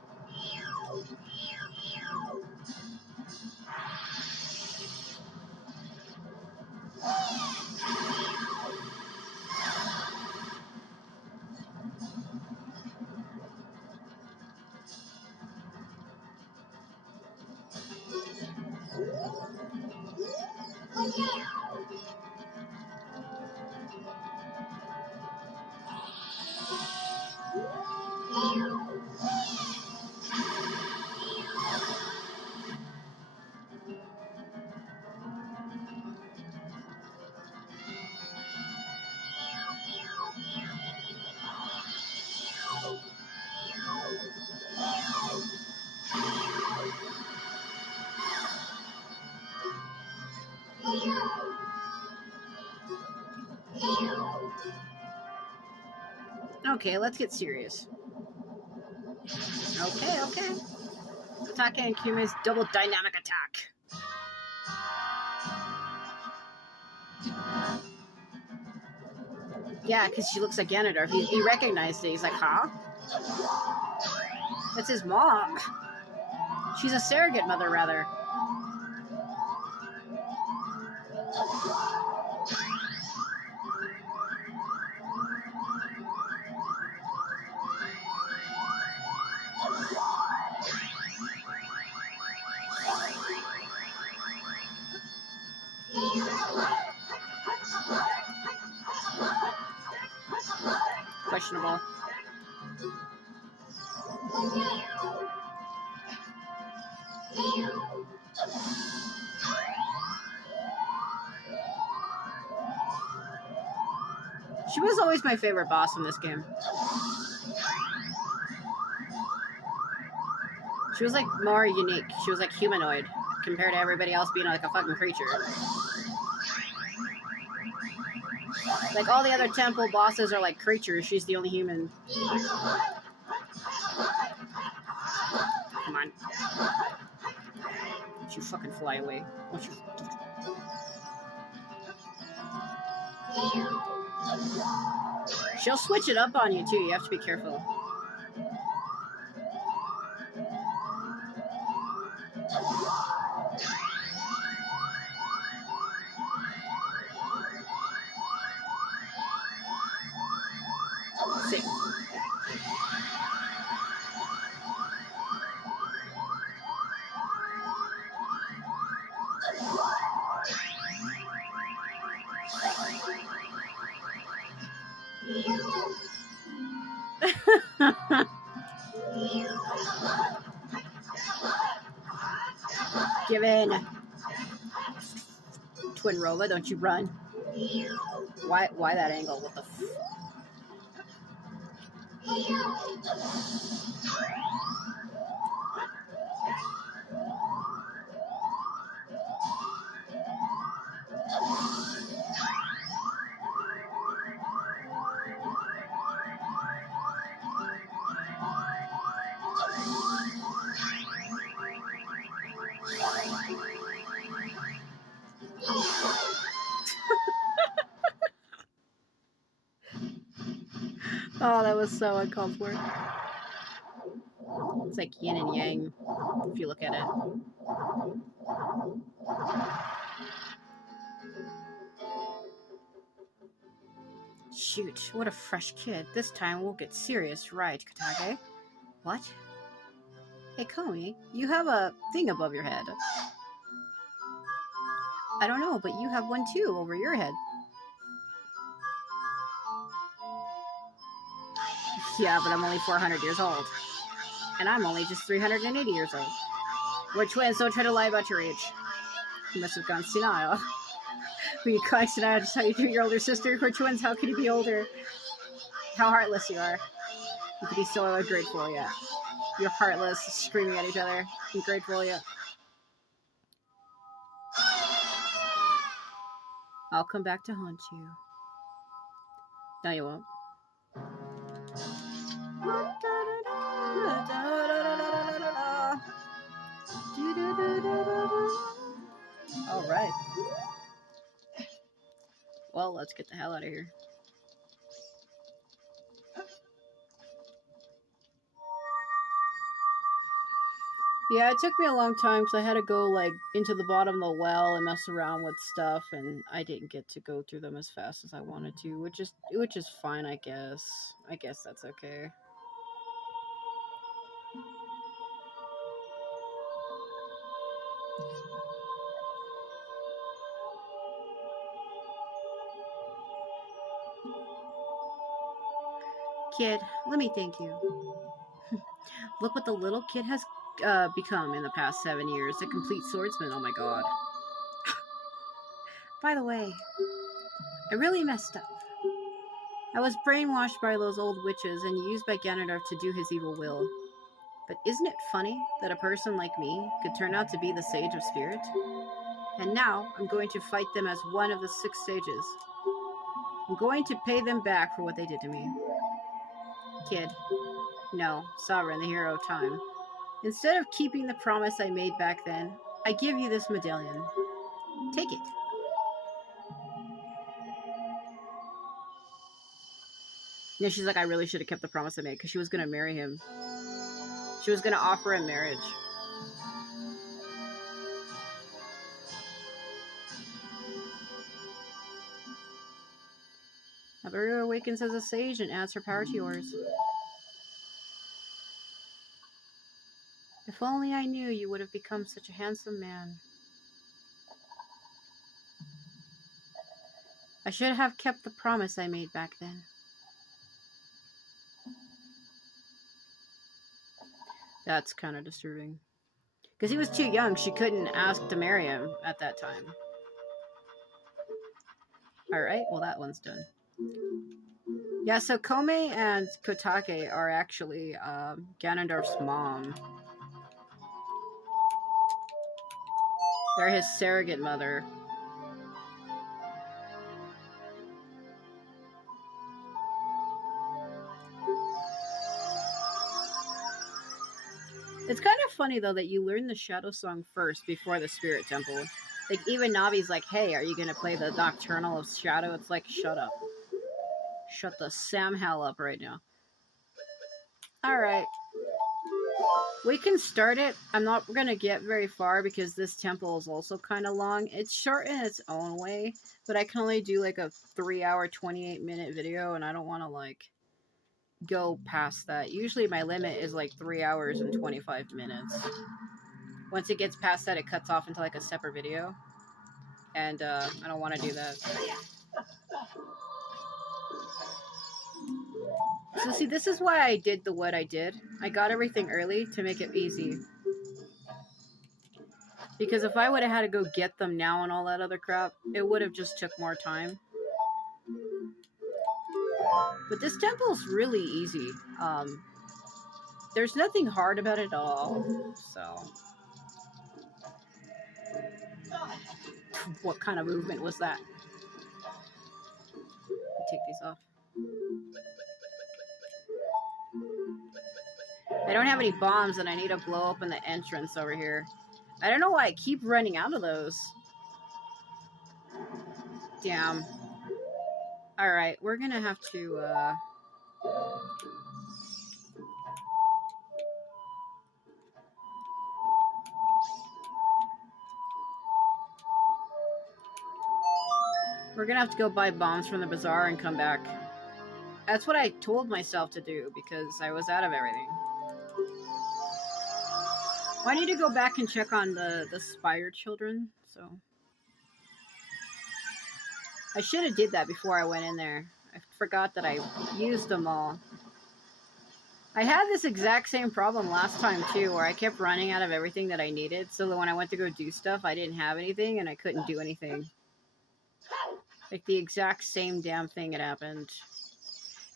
Okay, let's get serious. Okay. Kotake and Kyumi's double dynamic attack. Yeah, because she looks like Ganondorf. He recognized it. He's like, huh? That's his mom. She's a surrogate mother, rather. Questionable. She was always my favorite boss in this game. She was like more unique. She was like humanoid compared to everybody else being like a fucking creature. Like all the other temple bosses are like creatures. She's the only human. Come on. Don't you fucking fly away. Don't you... She'll switch it up on you too. You have to be careful. Safe. Give in. Twin Rolla, don't you run. Why that angle? What the f... Oh, that was so uncalled for. It's like yin and yang, if you look at it. Shoot, what a fresh kid. This time we'll get serious, right, Katage? What? Hey, Komi, you have a thing above your head. I don't know, but you have one too over your head. Yeah, but I'm only 400 years old. And I'm only just 380 years old. We're twins, don't try to lie about your age. You must have gone senile. Were you crying senile just how you do your older sister? We're twins, how could you be older? How heartless you are. You could be so ungrateful, yeah. You're heartless, screaming at each other. Ungrateful, yeah. I'll come back to haunt you. No, you won't. All right. Well, let's get the hell out of here. Yeah, it took me a long time because I had to go like into the bottom of the well and mess around with stuff, and I didn't get to go through them as fast as I wanted to, which is fine, I guess. I guess that's okay. Kid, let me thank you. Look what the little kid has become in the past 7 years. A complete swordsman, oh my god. By the way, I really messed up. I was brainwashed by those old witches and used by Ganondorf to do his evil will. But isn't it funny that a person like me could turn out to be the Sage of Spirit? And now I'm going to fight them as one of the 6 sages. I'm going to pay them back for what they did to me. Kid. No, Sovereign, the hero of time. Instead of keeping the promise I made back then, I give you this medallion. Take it. Yeah, she's like, I really should have kept the promise I made, because she was going to marry him. She was going to offer him marriage. Habaru awakens as a sage and adds her power to yours. If only I knew you would have become such a handsome man. I should have kept the promise I made back then. That's kind of disturbing. Because he was too young. She couldn't ask to marry him at that time. Alright, well that one's done. Yeah, so Kome and Kotake are actually Ganondorf's mom. They're his surrogate mother. It's kind of funny, though, that you learn the Shadow Song first before the Spirit Temple. Like, even Navi's like, hey, are you going to play the Nocturnal of Shadow? It's like, shut up. Shut the Sam hell up right now. Alright. We can start it. I'm not going to get very far because this temple is also kind of long. It's short in its own way, but I can only do like a 3-hour, 28-minute video, and I don't want to like go past that. Usually my limit is like 3 hours and 25 minutes. Once it gets past that, it cuts off into like a separate video, and I don't want to do that. So see, this is why I did what I did. I got everything early to make it easy. Because if I would have had to go get them now and all that other crap, it would have just took more time. But this temple's really easy. There's nothing hard about it at all. So, what kind of movement was that? Take these off. I don't have any bombs, and I need to blow open the entrance over here. I don't know why I keep running out of those. Damn. Alright, we're gonna have to, we're gonna have to go buy bombs from the bazaar and come back. That's what I told myself to do, because I was out of everything. Well, I need to go back and check on the Spire children, so... I should have did that before I went in there. I forgot that I used them all. I had this exact same problem last time too, where I kept running out of everything that I needed, so that when I went to go do stuff, I didn't have anything and I couldn't do anything. Like the exact same damn thing had happened.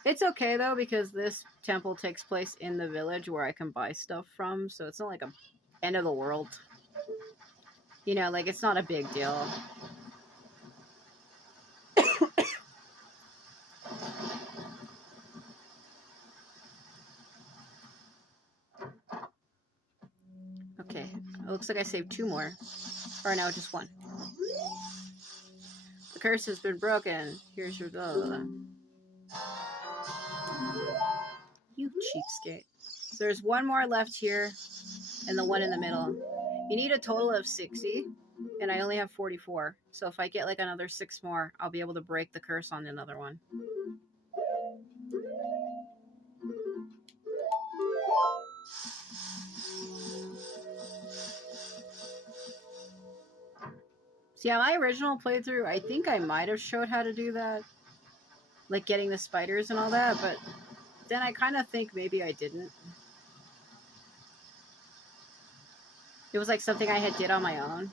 It's okay though, because this temple takes place in the village where I can buy stuff from, so it's not like a end of the world. You know, like it's not a big deal. Okay, it looks like I saved 2 more. Or no, just 1. The curse has been broken. Here's your blah, blah, blah. You cheapskate. So there's 1 more left here, and the one in the middle. You need a total of 60, and I only have 44. So if I get like another 6 more, I'll be able to break the curse on another one. See, on my original playthrough, I think I might have showed how to do that. Like getting the spiders and all that, but then I kind of think maybe I didn't. It was like something I had did on my own.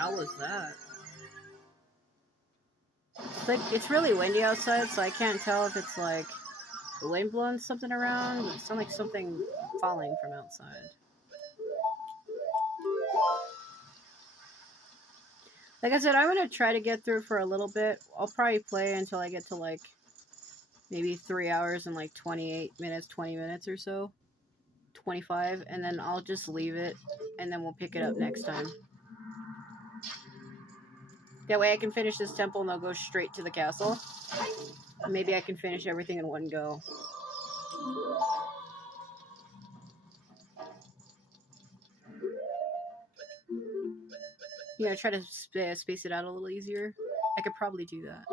hell was that? It's like, it's really windy outside, so I can't tell if it's like the wind blowing something around. It sounds like something falling from outside. Like I said, I'm gonna try to get through for a little bit. I'll probably play until I get to like maybe 3 hours and like 28 minutes, 20 minutes or so. 25, and then I'll just leave it, and then we'll pick it up next time. That way I can finish this temple and I'll go straight to the castle. Maybe I can finish everything in one go. You know, try to space it out a little easier. I could probably do that.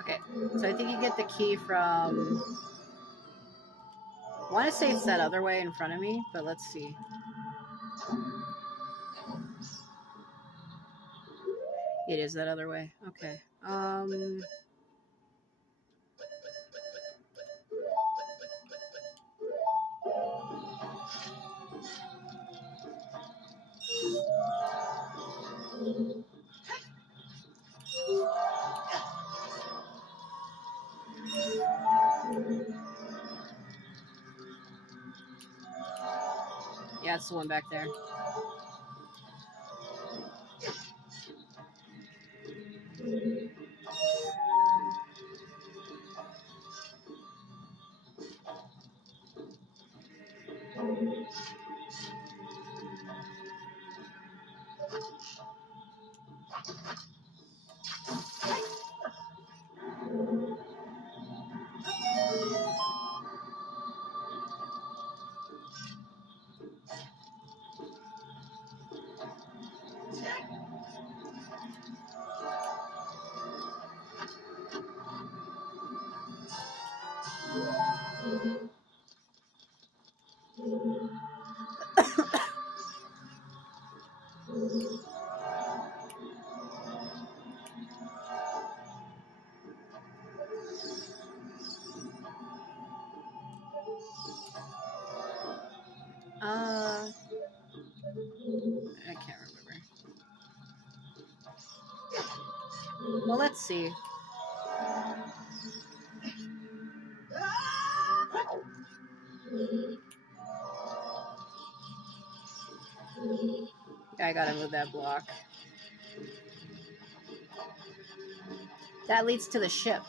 Okay, so I think you get the key from... I want to say it's that other way in front of me, but let's see. It is that other way. Okay. Yeah, it's the one back there. I can't remember. Well, let's see. I gotta move that block. That leads to the ship.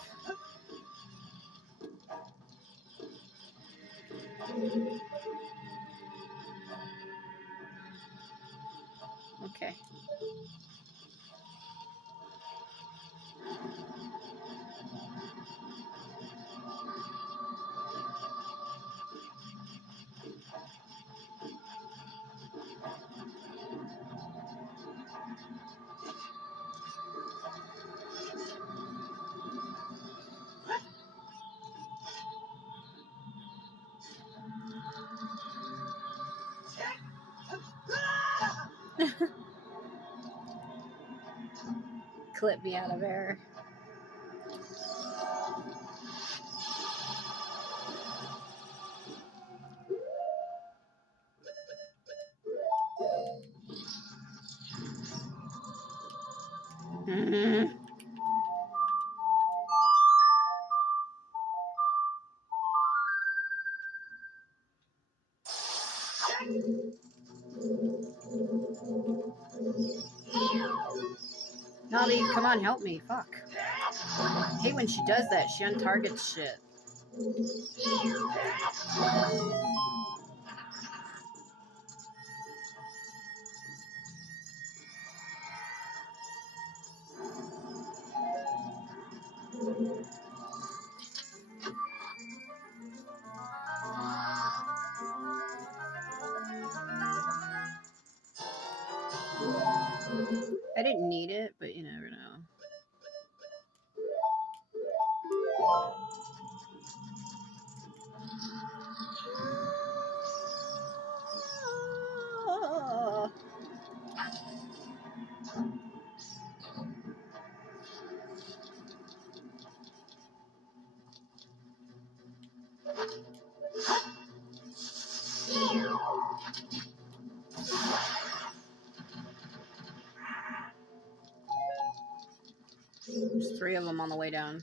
Okay. Clip me out of air. Nobby, come on, help me. Fuck. I hate when she does that. She untargets shit. didn't need it, but you never know. There's 3 of them on the way down.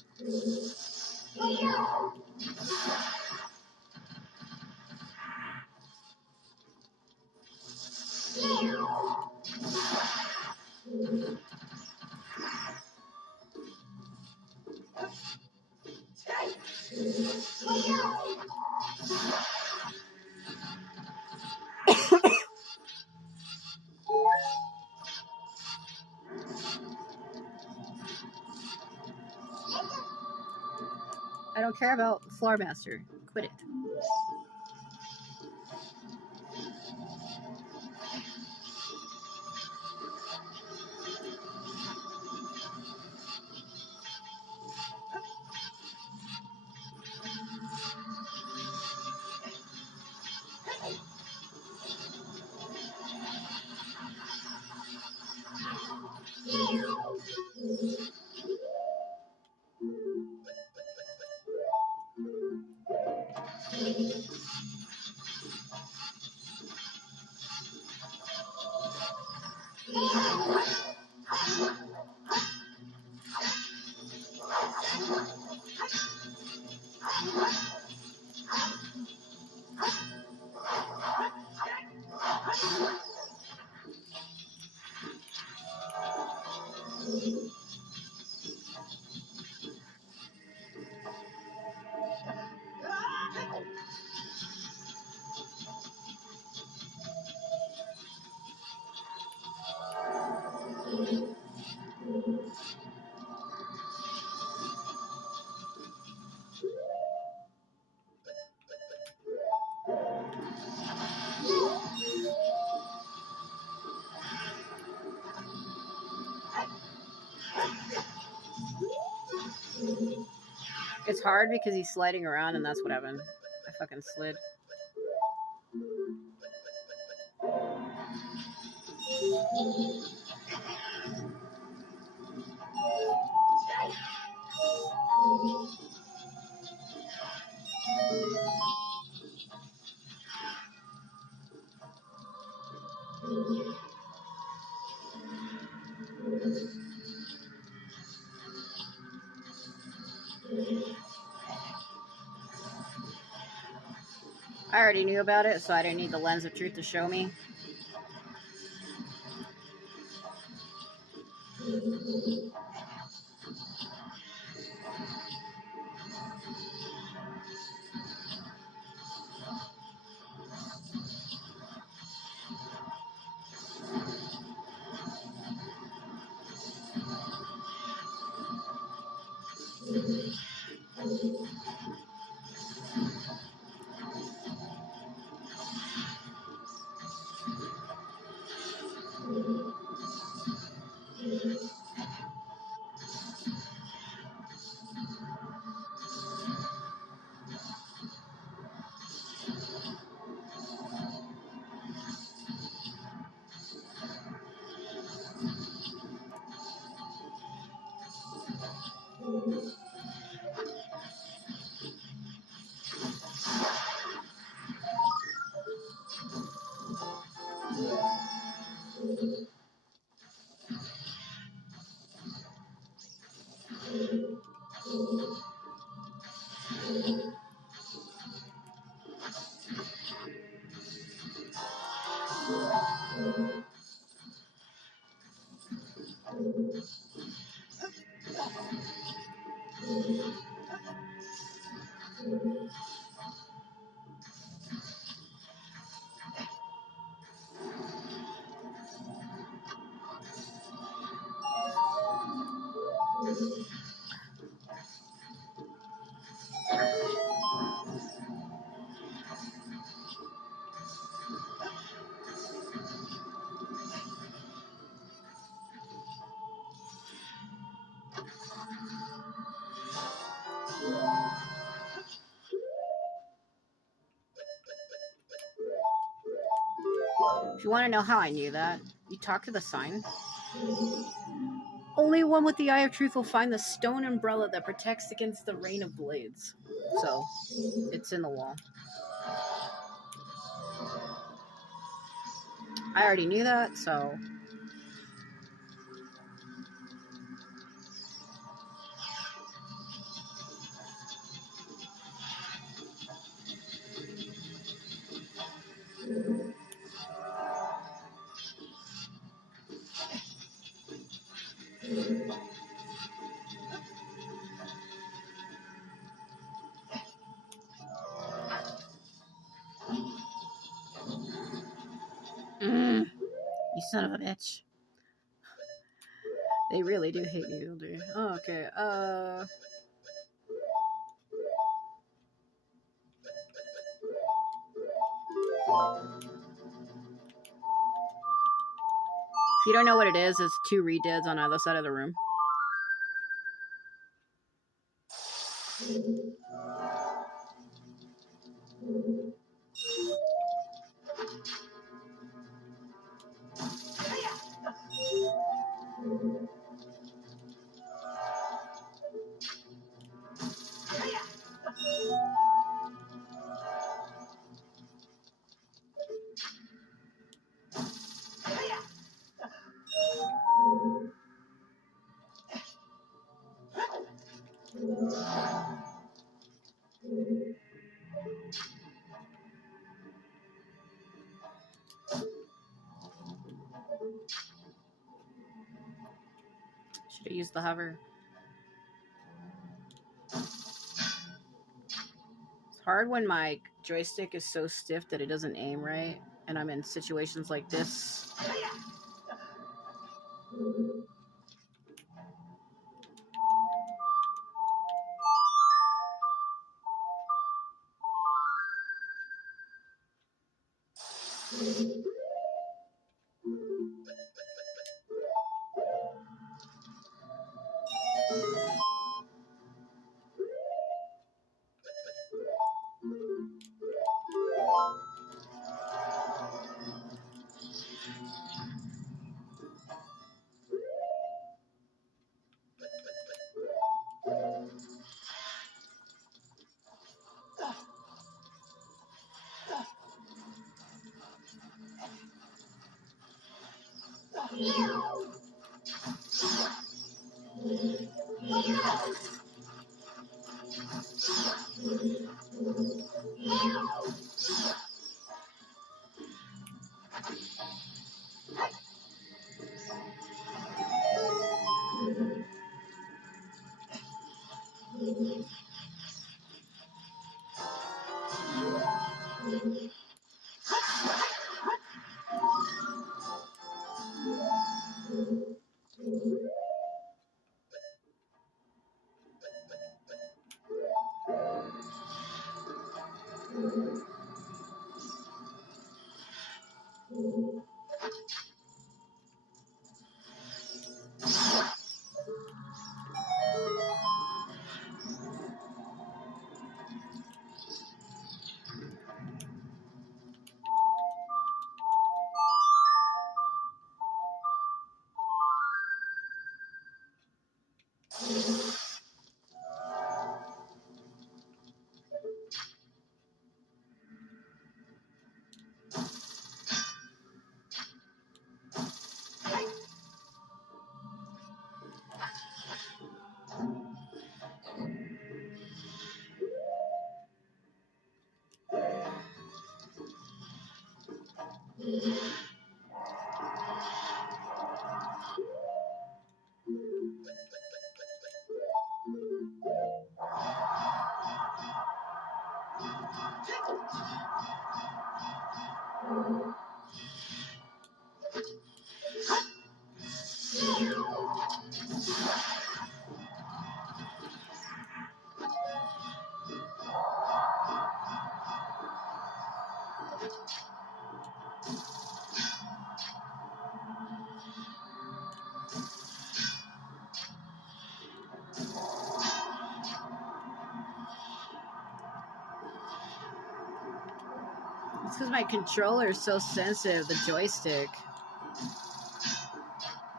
I don't care about Floor Master. Quit it. It's hard because he's sliding around, and that's what happened. I fucking slid. I already knew about it, so I didn't need the lens of truth to show me. If you want to know how I knew that, you talk to the sign. Only one with the eye of truth will find the stone umbrella that protects against the rain of blades. So, it's in the wall. I already knew that, so... You son of a bitch. They really do hate me, don't they? Oh, okay, If you don't know what it is, it's 2 redeads on either side of the room. Should have used the hover. It's hard when my joystick is so stiff that it doesn't aim right, and I'm in situations like this. It's because my controller is so sensitive, the joystick.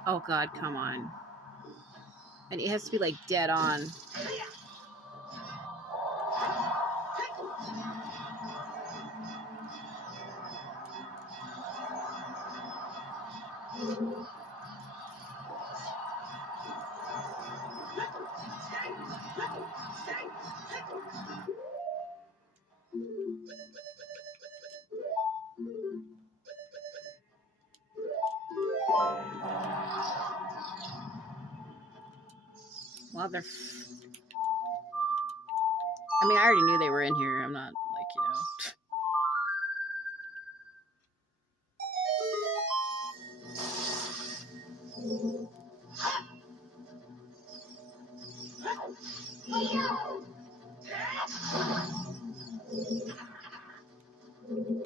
Oh god, come on. And it has to be like dead on. Well, they're... I mean, I already knew they were in here. I'm not, like,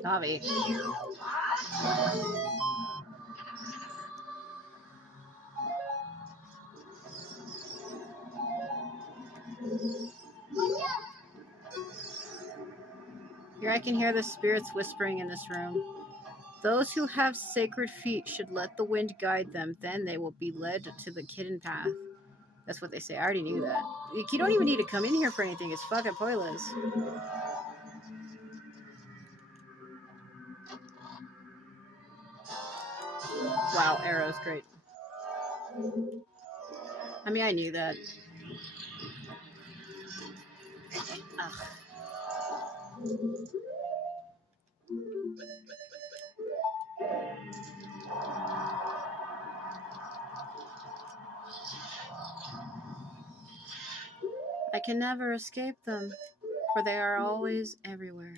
Davi. Here I can hear the spirits whispering in this room. Those who have sacred feet should let the wind guide them. Then they will be led to the hidden path. That's what they say. I already knew that. You don't even need to come in here for anything. It's fucking pointless. Wow, arrows, great. I mean, I knew that. Ugh. I can never escape them, for they are always everywhere.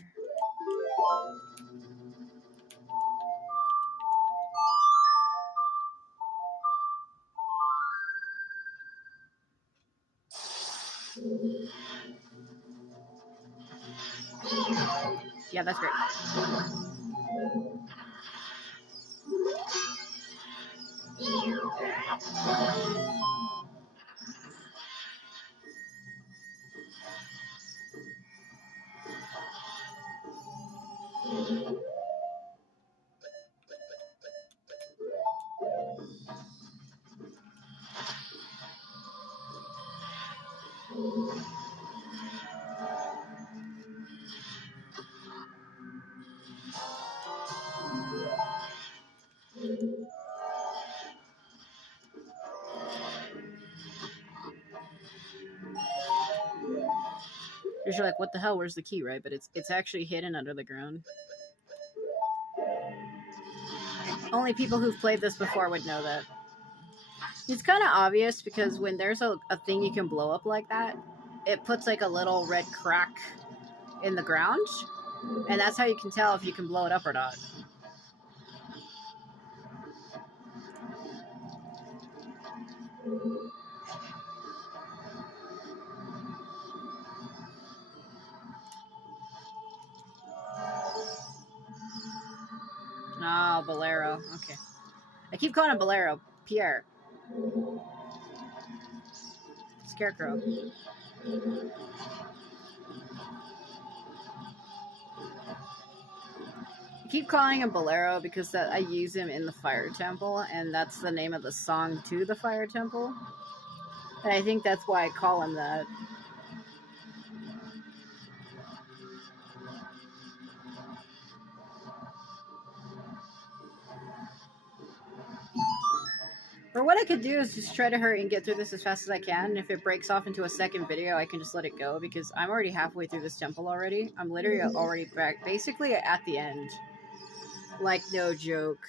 Yeah, that's great. You're like, what the hell? Where's the key, right? But it's actually hidden under the ground. Only people who've played this before would know that. It's kind of obvious because when there's a thing you can blow up like that, it puts like a little red crack in the ground, and that's how you can tell if you can blow it up or not. Oh, Bolero. Okay. I keep calling him Bolero. Pierre. Scarecrow. I keep calling him Bolero because I use him in the Fire Temple, and that's the name of the song to the Fire Temple. And I think that's why I call him that. Or what I could do is just try to hurry and get through this as fast as I can. And if it breaks off into a second video, I can just let it go because I'm already halfway through this temple already. I'm literally already back, basically at the end. Like, no joke.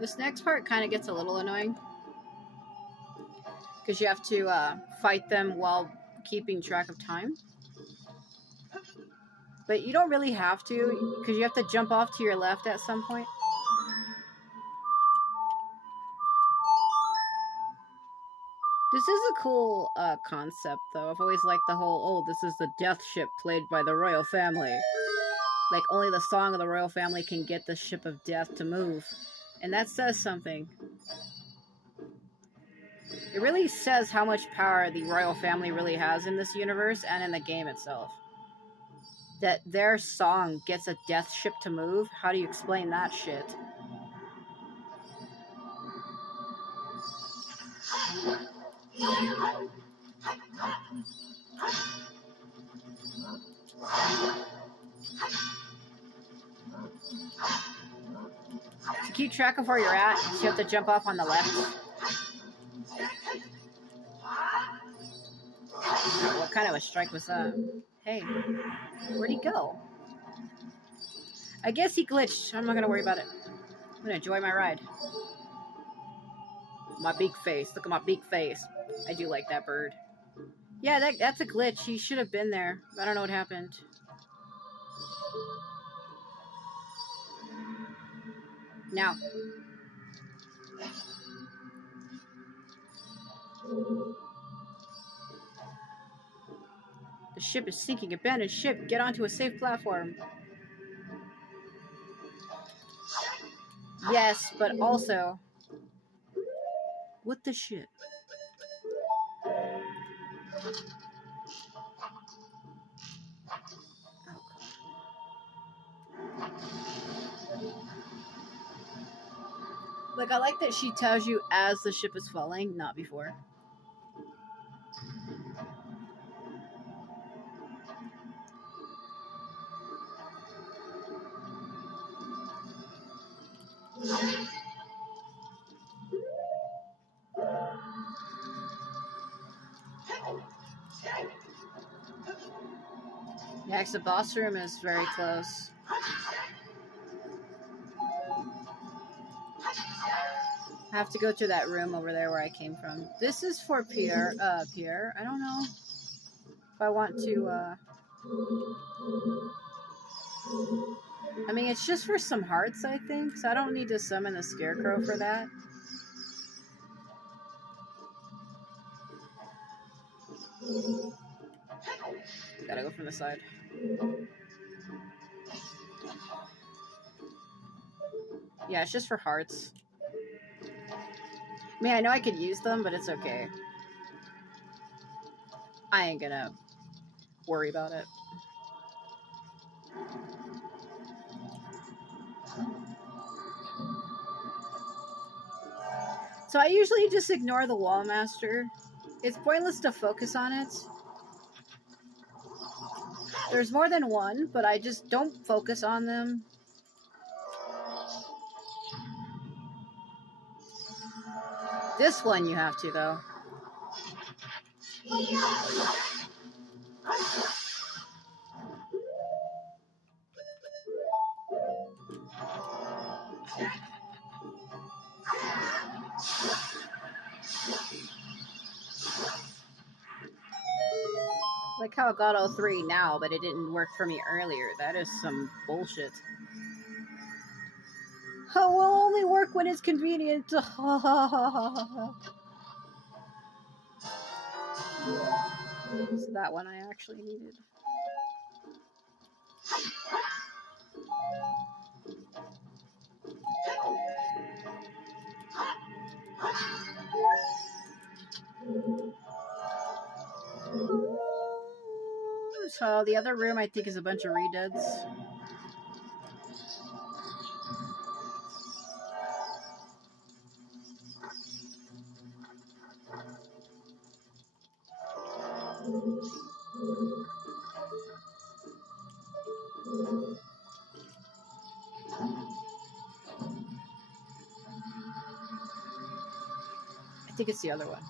This next part kind of gets a little annoying. Because you have to fight them while keeping track of time. But you don't really have to, because you have to jump off to your left at some point. This is a cool concept, though. I've always liked the whole, oh, this is the death ship played by the royal family. Like, only the song of the royal family can get the ship of death to move. And that says something. It really says how much power the royal family really has in this universe and in the game itself. That their song gets a death ship to move? How do you explain that shit? To keep track of where you're at, you have to jump off on the left. What kind of a strike was that? Hey, where'd he go? I guess he glitched. I'm not gonna worry about it. I'm gonna enjoy my ride. My big face. Look at my big face. I do like that bird. Yeah, that's a glitch. He should have been there. I don't know what happened. Now. The ship is sinking. Abandoned ship. Get onto a safe platform. Yes, but also... What the shit? Like, I like that she tells you as the ship is falling, not before. Next, the boss room is very close. I have to go to that room over there where I came from. This is for Pierre. Pierre. I don't know if I want to. I mean, it's just for some hearts, I think. So I don't need to summon the scarecrow for that. Gotta go from the side. Yeah, it's just for hearts. I mean, I know I could use them, but it's okay. I ain't gonna worry about it. So I usually just ignore the wall master. It's pointless to focus on it. There's more than one, but I just don't focus on them. This one you have to, though. Like how it got all three now, but it didn't work for me earlier. That is some bullshit. Oh, will only work when it's convenient. So that one I actually needed. So the other room I think is a bunch of redeads. I think it's the other one.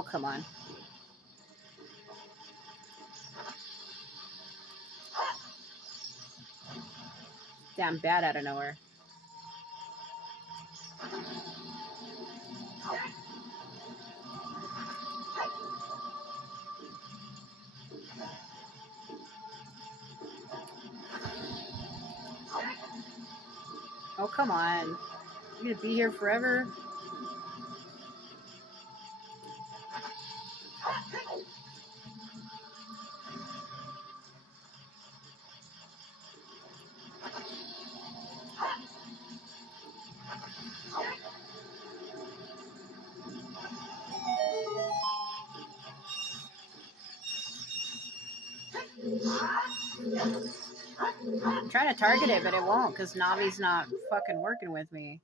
Oh, come on. Damn bad out of nowhere. Oh, come on. You're gonna be here forever? I'm trying to target it, but it won't because Navi's not fucking working with me.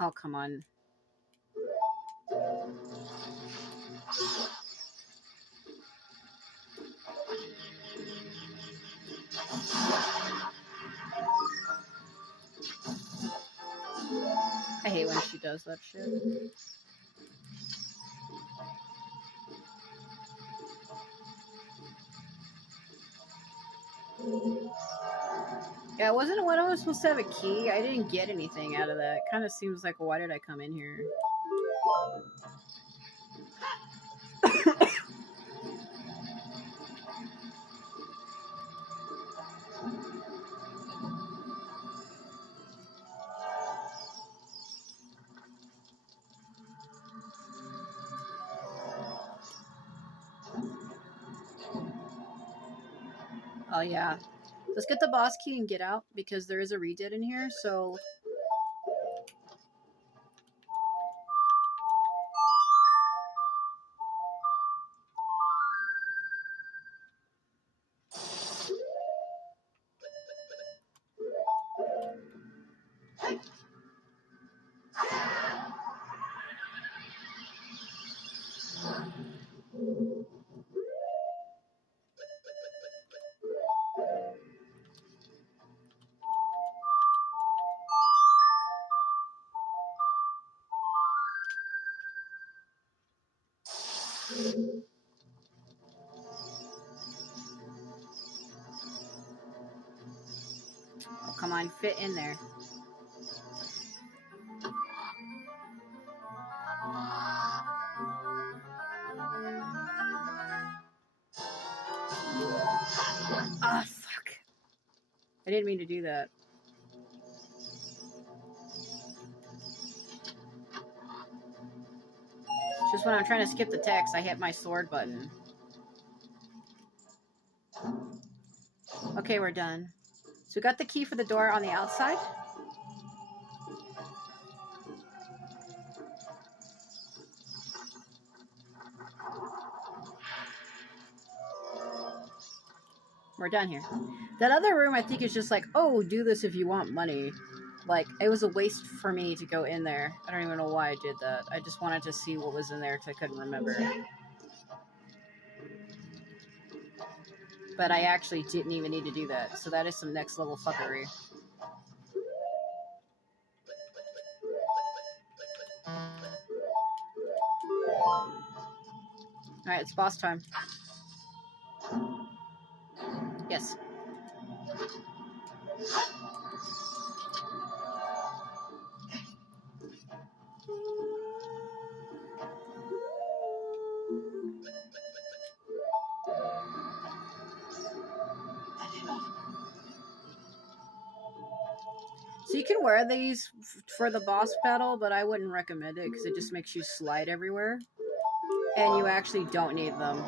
Oh, come on. I hate when she does that shit. Yeah, wasn't when I was supposed to have a key? I didn't get anything out of that. Kind of seems like, why did I come in here? Oh, yeah. Let's get the boss key and get out because there is a redead in here, so... Oh, come on, fit in there. Ah, fuck. I didn't mean to do that. Just when I'm trying to skip the text, I hit my sword button. Okay, we're done. So we got the key for the door on the outside. We're done here. That other room, I think, is just like, oh, do this if you want money. Like, it was a waste for me to go in there. I don't even know why I did that. I just wanted to see what was in there because I couldn't remember. But I actually didn't even need to do that. So that is some next level fuckery. Alright, it's boss time. Yes. So you can wear these for the boss battle, but I wouldn't recommend it because it just makes you slide everywhere. And you actually don't need them.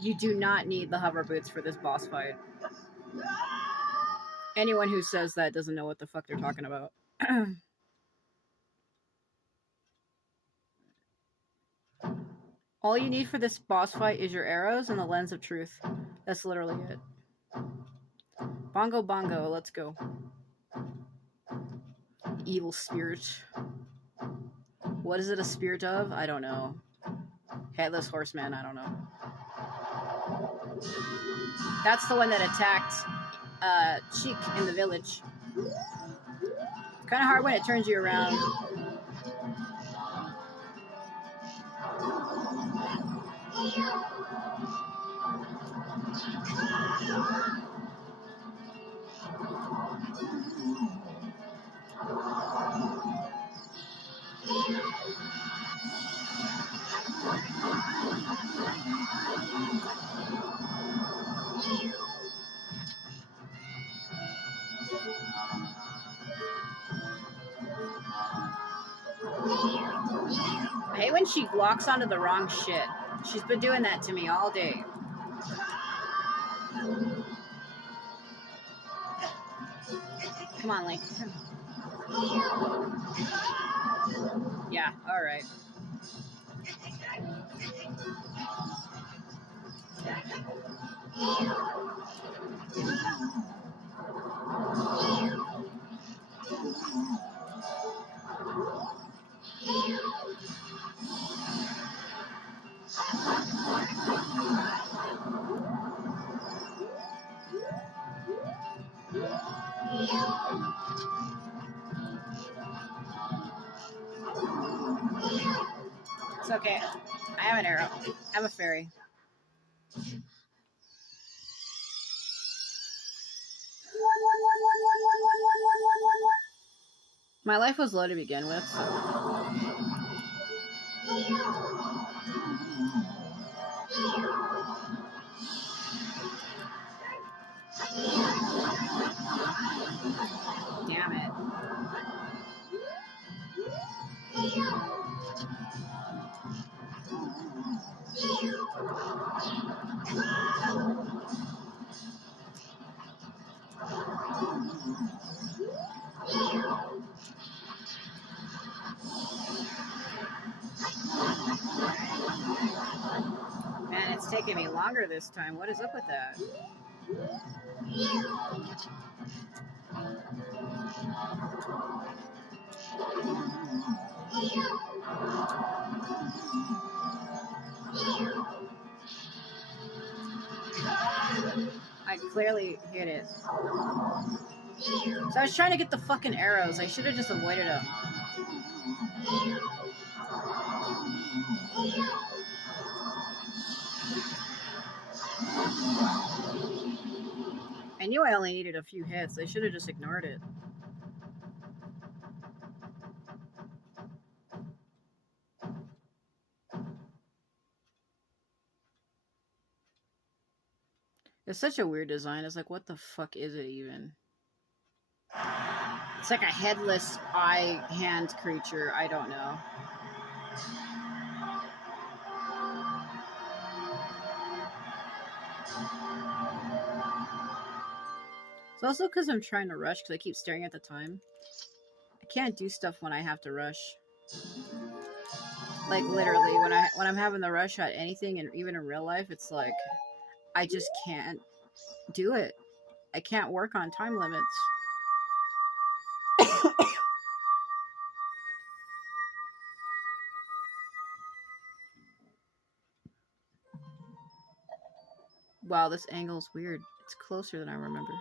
You do not need the hover boots for this boss fight. Anyone who says that doesn't know what the fuck they're talking about. All you need for this boss fight is your arrows and the lens of truth. That's literally it. Bongo bongo, let's go. Evil spirit. What is it a spirit of? I don't know. Headless horseman, I don't know. That's the one that attacked Cheek in the village. Kind of hard when it turns you around. I hate when she locks onto the wrong shit. She's been doing that to me all day. Come on, Link. Yeah, alright. It's okay. I have an arrow. I'm a fairy. My life was low to begin with, so. Damn it. Man, it's taking me longer this time. What is up with that? I clearly hit it. So I was trying to get the fucking arrows. I should have just avoided them. I knew I only needed a few hits. I should have just ignored it. It's such a weird design. It's like, what the fuck is it even? It's like a headless eye hand creature. I don't know. It's also because I'm trying to rush because I keep staring at the time. I can't do stuff when I have to rush. Like literally, when I'm having the rush at anything, and even in real life, it's like I just can't do it. I can't work on time limits. Wow, this angle's weird. It's closer than I remember.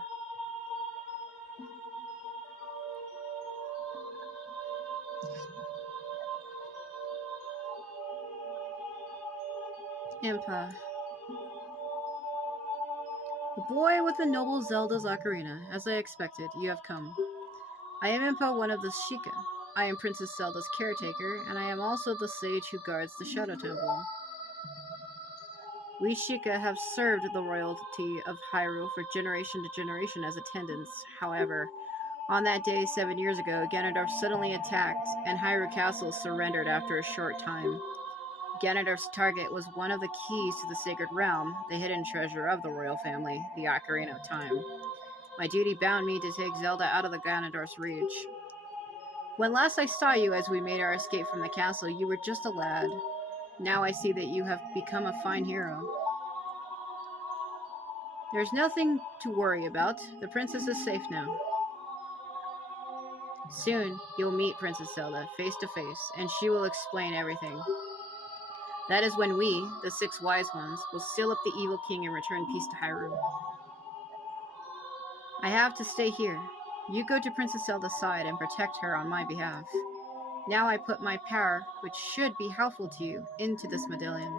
Impa. The boy with the noble Zelda's ocarina. As I expected, you have come. I am Impa, one of the Sheikah. I am Princess Zelda's caretaker, and I am also the sage who guards the Shadow Temple. We Sheikah have served the royalty of Hyrule for generation to generation as attendants. However, on that day 7 years ago, Ganondorf suddenly attacked, and Hyrule Castle surrendered after a short time. Ganondorf's target was one of the keys to the Sacred Realm, the hidden treasure of the royal family, the Ocarina of Time. My duty bound me to take Zelda out of the Ganondorf's reach. When last I saw you as we made our escape from the castle, you were just a lad. Now I see that you have become a fine hero. There's nothing to worry about. The princess is safe now. Soon, you'll meet Princess Zelda face to face, and she will explain everything. That is when we, the 6 wise ones, will seal up the evil king and return peace to Hyrule. I have to stay here. You go to Princess Zelda's side and protect her on my behalf. Now I put my power, which should be helpful to you, into this medallion.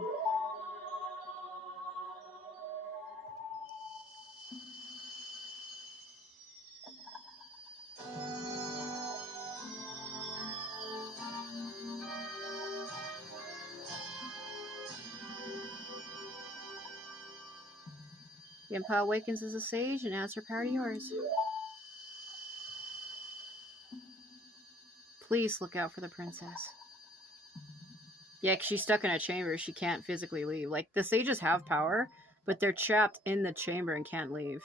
The Impa awakens as a sage and adds her power to yours. Please look out for the princess. Yeah, 'cause she's stuck in a chamber. She can't physically leave. Like, the sages have power, but they're trapped in the chamber and can't leave.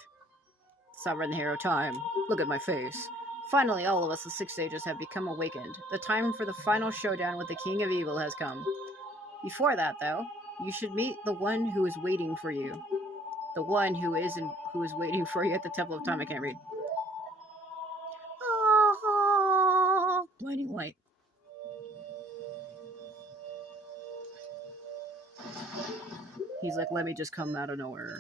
Sovereign hero time. Look at my face. Finally, all of us, the 6 sages, have become awakened. The time for the final showdown with the King of Evil has come. Before that, though, you should meet the one who is waiting for you. The one who is waiting for you at the Temple of Time. I can't read. Blinding light. He's like, let me just come out of nowhere.